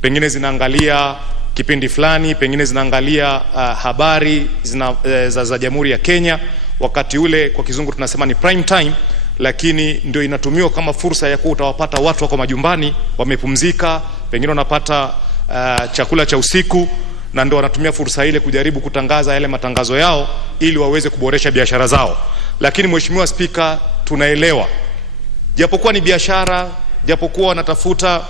pengine zinaangalia kipindi fulani, pengine zinaangalia habari za Jamhuri ya Kenya. Wakati ule kwa kizungu tunasema ni prime time, lakini ndio inatumiwa kama fursa ya kuwa utawapata watu wako majumbani wamepumzika, pengine wanapata chakula cha usiku, na ndio wanatumia fursa ile kujaribu kutangaza yale matangazo yao ili waweze kuboresha biashara zao. Lakini Mheshimiwa Spika, tunaelewa japokuwa ni biashara, japokuwa wanatafuta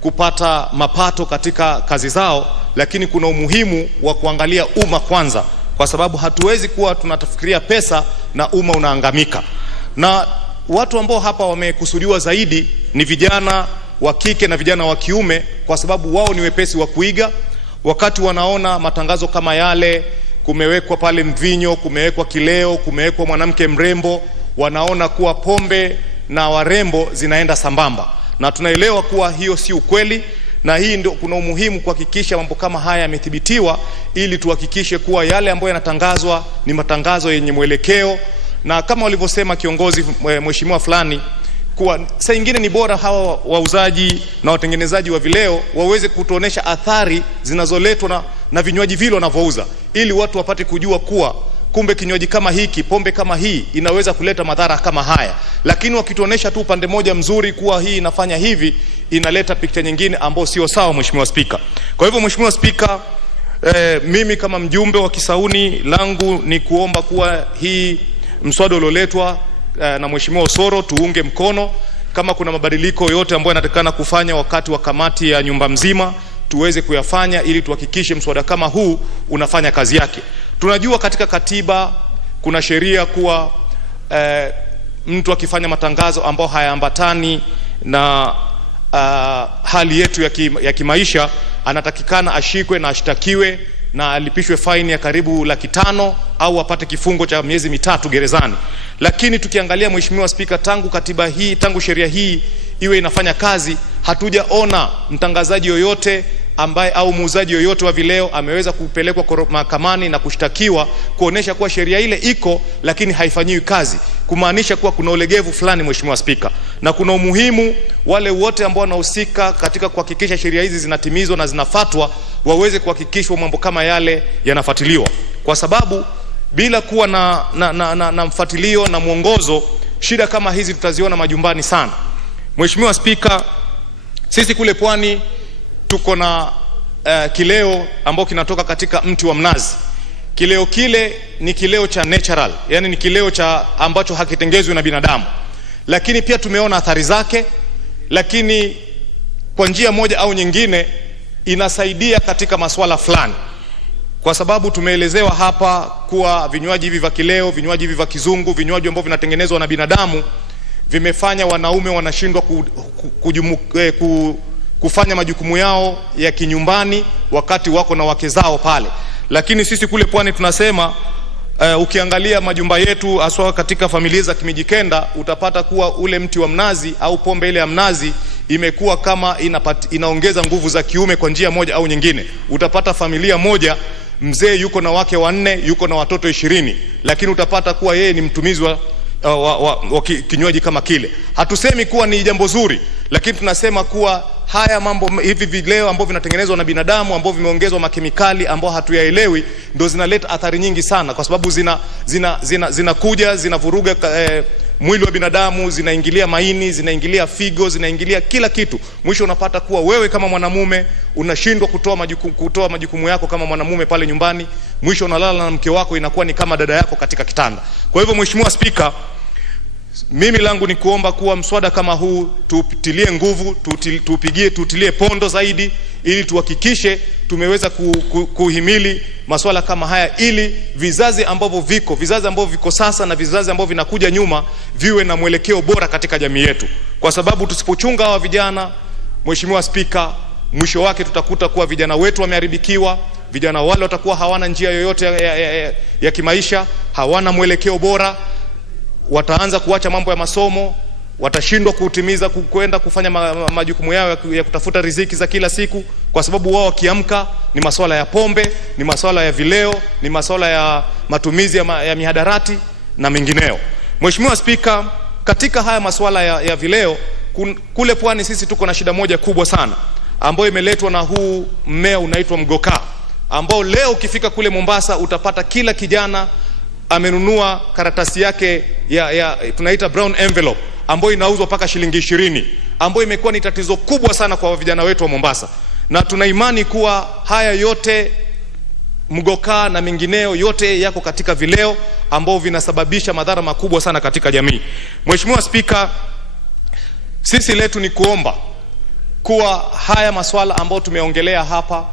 kupata mapato katika kazi zao, lakini kuna umuhimu wa kuangalia umma kwanza, kwa sababu hatuwezi kuwa tunatafikiria pesa na umma unaangamika. Na watu ambao hapa wamekusudiwa zaidi ni vijana wa kike na vijana wa kiume, kwa sababu wao ni wepesi wa kuiga. Wakati wanaona matangazo kama yale, kumewekwa pale mvinyo, kumewekwa kileo, kumewekwa mwanamke mrembo, wanaona kuwa pombe na warembo zinaenda sambamba, na tunaelewa kuwa hiyo si ukweli. Na hii ndio kuna umuhimu kuhakikisha mambo kama haya yamethibitiwa, ili tuhakikishe kuwa yale ambayo yanatangazwa ni matangazo yenye mwelekeo. Na kama walivyosema kiongozi mheshimiwa fulani, kuwa saa nyingine ni bora hawa wauzaji na watengenezaji wa vileo waweze kutuonesha athari zinazoletwa na vinywaji vile wanavyouza, ili watu wapate kujua kuwa kumbe kinywaji kama hiki, pombe kama hii inaweza kuleta madhara kama haya. Lakini wakituonesha tu upande moja mzuri kuwa hii inafanya hivi, inaleta picha nyingine ambayo sio sawa Mheshimiwa Spika. Kwa hivyo Mheshimiwa Spika, mimi kama mjumbe wa Kisauni, langu ni kuomba kuwa hii mswada ulioletwa na Mheshimiwa Osoro tuunge mkono. Kama kuna mabadiliko yote ambayo yanatakana kufanya wakati wa kamati ya nyumba mzima, tuweze kuyafanya ili tuhakikishe mswada kama huu unafanya kazi yake. Tunajua katika katiba kuna sheria kuwa mtu akifanya matangazo ambao hayaambatani na hali yetu ya kimaisha, anatakikana ashikwe na ashtakiwe na alipishwe faini ya karibu 500,000 au apate kifungo cha miezi 3 gerezani. Lakini tukiangalia Mheshimiwa Spika, tangu katiba hii, tangu sheria hii iwe inafanya kazi, hatujaona mtangazaji yoyote ambaye au muuzaji yoyote wa vileo ameweza kupelekwa mahakamani na kushtakiwa kuonesha kuwa sheria ile iko lakini haifanyiwi kazi, kumaanisha kuwa kuna ulegevu fulani, Mheshimiwa Spika, na kuna umuhimu wale wote ambao wanahusika katika kuhakikisha sheria hizi zinatimizwa na zinafuatwa waweze kuhakikishwa mambo kama yale yanafuatiliwa, kwa sababu bila kuwa na mfuatilio na mwongozo, shida kama hizi tutaziona majumbani sana. Mheshimiwa Spika, sisi kule Pwani tuko na kileo ambao kinatoka katika mti wa mnazi. Kileo kile ni kileo cha natural, yani ni kileo cha ambacho hakitengezwi na binadamu, lakini pia tumeona athari zake, lakini kwa njia moja au nyingine inasaidia katika masuala fulani, kwa sababu tumeelezewa hapa kuwa vinywaji hivi vya kileo, vinywaji hivi vya kizungu, vinywaji ambavyo vinatengenezwa na binadamu vimefanya wanaume wanashindwa kufanya majukumu yao ya kinyumbani wakati wako na wake zao pale. Lakini sisi kule Pwani tunasema ukiangalia majumba yetu haswa katika familia za Kimijikenda, utapata kuwa ule mti wa mnazi au pombe ile ya mnazi imekuwa kama inaongeza nguvu za kiume kwa njia moja au nyingine. Utapata familia moja mzee yuko na wake 4, yuko na watoto 20, lakini utapata kuwa yeye ni mtumizi wa kinywaji kama kile. Hatusemi kuwa ni jambo zuri, lakini tunasema kuwa haya mambo hivi vileo ambavyo vinatengenezwa na binadamu ambavyo vimeongezwa makemikali ambao hatuyaelewi ndio zinaleta athari nyingi sana, kwa sababu zinakuja zinavuruga mwili wa binadamu, zinaingilia maini, zinaingilia figo, zinaingilia kila kitu. Mwisho unapata kuwa wewe kama mwanamume unashindwa kutoa majukumu yako kama mwanamume pale nyumbani. Mwisho unalala na mke wako, inakuwa ni kama dada yako katika kitanda. Kwa hivyo Mheshimiwa Spika, mimi langu ni kuomba kuwa mswada kama huu tutilie nguvu, tutilie pondo zaidi, ili tuhakikishe tumeweza kuhimili masuala kama haya, ili vizazi ambavyo viko sasa na vizazi ambavyo vinakuja nyuma viwe na mwelekeo bora katika jamii yetu. Kwa sababu tusipochunga hawa vijana, Mheshimiwa Spika, mwisho wake tutakuta kuwa vijana wetu wameharibikiwa, vijana wale watakuwa hawana njia yoyote ya kimaisha, hawana mwelekeo bora, wataanza kuacha mambo ya masomo, watashindwa kutimiza kwenda kufanya majukumu yao ya kutafuta riziki za kila siku, kwa sababu wao wakiamka ni masuala ya pombe, ni masuala ya vileo, ni masuala ya matumizi ya mihadarati na mengineo. Mheshimiwa Spika, katika haya masuala ya vileo kule Pwani sisi tuko na shida moja kubwa sana ambayo imeletwa na huu mmea unaitwa mgoka, ambao leo ukifika kule Mombasa utapata kila kijana amenunua karatasi yake tunaita brown envelope ambayo inauzwa paka shilingi 20, ambayo imekuwa ni tatizo kubwa sana kwa vijana wetu wa Mombasa. Na tuna imani kuwa haya yote mgoka na mengineo yote yako katika vileo ambao vinasababisha madhara makubwa sana katika jamii. Mheshimiwa Spika, sisi letu ni kuomba kuwa haya masuala ambayo tumeongelea hapa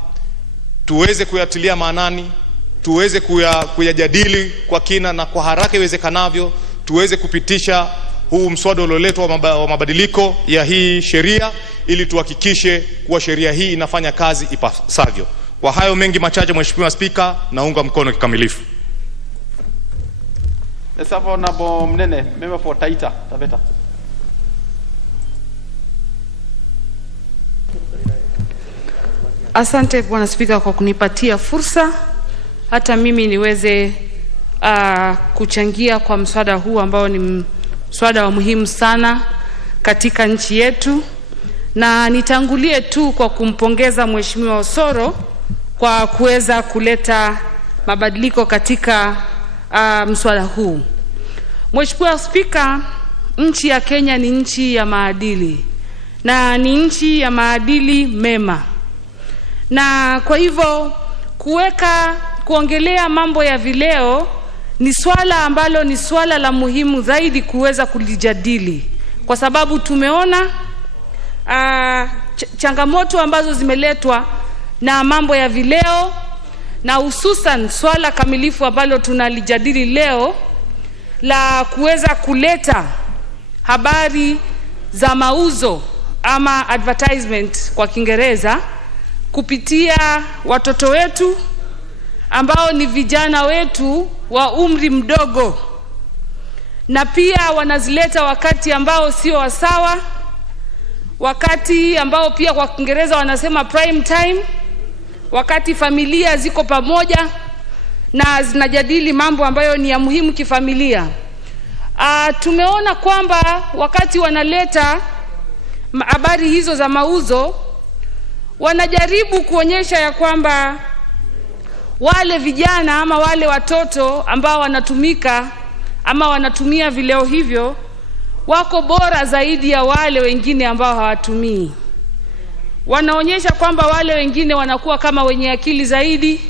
tuweze kuyatilia maanani, tuweze kuyajadili kwa kina na kwa haraka iwezekanavyo, tuweze kupitisha huu mswada ulioletwa wa mabadiliko ya hii sheria, ili tuhakikishe kuwa sheria hii inafanya kazi ipasavyo. Kwa hayo mengi machache, Mheshimiwa Spika, naunga mkono kikamilifu. Sasa na Mnene, member for Taita Taveta. Asante Bwana Spika kwa kunipatia fursa hata mimi niweze kuchangia kwa mswada huu ambao ni mswada wa muhimu sana katika nchi yetu, na nitangulie tu kwa kumpongeza Mheshimiwa Osoro kwa kuweza kuleta mabadiliko katika mswada huu. Mheshimiwa Spika, nchi ya Kenya ni nchi ya maadili na ni nchi ya maadili mema, na kwa hivyo kuongelea mambo ya vileo ni swala ambalo ni swala la muhimu zaidi kuweza kulijadili, kwa sababu tumeona changamoto ambazo zimeletwa na mambo ya vileo, na hususan swala kamilifu ambalo tunalijadili leo la kuweza kuleta habari za mauzo ama advertisement kwa Kiingereza kupitia watoto wetu ambao ni vijana wetu wa umri mdogo, na pia wanazileta wakati ambao sio wasawa, wakati ambao pia kwa Kiingereza wanasema prime time, wakati familia ziko pamoja na zinajadili mambo ambayo ni ya muhimu kifamilia. Tumeona kwamba wakati wanaleta habari hizo za mauzo, wanajaribu kuonyesha ya kwamba wale vijana ama wale watoto ambao wanatumika ama wanatumia vileo hivyo wako bora zaidi ya wale wengine ambao hawatumii. Wanaonyesha kwamba wale wengine wanakuwa kama wenye akili zaidi,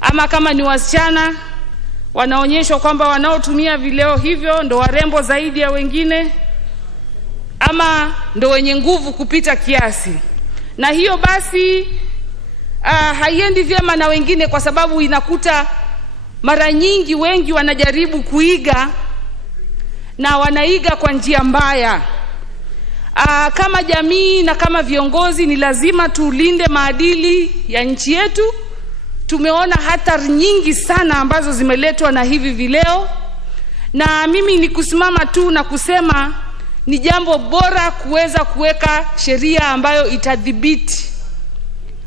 ama kama ni wasichana wanaonyeshwa kwamba wanaotumia vileo hivyo ndo warembo zaidi ya wengine, ama ndo wenye nguvu kupita kiasi. Na hiyo basi haiendi vyema na wengine, kwa sababu inakuta mara nyingi wengi wanajaribu kuiga na wanaiga kwa njia mbaya. Kama jamii na kama viongozi ni lazima tulinde maadili ya nchi yetu. Tumeona hatari nyingi sana ambazo zimeletwa na hivi vileo, na mimi ni kusimama tu na kusema ni jambo bora kuweza kuweka sheria ambayo itadhibiti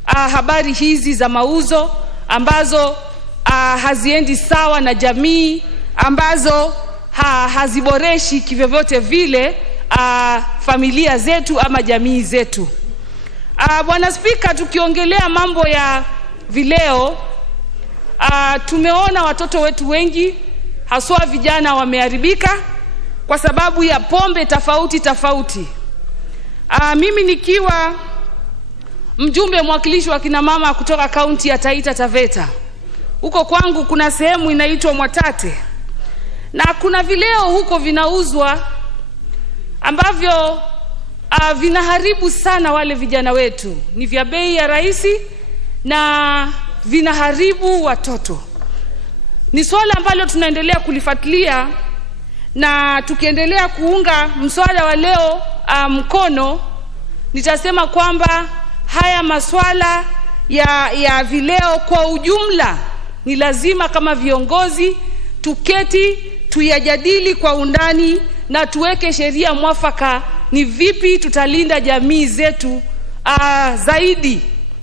habari hizi za mauzo ambazo haziendi sawa na jamii, ambazo haziboreshi kivyovyote vile familia zetu ama jamii zetu. Bwana Spika, tukiongelea mambo ya vileo, tumeona watoto wetu wengi haswa vijana wameharibika kwa sababu ya pombe tofauti. Mimi nikiwa mjumbe mwakilishi wa kina mama kutoka kaunti ya Taita Taveta, huko kwangu kuna sehemu inaitwa Mwatate, na kuna vileo huko vinauzwa ambavyo vinaharibu sana wale vijana wetu. Ni vya bei ya rahisi na vinaharibu watoto. Ni swala ambalo tunaendelea kulifuatilia, na tukiendelea kuunga mswada wa leo mkono, nitasema kwamba haya maswala ya vileo kwa ujumla ni lazima kama viongozi tuketi tuyajadili kwa undani na tuweke sheria mwafaka ni vipi tutalinda jamii zetu, zaidi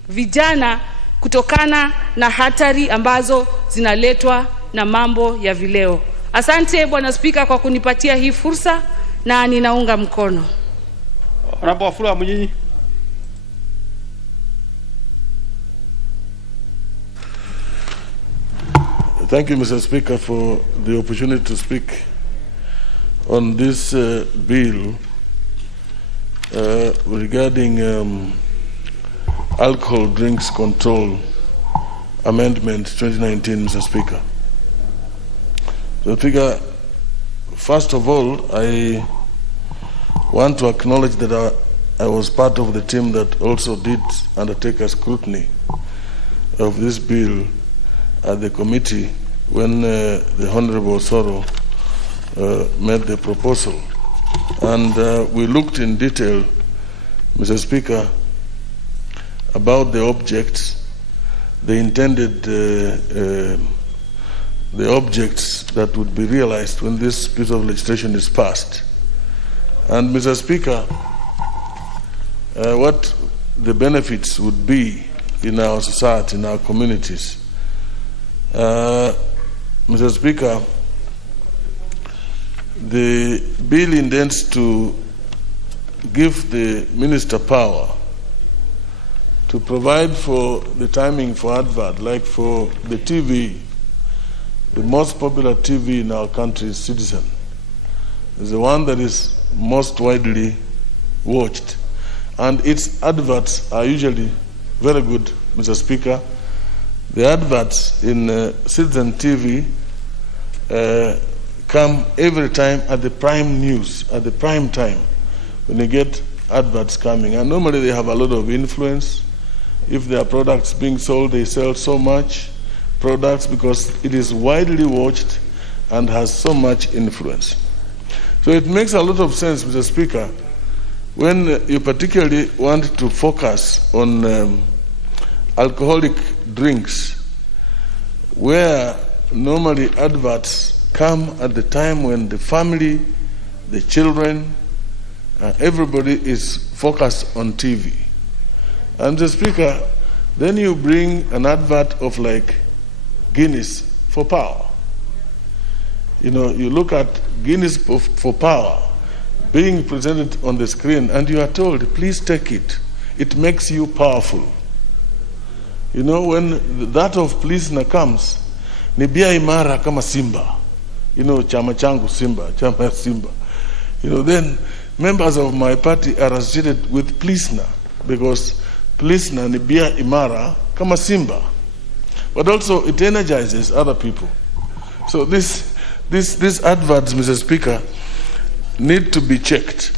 vijana, kutokana na hatari ambazo zinaletwa na mambo ya vileo. Asante Bwana Spika kwa kunipatia hii fursa, na ninaunga mkono. Honorable Wafula Munyinyi. Thank you, Mr. Speaker, for the opportunity to speak on this bill regarding alcohol drinks control amendment 2019, Mr. Speaker. Mr. Speaker, first of all, I want to acknowledge that I was part of the team that also did undertake a scrutiny of this bill at the committee when the Honorable Soro made the proposal. And we looked in detail, Mr. Speaker, about the objects, the intended the objects that would be realized when this piece of legislation is passed. And Mr. Speaker, what the benefits would be in our society, in our communities. Mr. Speaker, the bill intends to give the minister power to provide for the timing for advert, like for the TV. The most popular TV in our country is Citizen. It's the one that is most widely watched. And its adverts are usually very good, Mr. Speaker. The adverts in Citizen TV come every time at the prime news, at the prime time, when you get adverts coming. And normally they have a lot of influence. If there are products being sold, they sell so much products because it is widely watched and has so much influence. So it makes a lot of sense, Mr. Speaker, when you particularly want to focus on alcoholic drinks, where normally adverts come at the time when the family, the children, everybody is focused on TV. And the Speaker, then you bring an advert of like Guinness for power. You know, you look at Guinness for power being presented on the screen and you are told, please take it. It makes you powerful. You know, when that of Plisna comes, ni bia imara kama Simba. You know, chama changu Simba, chama Simba. You know, then members of my party are associated with Plisna because Plisna ni bia imara kama Simba. But also it energizes other people. So these adverts, Mr. Speaker, need to be checked.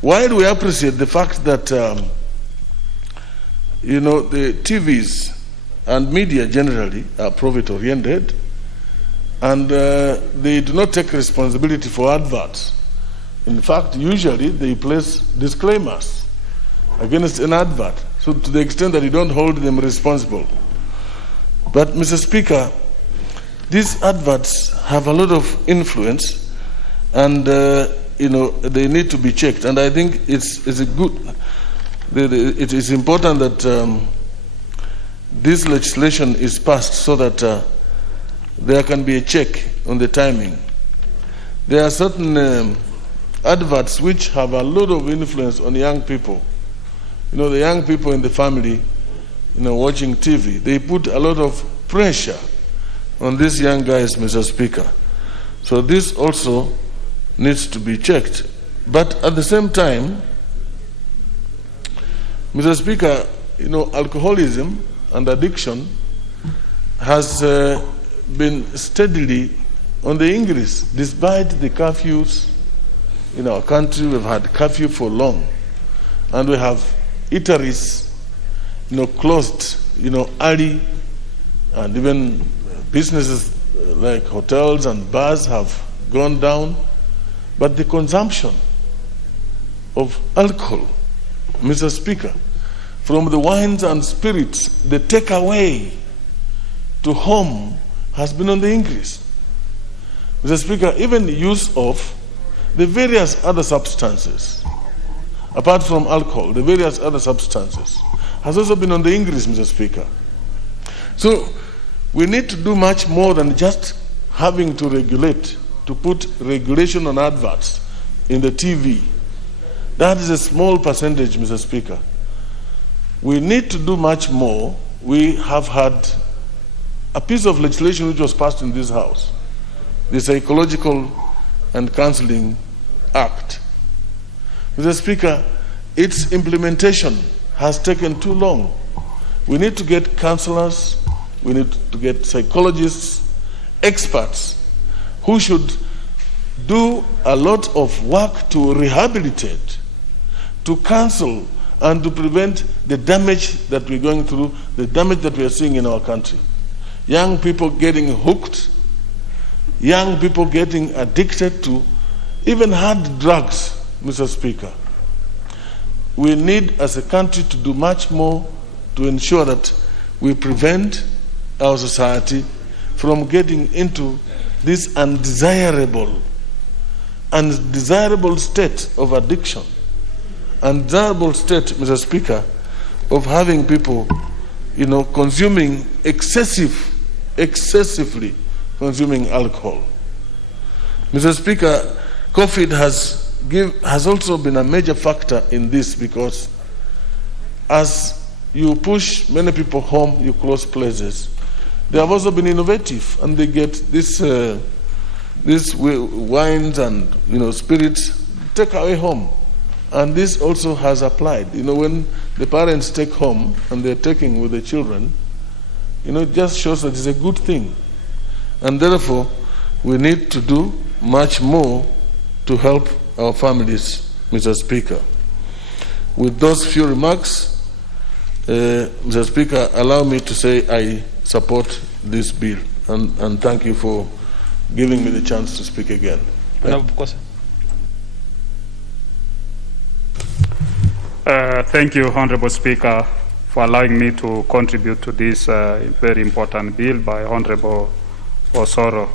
While we appreciate the fact that you know, the TVs and media generally are profit-oriented, and they do not take responsibility for adverts. In fact, usually they place disclaimers against an advert, so to the extent that you don't hold them responsible. But, Mr. Speaker, these adverts have a lot of influence, and you know, they need to be checked. And I think it's a good. It is important that this legislation is passed so that there can be a check on the timing. There are certain adverts which have a lot of influence on young people. You know, the young people in the family, you know, watching TV, they put a lot of pressure on these young guys, Mr. Speaker. So this also needs to be checked. But at the same time, Mr. Speaker, you know, alcoholism and addiction has been steadily on the increase. Despite the curfews in our country, we've had curfew for long. And we have eateries, you know, closed, you know, early, and even businesses like hotels and bars have gone down. But the consumption of alcohol, Mr. Speaker, from the wines and spirits, the takeaway to home has been on the increase. Mr. Speaker, even use of the various other substances, apart from alcohol, the various other substances, has also been on the increase, Mr. Speaker. So we need to do much more than just having to regulate, to put regulation on adverts in the TV. That is a small percentage, Mr. Speaker. We need to do much more. We have had a piece of legislation which was passed in this House, the Psychological and Counseling Act. Mr. Speaker, its implementation has taken too long. We need to get counselors, we need to get psychologists, experts who should do a lot of work to rehabilitate, to counsel, and to prevent the damage that we're going through, the damage that we are seeing in our country. Young people getting hooked, young people getting addicted to even hard drugs, Mr. Speaker. We need, as a country, to do much more to ensure that we prevent our society from getting into this undesirable state of addiction, undesirable state, Mr. Speaker, of having people, you know, consuming excessively consuming alcohol. Mr. Speaker, COVID has also been a major factor in this, because as you push many people home, you close places. They have also been innovative, and they get this wines and, you know, spirits take away home, and this also has applied. You know, when the parents take home and they're taking with the children, you know, it just shows that it's a good thing, and therefore we need to do much more to help our families, Mr. Speaker. With those few remarks, Mr. Speaker, allow me to say I support this bill, and thank you for giving me the chance to speak again. Thank you, Honorable Speaker, for allowing me to contribute to this very important bill by Honorable Osoro,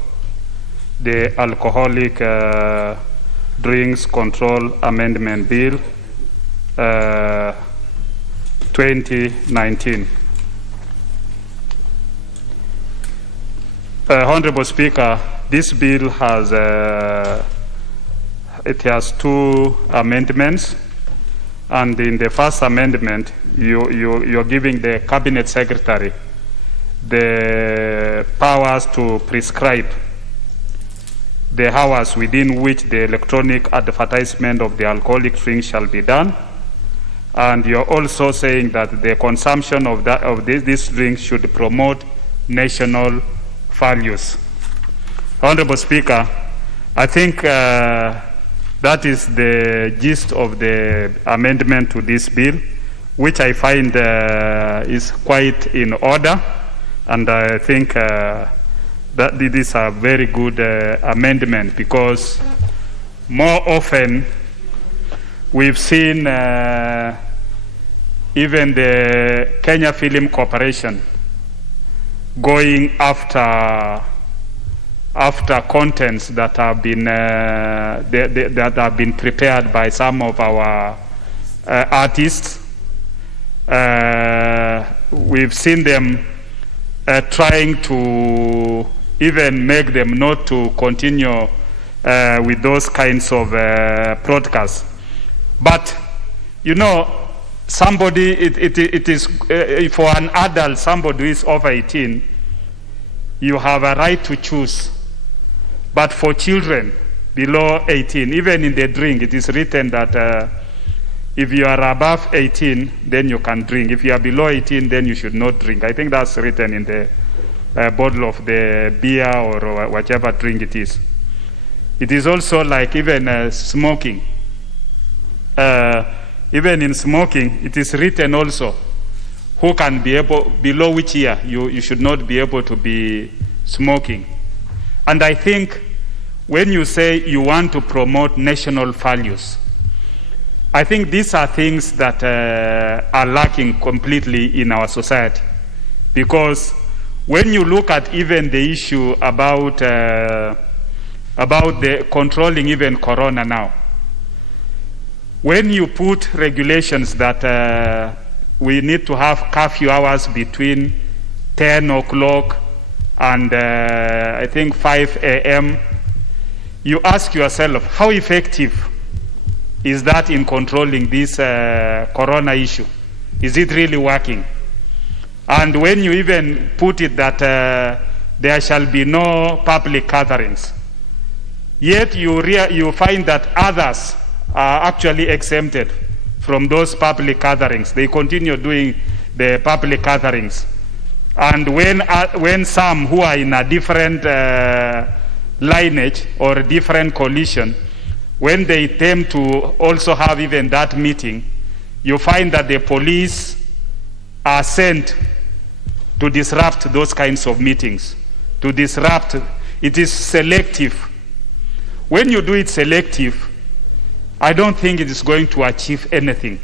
the Alcoholic Drinks Control Amendment Bill 2019. Honorable Speaker, this bill has two amendments, and in the first amendment, you're giving the Cabinet Secretary the powers to prescribe the hours within which the electronic advertisement of the alcoholic drink shall be done. And you're also saying that the consumption of this drink should promote national values. Honorable Speaker, I think that is the gist of the amendment to this bill, which I find is quite in order, and I think that this is a very good amendment, because more often we've seen even the Kenya Film Corporation going after contents that have been that have been prepared by some of our artists. We've seen them trying to even make them not to continue with those kinds of broadcasts. But you know, somebody, it is for an adult, somebody who is over 18, you have a right to choose. But for children below 18, even in the drink, it is written that if you are above 18, then you can drink. If you are below 18, then you should not drink. I think that's written in the bottle of the beer or whatever drink it is. It is also like even smoking. Even in smoking, it is written also who can be able, below which year you should not be able to be smoking. And I think when you say you want to promote national values, I think these are things that are lacking completely in our society. Because when you look at even the issue about the controlling even corona now, when you put regulations that we need to have curfew hours between 10 o'clock and I think 5 a.m., you ask yourself, how effective is that in controlling this corona issue? Is it really working? And when you even put it that there shall be no public gatherings, yet you find that others are actually exempted from those public gatherings. They continue doing the public gatherings. And when some who are in a different lineage or a different coalition, when they attempt to also have even that meeting, you find that the police are sent to disrupt those kinds of meetings, to disrupt. It is selective. When you do it selective, I don't think it is going to achieve anything.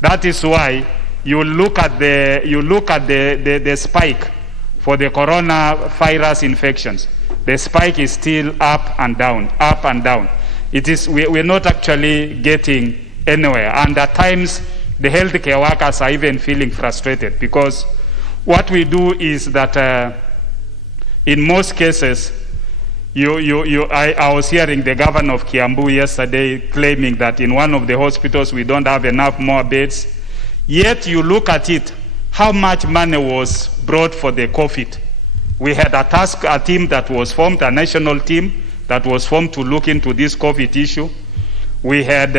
That is why you look at the spike for the coronavirus infections. The spike is still up and down, up and down. It is, we're not actually getting anywhere. And at times, the healthcare workers are even feeling frustrated, because what we do is that in most cases, I was hearing the governor of Kiambu yesterday claiming that in one of the hospitals we don't have enough more beds. Yet you look at it, how much money was brought for the COVID. We had a team that was formed, a national team that was formed to look into this COVID issue. We had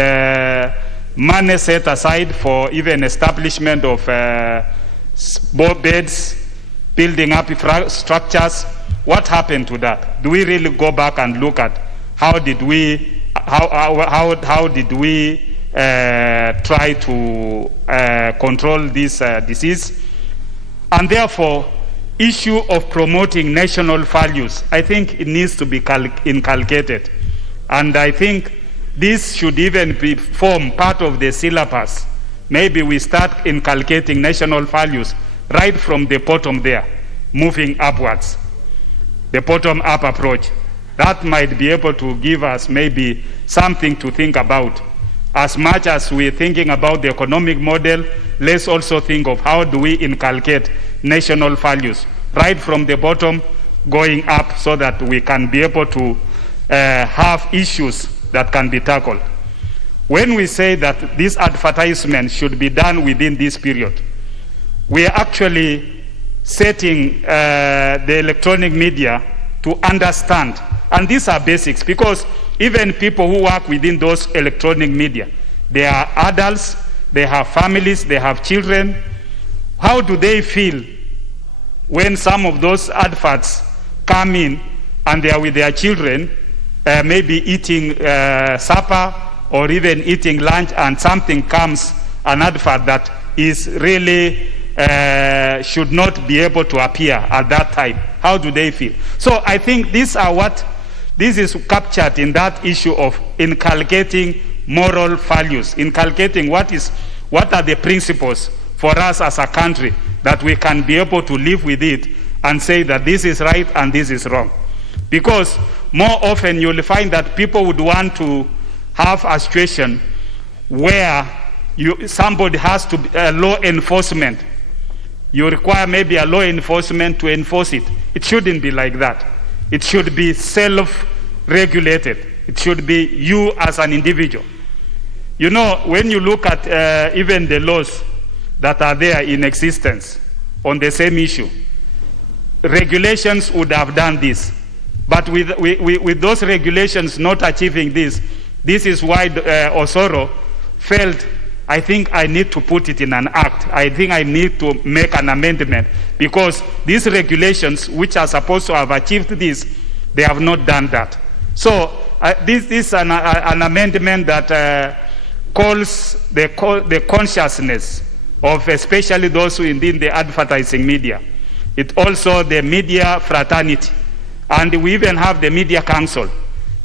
money set aside for even establishment of beds, building up structures. What happened to that? Do we really go back and look at how did we try to control this disease? And therefore, issue of promoting national values, I think it needs to be inculcated. And I think this should even form part of the syllabus. Maybe we start inculcating national values right from the bottom there, moving upwards. The bottom-up approach. That might be able to give us maybe something to think about. As much as we're thinking about the economic model, let's also think of how do we inculcate national values right from the bottom going up, so that we can be able to have issues that can be tackled. When we say that this advertisement should be done within this period, we are actually setting the electronic media to understand. And these are basics, because even people who work within those electronic media, they are adults, they have families, they have children. How do they feel when some of those adverts come in and they are with their children, maybe eating supper or even eating lunch, and something comes, an advert that is really should not be able to appear at that time? How do they feel? So I think this is captured in that issue of inculcating moral values, inculcating what are the principles for us as a country, that we can be able to live with it and say that this is right and this is wrong. Because more often you'll find that people would want to have a situation where somebody has to be law enforcement. You require maybe a law enforcement to enforce it. It shouldn't be like that. It should be self-regulated. It should be you as an individual. You know, when you look at even the laws that are there in existence on the same issue, regulations would have done this. But with those regulations not achieving this is why Osoro felt, I think I need to put it in an act. I think I need to make an amendment, because these regulations, which are supposed to have achieved this, they have not done that. So this is an amendment that calls the consciousness of especially those who in the advertising media. It also the media fraternity, and we even have the media council.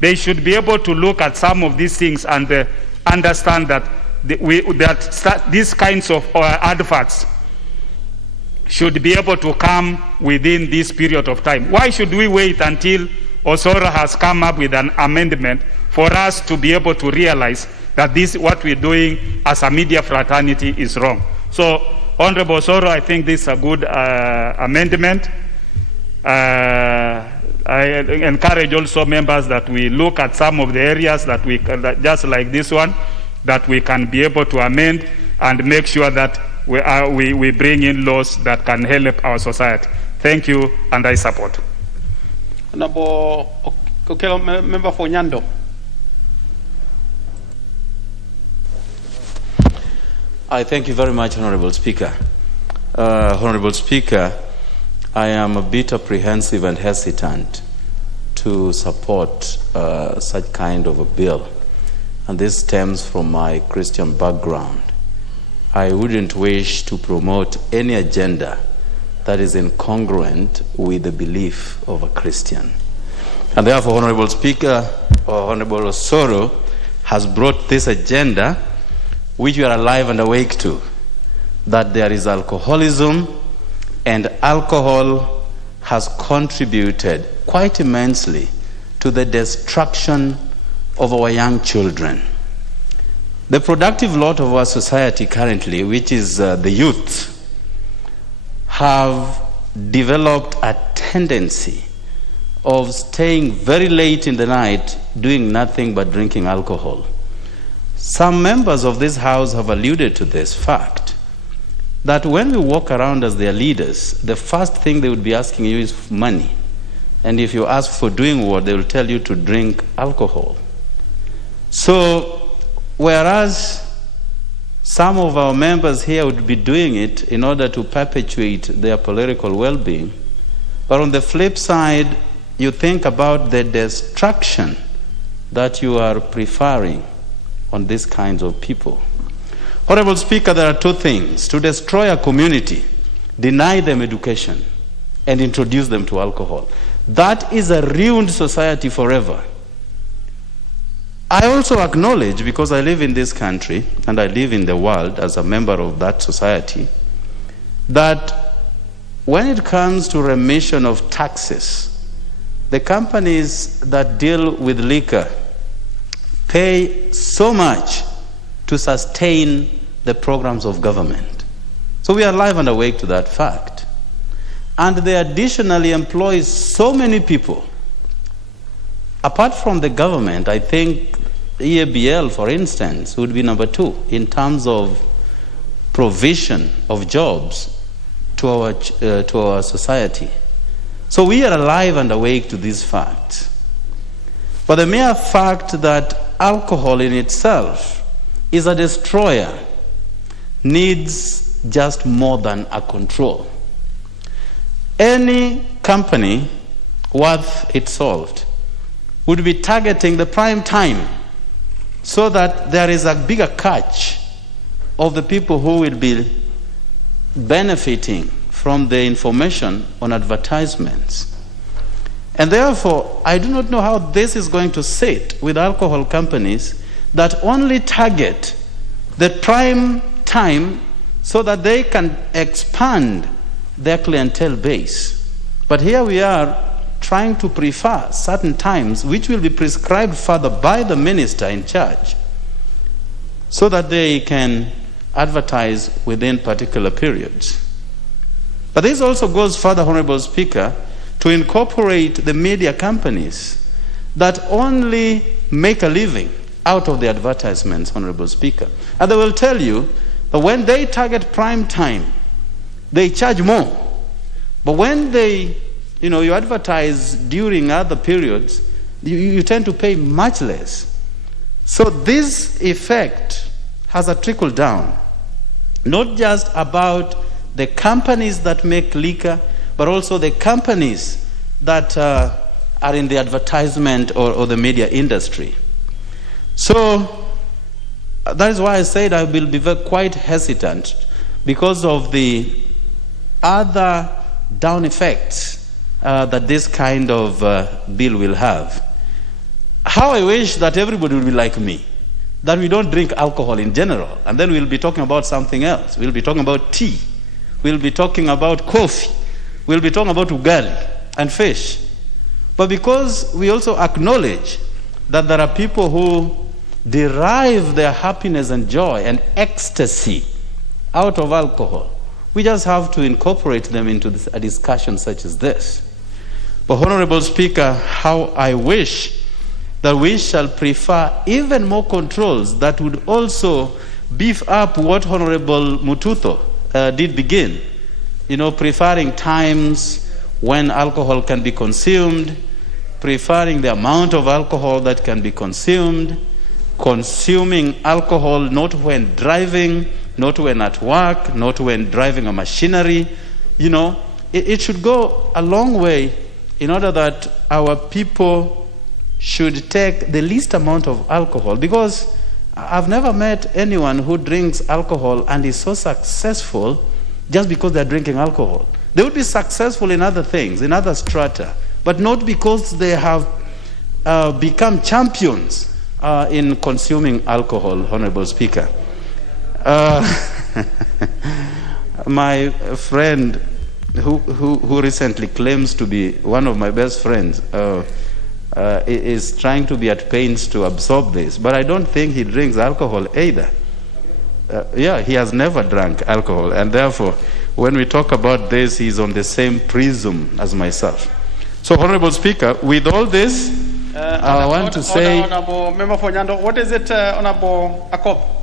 They should be able to look at some of these things and understand that these kinds of adverts should be able to come within this period of time. Why should we wait until Osoro has come up with an amendment for us to be able to realize that this, what we're doing as a media fraternity, is wrong? So, Honorable Osoro, I think this is a good amendment. I encourage also members that we look at some of the areas that we can, just like this one, that we can be able to amend and make sure that we bring in laws that can help our society. Thank you, and I support. Honorable Okelo, member for Nyando. I thank you very much, Honorable Speaker. Honorable Speaker, I am a bit apprehensive and hesitant to support such kind of a bill. And this stems from my Christian background. I wouldn't wish to promote any agenda that is incongruent with the belief of a Christian. And therefore, Honorable Speaker, Honorable Osoro has brought this agenda, which we are alive and awake to, that there is alcoholism, and alcohol has contributed quite immensely to the destruction of our young children. The productive lot of our society currently, which is the youth, have developed a tendency of staying very late in the night doing nothing but drinking alcohol. Some members of this House have alluded to this fact, that when we walk around as their leaders, the first thing they would be asking you is money. And if you ask for doing what, they will tell you to drink alcohol. So, whereas some of our members here would be doing it in order to perpetuate their political well-being, but on the flip side, you think about the destruction that you are preferring on these kinds of people. Honorable Speaker, there are two things: to destroy a community, deny them education, and introduce them to alcohol. That is a ruined society forever. I also acknowledge, because I live in this country and I live in the world as a member of that society, that when it comes to remission of taxes, the companies that deal with liquor pay so much to sustain the programs of government. So we are alive and awake to that fact. And they additionally employ so many people. Apart from the government, I think EABL, for instance, would be number 2 in terms of provision of jobs to our society. So we are alive and awake to these facts. But the mere fact that alcohol in itself is a destroyer needs just more than a control. Any company worth its salt would be targeting the prime time so that there is a bigger catch of the people who will be benefiting from the information on advertisements. And therefore, I do not know how this is going to sit with alcohol companies that only target the prime time so that they can expand their clientele base. But here we are trying to prefer certain times which will be prescribed further by the minister in charge so that they can advertise within particular periods. But this also goes further, Honorable Speaker, to incorporate the media companies that only make a living out of the advertisements, Honorable Speaker. And they will tell you that when they target prime time, they charge more. But when you advertise during other periods, you tend to pay much less. So this effect has a trickle down, not just about the companies that make liquor, but also the companies that are in the advertisement or the media industry. So that is why I said I will be quite hesitant because of the other down effects that this kind of bill will have. How I wish that everybody would be like me, that we don't drink alcohol in general, and then we'll be talking about something else. We'll be talking about tea. We'll be talking about coffee. We'll be talking about ugali and fish. But because we also acknowledge that there are people who derive their happiness and joy and ecstasy out of alcohol, we just have to incorporate them into a discussion such as this. But Honorable Speaker, how I wish that we shall prefer even more controls that would also beef up what Honorable Mututo did begin. Preferring times when alcohol can be consumed, preferring the amount of alcohol that can be consumed, consuming alcohol not when driving, not when at work, not when driving a machinery. It should go a long way in order that our people should take the least amount of alcohol, because I've never met anyone who drinks alcohol and is so successful just because they're drinking alcohol. They would be successful in other things, in other strata, but not because they have become champions in consuming alcohol, Honorable Speaker. My friend who recently claims to be one of my best friends is trying to be at pains to absorb this, but I don't think he drinks alcohol either. He has never drank alcohol, and therefore when we talk about this, he's on the same prism as myself. So, Honorable Speaker, with all this, I want to say... Honorable Member for Nyando, what is it, Honorable Akob?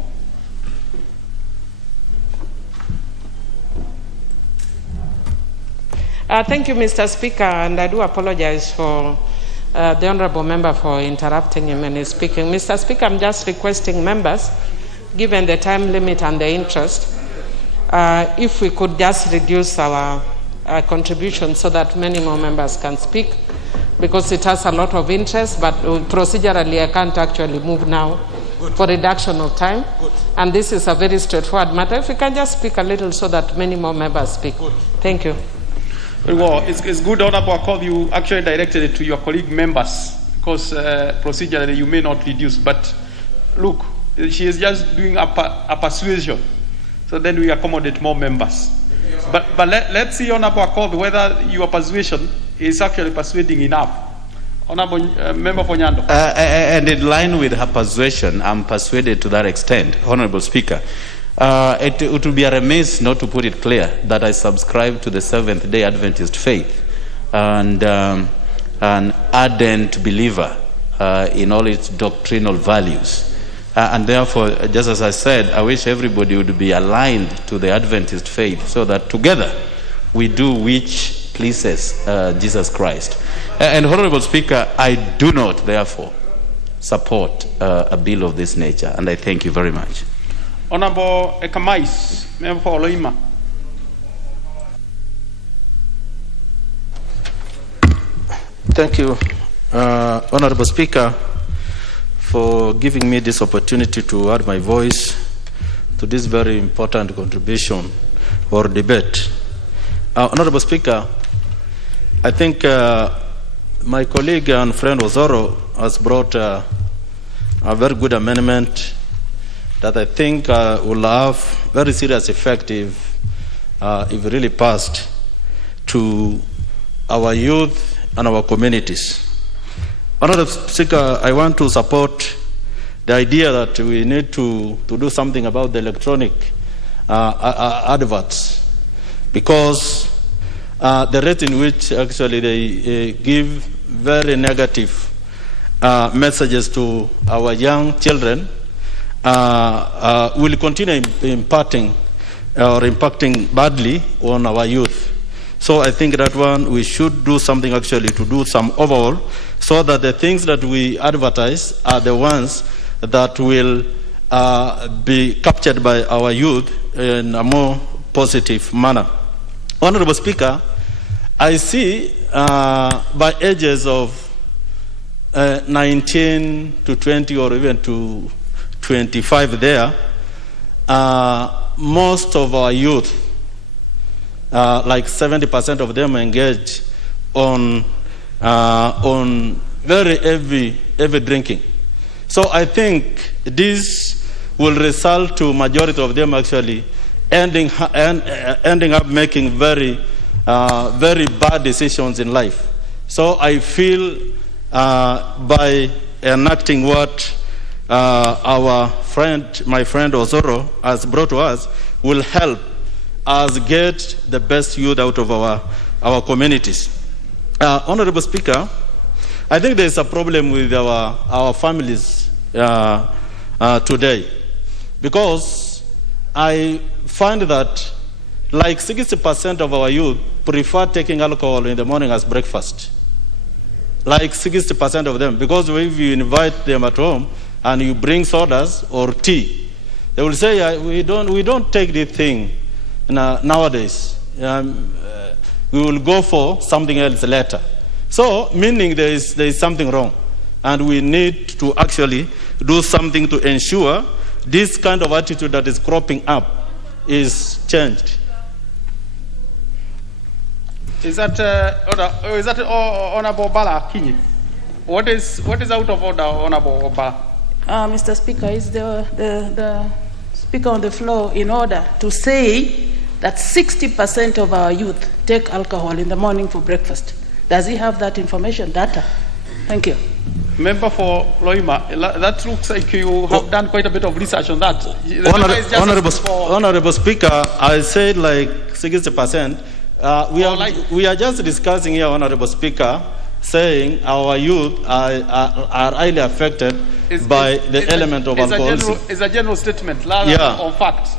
Thank you, Mr. Speaker, and I do apologize for the Honorable Member for interrupting him when he's speaking. Mr. Speaker, I'm just requesting members, given the time limit and the interest, if we could just reduce our contribution so that many more members can speak, because it has a lot of interest, but procedurally I can't actually move now for reduction of time. And this is a very straightforward matter. If we can just speak a little so that many more members speak. Thank you. Well, it's good, Honorable Akob, you actually directed it to your colleague members, because procedurally you may not reduce, but look, she is just doing a persuasion, so then we accommodate more members. But let's see, Honorable Akob, whether your persuasion is actually persuading enough. Honorable Member for Nyando. And in line with her persuasion, I'm persuaded to that extent, Honorable Speaker. It would be a remiss not to put it clear that I subscribe to the Seventh-day Adventist faith and an ardent believer in all its doctrinal values. And therefore, just as I said, I wish everybody would be aligned to the Adventist faith so that together we do which pleases Jesus Christ. And Honorable Speaker, I do not, therefore, support a bill of this nature, and I thank you very much. Honorable Ekamais, Member for Loima. Thank you, Honorable Speaker, for giving me this opportunity to add my voice to this very important contribution or debate. Honorable Speaker, I think my colleague and friend Ozoro has brought a very good amendment that I think will have very serious effect if really passed to our youth and our communities. Honorable Speaker, I want to support the idea that we need to do something about the electronic adverts, because the rate in which actually they give very negative messages to our young children will continue impacting badly on our youth. So I think that one we should do something actually to do some overhaul so that the things that we advertise are the ones that will be captured by our youth in a more positive manner. Honorable Speaker, I see by ages of 19 to 20 or even to 25 there, most of our youth, like 70% of them engage on very heavy drinking. So I think this will result to majority of them actually ending up making very bad decisions in life. So I feel by enacting what my friend Ozoro has brought to us will help us get the best youth out of our communities. Honorable Speaker, I think there is a problem with our families today, because I find that like 60% of our youth prefer taking alcohol in the morning as breakfast. Like 60% of them, because if you invite them at home and you bring sodas or tea, they will say, we don't take this thing nowadays. We will go for something else later. So, meaning there is something wrong, and we need to actually do something to ensure this kind of attitude that is cropping up is changed. Is that Honorable Bala Kinyi? What is out of order, Honorable Bala? Mr. Speaker, is the Speaker on the floor in order to say that 60% of our youth take alcohol in the morning for breakfast? Does he have that information, data? Thank you. Member for Loima, that looks like you have done quite a bit of research on that. Honorable Speaker, I said like 60%. We are just discussing here, Honorable Speaker, saying our youth are highly affected by the element of alcoholism. It's a general statement, rather than fact.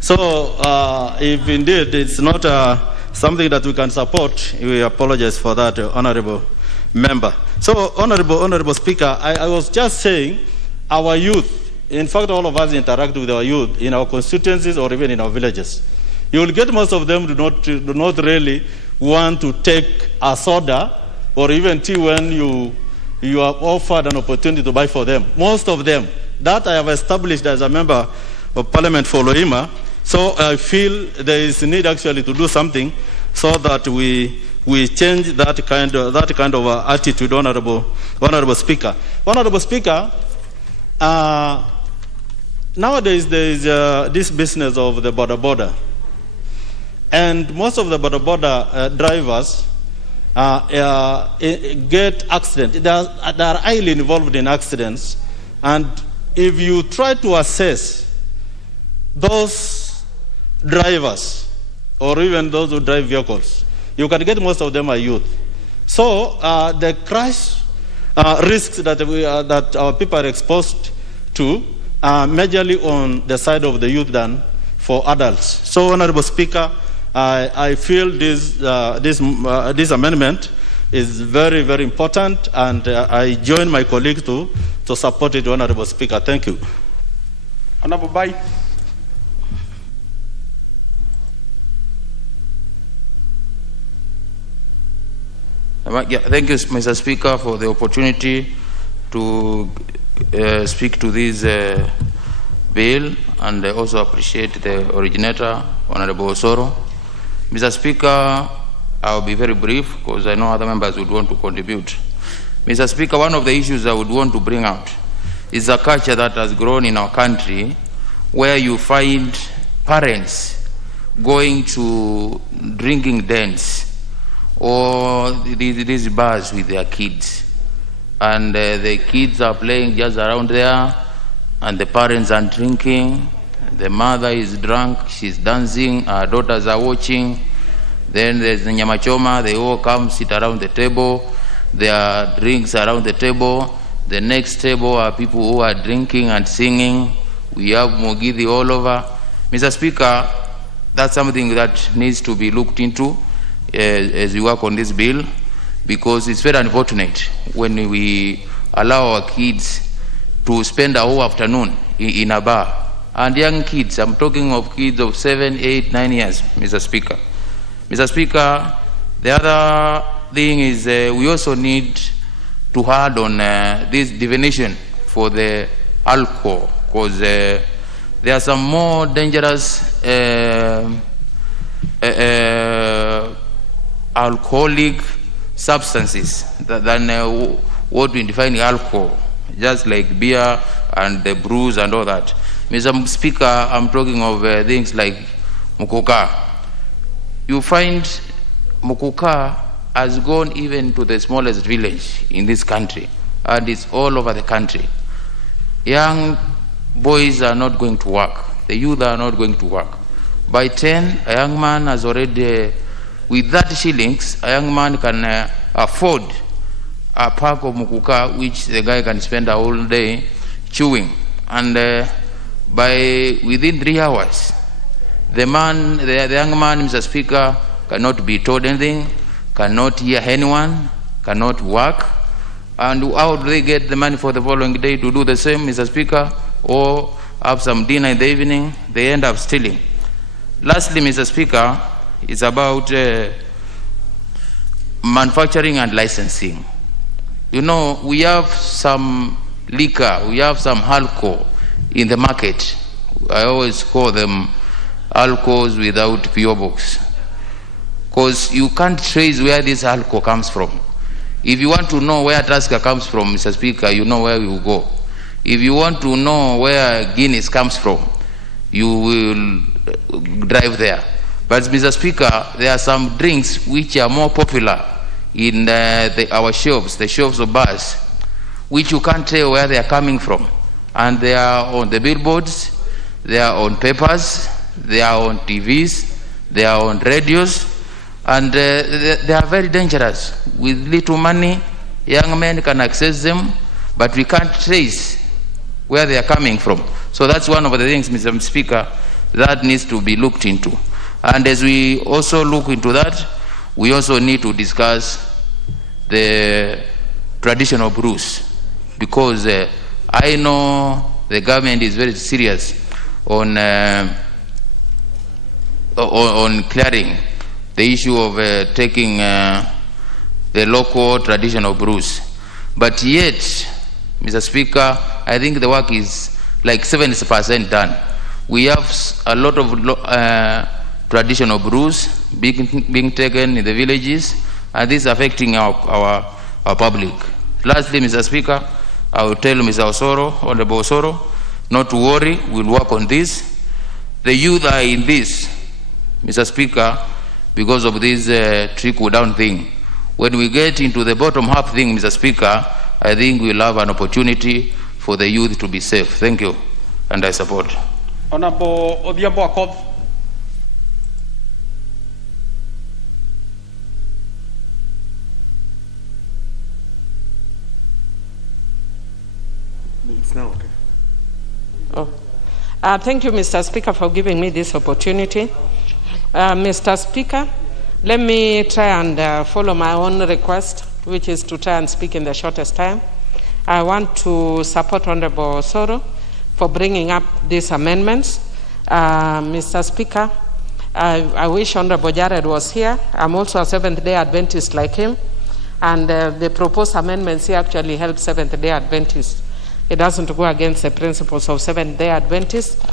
So, if indeed it's not something that we can support, we apologize for that, Honorable Member. So, Honorable Speaker, I was just saying our youth, in fact, all of us interact with our youth in our constituencies or even in our villages. You will get most of them do not really want to take a soda or even tea when you are offered an opportunity to buy for them. Most of them. That I have established as a member of Parliament for Loima. So I feel there is a need actually to do something so that we change that kind of attitude, Honorable Speaker. Honorable Speaker, nowadays there is this business of the border. And most of the border drivers get accident. They are highly involved in accidents, and if you try to assess those drivers or even those who drive vehicles, you can get most of them are youth. So the crash risks that our people are exposed to are majorly on the side of the youth than for adults. So, Honorable Speaker, I feel this amendment is very, very important, and I join my colleagues to support it, Honorable Speaker. Thank you. Honorable Bai. Thank you, Mr. Speaker, for the opportunity to speak to this bill, and I also appreciate the originator, Honorable Osoro. Mr. Speaker, I'll be very brief because I know other members would want to contribute. Mr. Speaker, one of the issues I would want to bring out is a culture that has grown in our country where you find parents going to drinking dens or these bars with their kids, and the kids are playing just around there, and the parents are drinking, the mother is drunk, she's dancing, her daughters are watching. Then there's the nyamachoma, they all come sit around the table, there are drinks around the table. The next table are people who are drinking and singing. We have Mogidi all over. Mr. Speaker, that's something that needs to be looked into as we work on this bill, because it's very unfortunate when we allow our kids to spend a whole afternoon in a bar. And young kids, I'm talking of kids of 7, 8, 9 years, Mr. Speaker. Mr. Speaker, the other thing is we also need to add on this definition for the alcohol, because there are some more dangerous alcoholic substances than what we define alcohol, just like beer and the brews and all that. Mr. Speaker, I'm talking of things like mukuka. You find mukuka has gone even to the smallest village in this country, and it's all over the country. Young boys are not going to work. The youth are not going to work. By 10, a young man has already, with 30 shillings, a young man can afford a pack of mukuka, which the guy can spend a whole day chewing. And within 3 hours, the young man, Mr. Speaker, cannot be told anything, cannot hear anyone, cannot work. And how do they get the money for the following day to do the same, Mr. Speaker, or have some dinner in the evening? They end up stealing. Lastly, Mr. Speaker, it's about manufacturing and licensing. You know, we have some liquor, we have some alcohol in the market. I always call them alcohols without PO box, because you can't trace where this alcohol comes from. If you want to know where Tusker comes from, Mr. Speaker, you know where you go. If you want to know where Guinness comes from, you will drive there. But Mr. Speaker, there are some drinks which are more popular in our shelves, the shelves of bars, which you can't tell where they are coming from. And they are on the billboards, they are on papers, they are on TVs, they are on radios, and they are very dangerous. With little money, young men can access them, but we can't trace where they are coming from. So that's one of the things, Mr. Speaker, that needs to be looked into. And as we also look into that, we also need to discuss the traditional brews, because I know the government is very serious on clearing the issue of taking the local traditional brews. But yet, Mr. Speaker, I think the work is like 70% done. We have a lot of traditional brews being taken in the villages, and this is affecting our public. Lastly, Mr. Speaker, I will tell Mr. Osoro, Honorable Osoro, not to worry, we'll work on this. The youth are in this, Mr. Speaker, because of this trickle down thing. When we get into the bottom half thing, Mr. Speaker, I think we'll have an opportunity for the youth to be safe. Thank you, and I support. Honorable Odhiambo Akoth. It's now okay. Oh. Thank you, Mr. Speaker, for giving me this opportunity. Mr. Speaker, let me try and follow my own request, which is to try and speak in the shortest time. I want to support Honorable Osoro for bringing up these amendments. Mr. Speaker, I wish Honorable Jared was here. I'm also a Seventh-day Adventist like him, and the proposed amendments here actually help Seventh-day Adventists. It doesn't go against the principles of Seventh-day Adventists,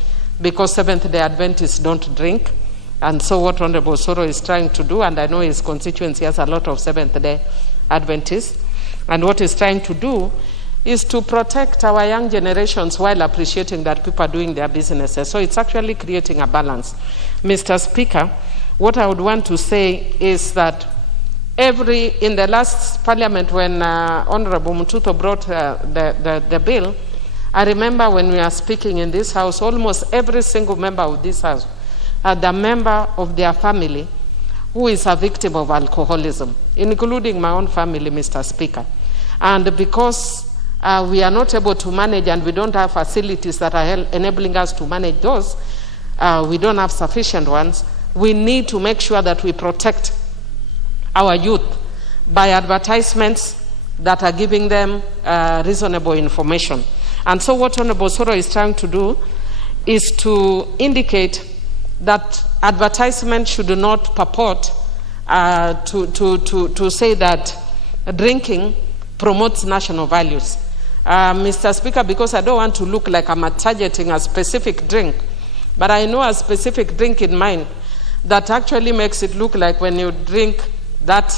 because Seventh-day Adventists don't drink. And so what Honorable Osoro is trying to do, and I know his constituency has a lot of Seventh-day Adventists, and what he's trying to do is to protect our young generations while appreciating that people are doing their businesses. So it's actually creating a balance. Mr. Speaker, what I would want to say is that in the last parliament when Honorable Mututo brought the bill, I remember when we were speaking in this house, almost every single member of this house had a member of their family who is a victim of alcoholism, including my own family, Mr. Speaker. And because we are not able to manage and we don't have facilities that are enabling us to manage those, we don't have sufficient ones, we need to make sure that we protect our youth by advertisements that are giving them reasonable information. And so what Honorable Osoro is trying to do is to indicate that advertisement should not purport to say that drinking promotes national values. Mr. Speaker, because I don't want to look like I'm targeting a specific drink, but I know a specific drink in mind that actually makes it look like when you drink that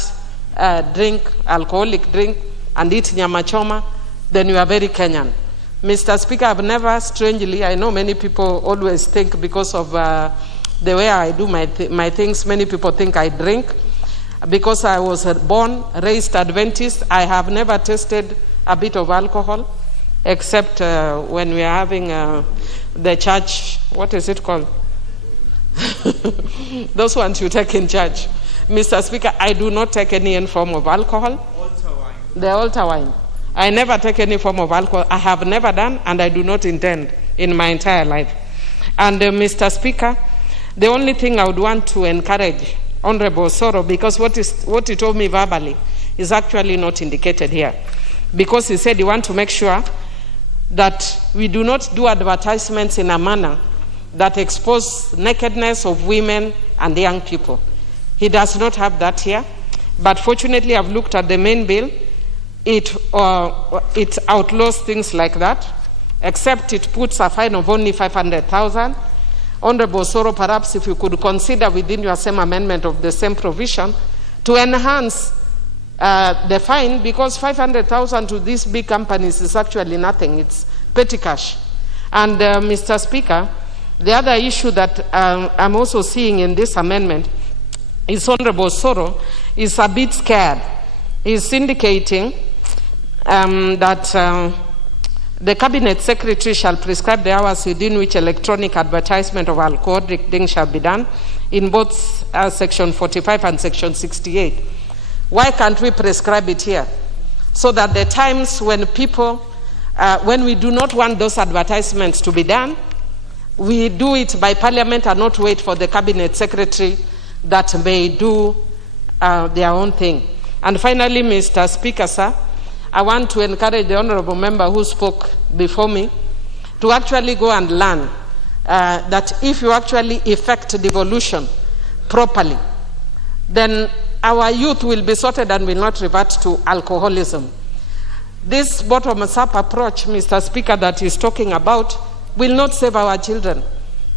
alcoholic drink, and eat nyama choma, then you are very Kenyan. Mr. Speaker, I've never, strangely, I know many people always think because of the way I do my things, many people think I drink. Because I was born, raised Adventist, I have never tasted a bit of alcohol, except when we are having the church, what is it called? Those ones you take in church. Mr. Speaker, I do not take any form of alcohol. Altar wine. The altar wine. I never take any form of alcohol. I have never done, and I do not intend in my entire life. And Mr. Speaker, the only thing I would want to encourage Honorable Osoro, because what he told me verbally is actually not indicated here. Because he said he wants to make sure that we do not do advertisements in a manner that expose nakedness of women and young people. He does not have that here. But fortunately, I've looked at the main bill. It outlaws things like that, except it puts a fine of only 500,000. Honorable Osoro, perhaps if you could consider within your same amendment of the same provision to enhance the fine, because 500,000 to these big companies is actually nothing. It's petty cash. And Mr. Speaker, the other issue that I'm also seeing in this amendment is Honorable Osoro is a bit scared. He's indicating that the Cabinet Secretary shall prescribe the hours within which electronic advertisement of alcoholic drinks shall be done in both Section 45 and Section 68. Why can't we prescribe it here? So that the times when people, when we do not want those advertisements to be done, we do it by Parliament and not wait for the Cabinet Secretary that may do their own thing. And finally, Mr. Speaker, sir, I want to encourage the honorable member who spoke before me to actually go and learn that if you actually effect devolution properly, then our youth will be sorted and will not revert to alcoholism. This bottom-up approach, Mr. Speaker, that he's talking about will not save our children.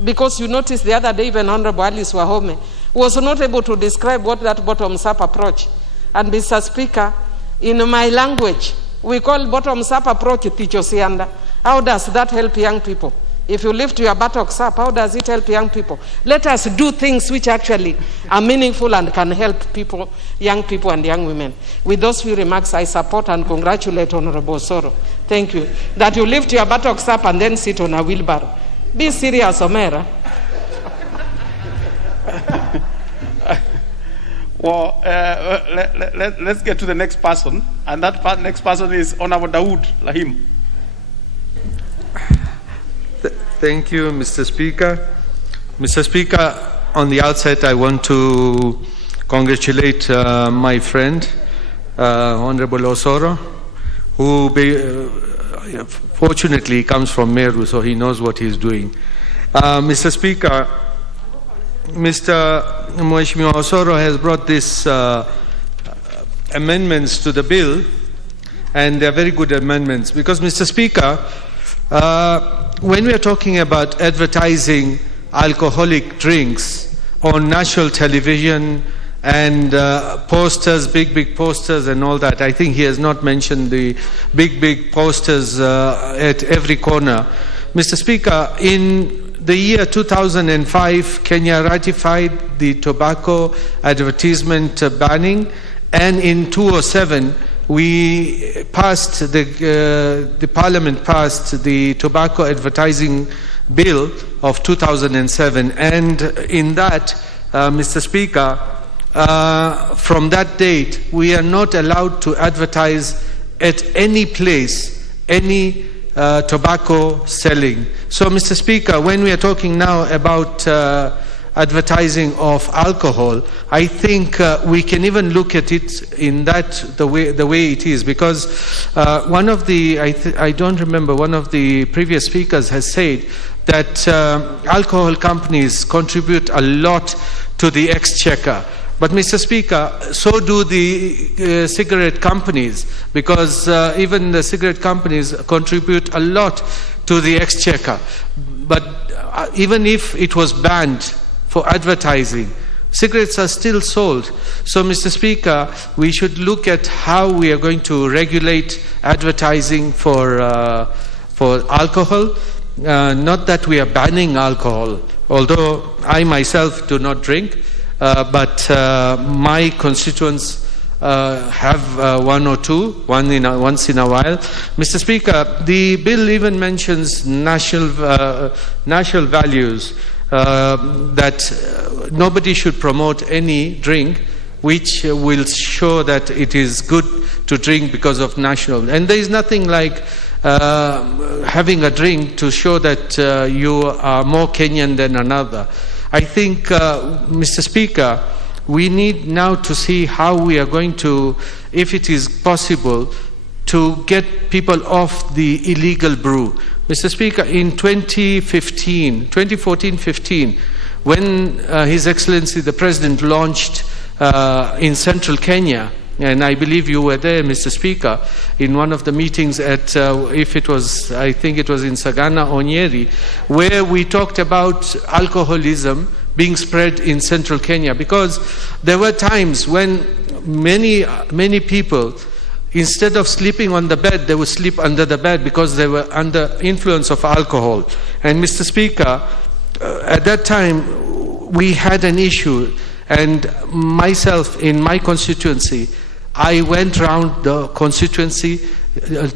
Because you notice the other day, even Honorable Alice Wahome was not able to describe what that bottom-up approach. And Mr. Speaker, in my language, we call bottom-up approach tichosianda. How does that help young people? If you lift your buttocks up, how does it help young people? Let us do things which actually are meaningful and can help people, young people and young women. With those few remarks, I support and congratulate Honorable Osoro. Thank you. That you lift your buttocks up and then sit on a wheelbarrow. Be serious, Omera. Well, let's get to the next person, and that next person is Honorable Dawood Lahim. Thank you, Mr. Speaker. Mr. Speaker, on the outset, I want to congratulate my friend, Honorable Osoro, who fortunately comes from Meru, so he knows what he's doing. Mr. Speaker, Mr. Mheshimiwa Osoro has brought these amendments to the bill, and they're very good amendments because, Mr. Speaker, when we are talking about advertising alcoholic drinks on national television and posters, big posters and all that, I think he has not mentioned the big posters at every corner. Mr. Speaker, in the year 2005, Kenya ratified the tobacco advertisement banning, and in 2007, we passed the Parliament passed the tobacco advertising bill of 2007, and in that, Mr. Speaker, from that date, we are not allowed to advertise at any place any tobacco selling. So, Mr. Speaker, when we are talking now about advertising of alcohol, I think we can even look at it in the way it is, because one of the I don't remember, one of the previous speakers has said that alcohol companies contribute a lot to the exchequer. But, Mr. Speaker, so do the cigarette companies, because even the cigarette companies contribute a lot to the exchequer. But even if it was banned for advertising, cigarettes are still sold. So, Mr. Speaker, we should look at how we are going to regulate advertising for alcohol. Not that we are banning alcohol, although I myself do not drink. But my constituents have one or two, once in a while. Mr. Speaker, the bill even mentions national values, that nobody should promote any drink which will show that it is good to drink because of national. And there is nothing like having a drink to show that you are more Kenyan than another. I think, Mr. Speaker, we need now to see how we are going to, if it is possible, to get people off the illegal brew. Mr. Speaker, in 2014-15, when His Excellency the President launched in central Kenya, and I believe you were there, Mr. Speaker, in one of the meetings at, I think it was in Sagana or Nyeri, where we talked about alcoholism being spread in central Kenya, because there were times when many people, instead of sleeping on the bed, they would sleep under the bed because they were under influence of alcohol. And, Mr. Speaker, at that time, we had an issue, and myself, in my constituency, I went around the constituency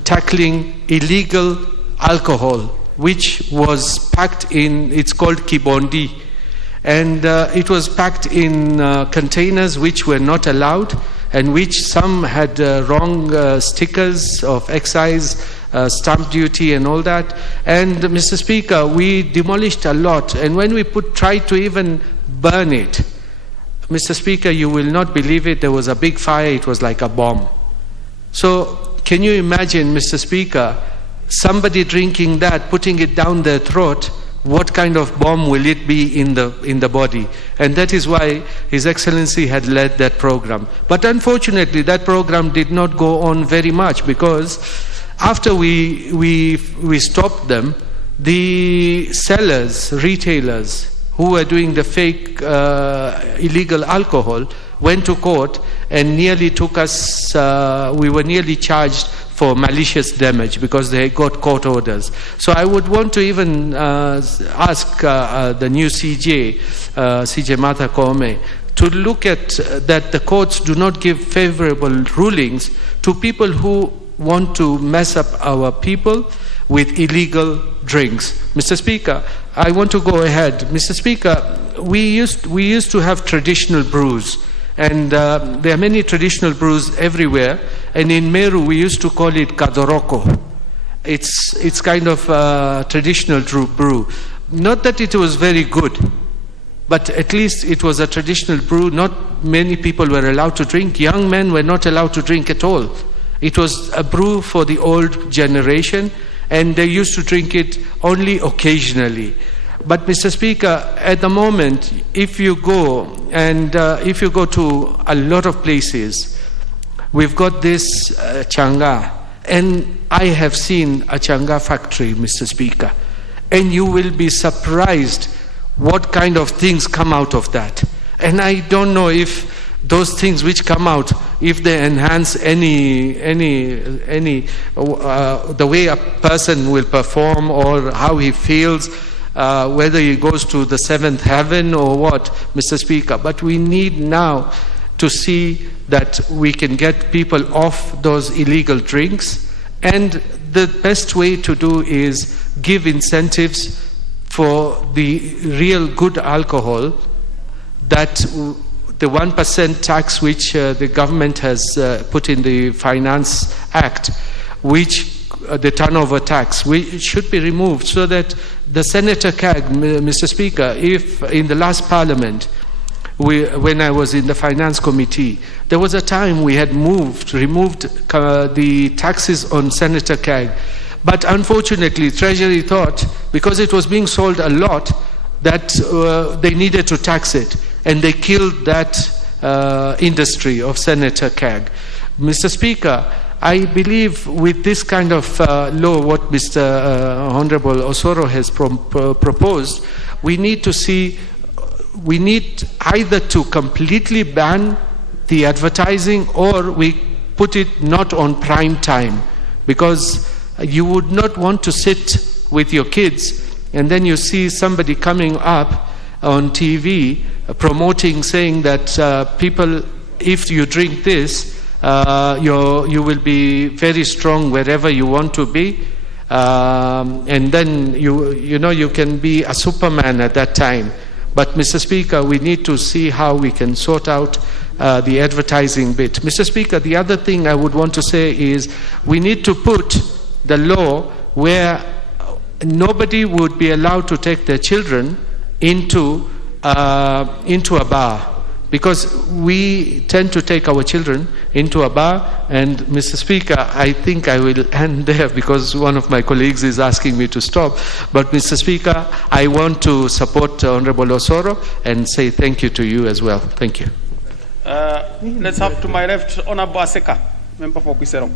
tackling illegal alcohol, which was packed in, it's called Kibondi, and it was packed in containers which were not allowed, and which some had wrong stickers of excise, stamp duty and all that. And, Mr. Speaker, we demolished a lot, and when we tried to even burn it, Mr. Speaker, you will not believe it, there was a big fire, it was like a bomb. So, can you imagine, Mr. Speaker, somebody drinking that, putting it down their throat, what kind of bomb will it be in the body? And that is why His Excellency had led that program. But unfortunately, that program did not go on very much, because after we stopped them, the sellers, retailers, who were doing the fake illegal alcohol went to court and nearly took us, we were nearly charged for malicious damage because they got court orders. So I would want to even ask the new CJ, CJ Martha Koome, to look at that the courts do not give favorable rulings to people who want to mess up our people with illegal drinks. Mr. Speaker, I want to go ahead. Mr. Speaker, we used to have traditional brews, and there are many traditional brews everywhere, and in Meru we used to call it kadoroko. It's kind of traditional brew. Not that it was very good, but at least it was a traditional brew. Not many people were allowed to drink. Young men were not allowed to drink at all. It was a brew for the old generation, and they used to drink it only occasionally. But Mr. Speaker, at the moment, if you go to a lot of places, we've got this changa, and I have seen a changa factory, Mr. Speaker, and you will be surprised what kind of things come out of that. And I don't know if those things which come out, if they enhance the way a person will perform or how he feels, whether he goes to the seventh heaven or what, Mr. Speaker. But we need now to see that we can get people off those illegal drinks, and the best way to do is give incentives for the real good alcohol, that the 1% tax which the government has put in the Finance Act, which the turnover tax, which should be removed, so that the Senator CAG, Mr. Speaker, if in the last Parliament, when I was in the Finance Committee, there was a time we had removed the taxes on Senator CAG. But unfortunately, Treasury thought, because it was being sold a lot, that they needed to tax it, and they killed that industry of Senator CAG. Mr. Speaker, I believe with this kind of law, what Mr. Honorable Osoro has proposed, we need either to completely ban the advertising, or we put it not on prime time, because you would not want to sit with your kids and then you see somebody coming up on TV promoting, saying that people, if you drink this, you will be very strong wherever you want to be, and then you can be a Superman at that time. But Mr. Speaker, we need to see how we can sort out the advertising bit. Mr. Speaker, the other thing I would want to say is we need to put the law where nobody would be allowed to take their children into a bar, because we tend to take our children into a bar. And Mr. Speaker, I think I will end there because one of my colleagues is asking me to stop. But Mr. Speaker, I want to support Honorable Osoro and say thank you to you as well. Thank you. Let's have to my left Honorable Aseka, member for Kisero.